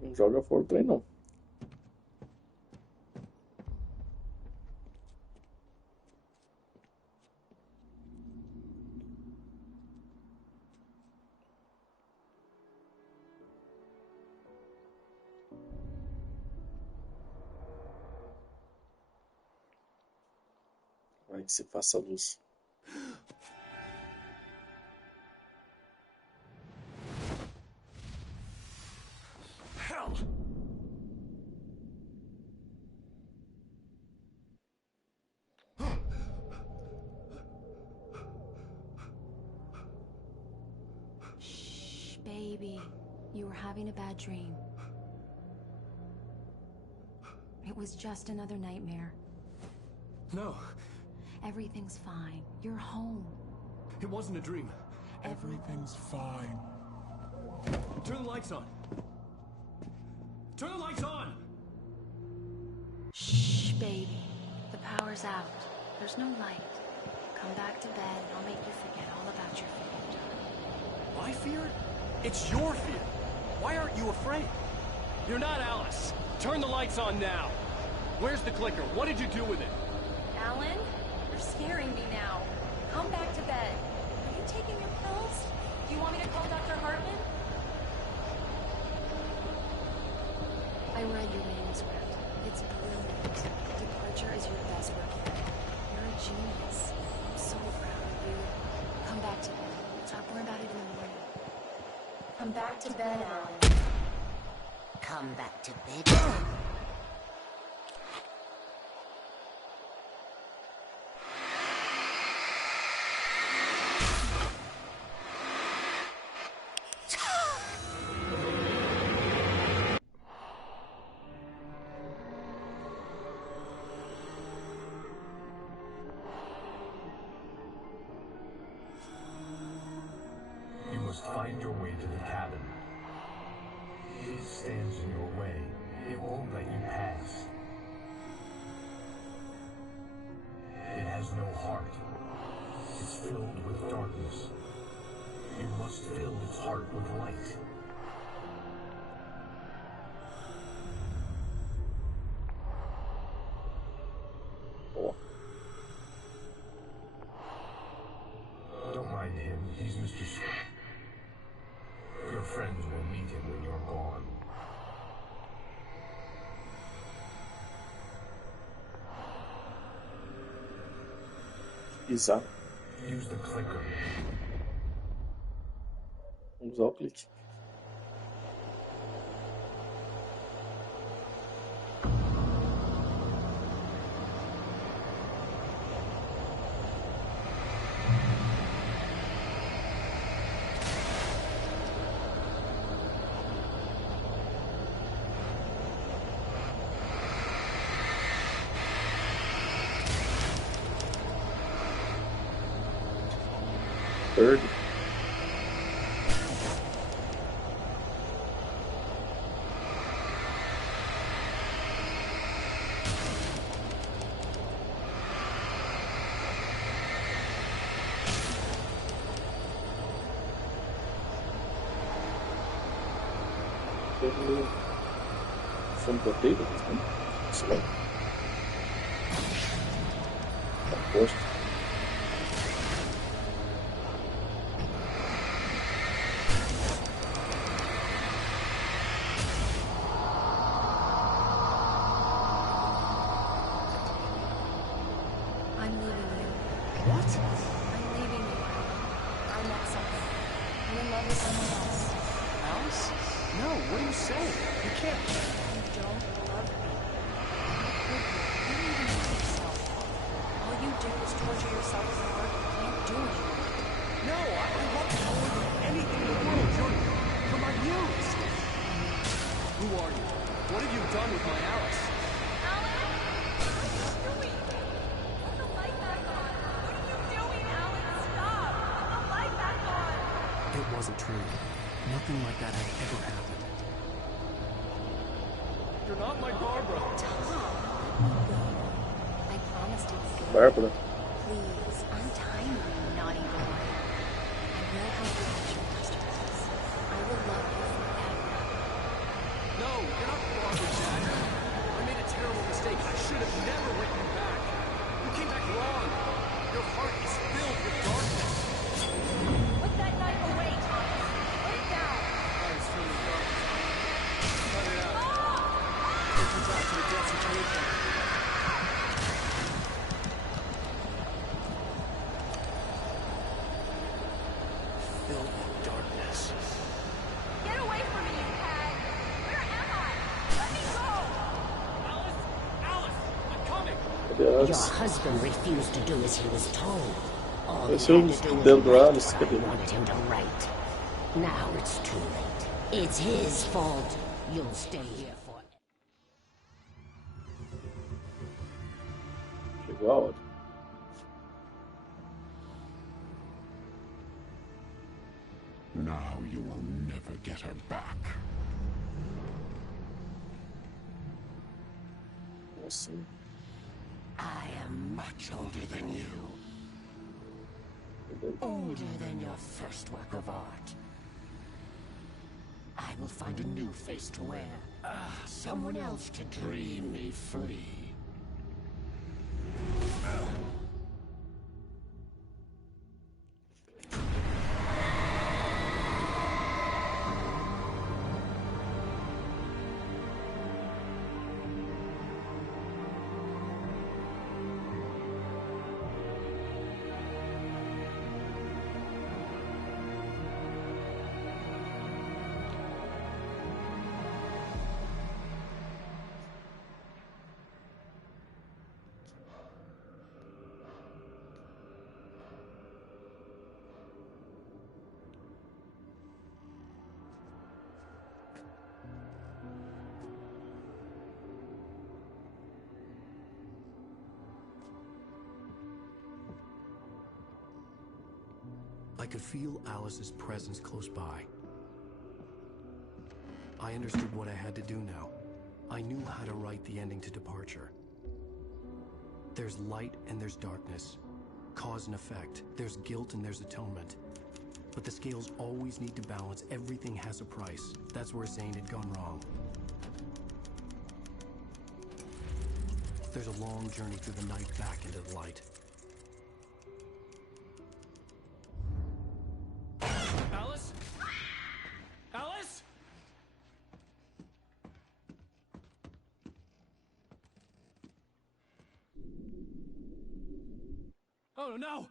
Não joga fora o trem, não. Vai que se faça a luz. Hell! Shh, baby. You were having a bad dream. It was just another nightmare. No, Everything's fine. You're home. it wasn't a dream. Everything's fine. Turn the lights on. Turn the lights on! Shh, baby. The power's out. There's no light. Come back to bed and I'll make you forget all about your fear. My fear? It's your fear. Why aren't you afraid? You're not Alice. Turn the lights on now. Where's the clicker? What did you do with it? Alan, you're scaring me now. Come back to bed. Are you taking your pills? Do you want me to call Dr. Hartman? I read your manuscript. It's brilliant. Departure is your best work yet. You're a genius. I'm so proud of you. Come back to bed. We'll talk more about it in the morning. Come back to bed, Alan. Come back to bed. You must find your way to the cabin. It stands in your way. It won't let you pass. It has no heart. It's filled with darkness. You must fill its heart with light. Don't mind him. He's Mr. Your friends will meet him when you're gone. Exato. Use the clicker. Vamos usar o clique. Third. Some potatoes, né? Isso aí. Composto. I'm leaving you. What? I'm leaving you. I met something. I'm in love with someone else. Alice? No, what are you saying? You can't. You don't love me. You don't even know yourself. All you do is torture yourself so hard you can't do anymore. No, I love you more than anything in the world. You're my muse. Who are you? What have you done with my Alice? It wasn't true. Nothing like that had ever happened. You're not my Barbara. I promised you would go. Bárbara. Please, untie me, you naughty boy. I will help you finish your masterpiece. I will love you forever. No, you're not Barbara, Dad. I made a terrible mistake. I should have never written you back. You came back wrong. Your heart is filled with darkness. Put that knife away, Thomas. Put it down. Heart is filled with darkness. Cut it out. Take you back to the depths you came from. Filled with darkness. Get away from me, you hag! Where am I? Let me go! Alice, I'm coming. Your husband refused to do as he was told. All he Esse é had um to do was dentro da write Alice, what I cadê? wanted him to write. Now it's too late. It's his fault. You'll stay here for Chegou a hora. Now you will never get her back. Nossa. I am much older than you. Older than your first work of art. I will find a new face to wear. Someone else to dream me free. I could feel Alice's presence close by. I understood what I had to do now. I knew how to write the ending to Departure. There's light and there's darkness. Cause and effect. There's guilt and there's atonement. But the scales always need to balance. Everything has a price. That's where Zane had gone wrong. There's a long journey through the night back into the light. Alice? Alice? Oh no!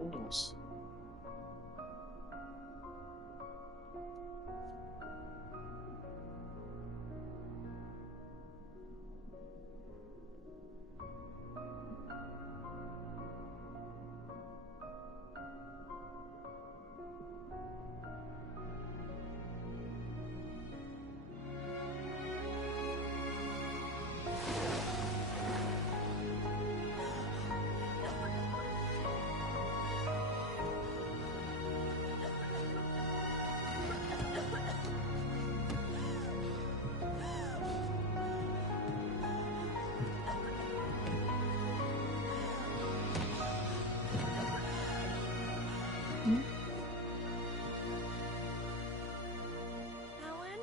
Nossa. Alan?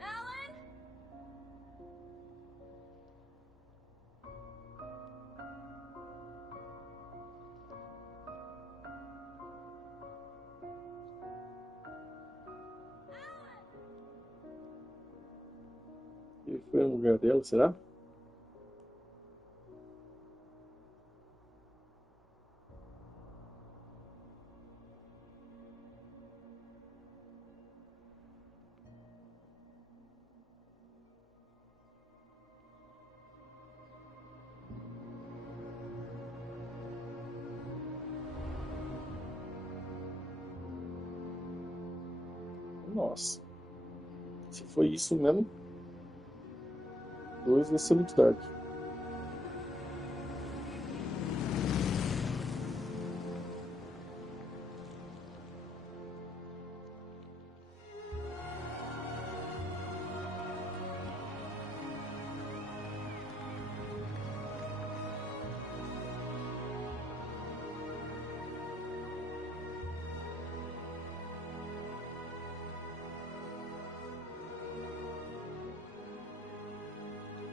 Alan? Ele foi no lugar dela, será? Nossa. Se foi isso mesmo, 2 vai ser muito dark.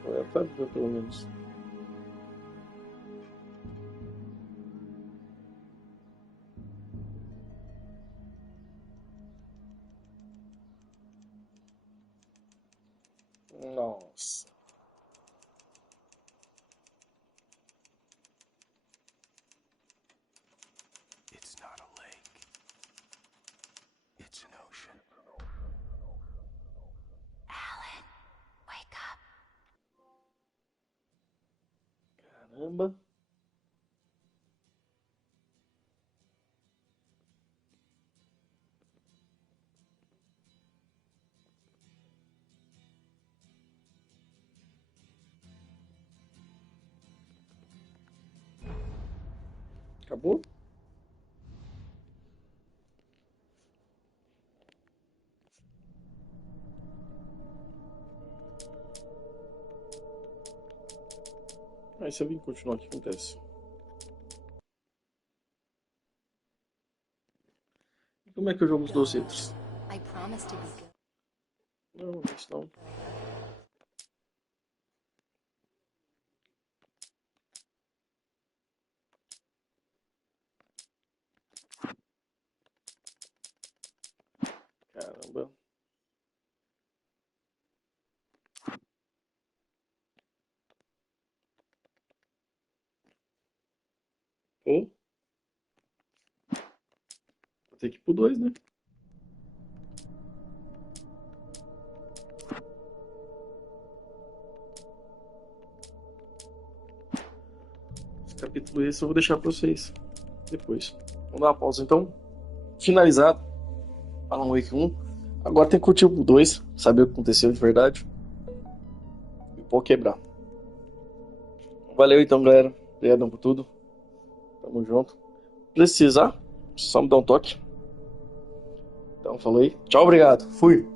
Ela tá viva, pelo menos. Nossa. It's not a lake. It's an ocean. Alan, wake up. Caramba. Acabou? Aí se eu vim continuar, o que acontece? Como é que eu jogo os docetos? I promise to be good. Não, isso não. Caramba. Vou ter que ir pro 2, né? Esse capítulo esse eu vou deixar pra vocês depois. Vamos dar uma pausa então. Finalizado. Alan Wake 1. Agora tem que curtir o 2, saber o que aconteceu de verdade. E o pau quebrar. Valeu então, galera. Obrigadão por tudo. Tamo junto. Precisar, só me dá um toque. Então, falou aí. Tchau, obrigado. Fui.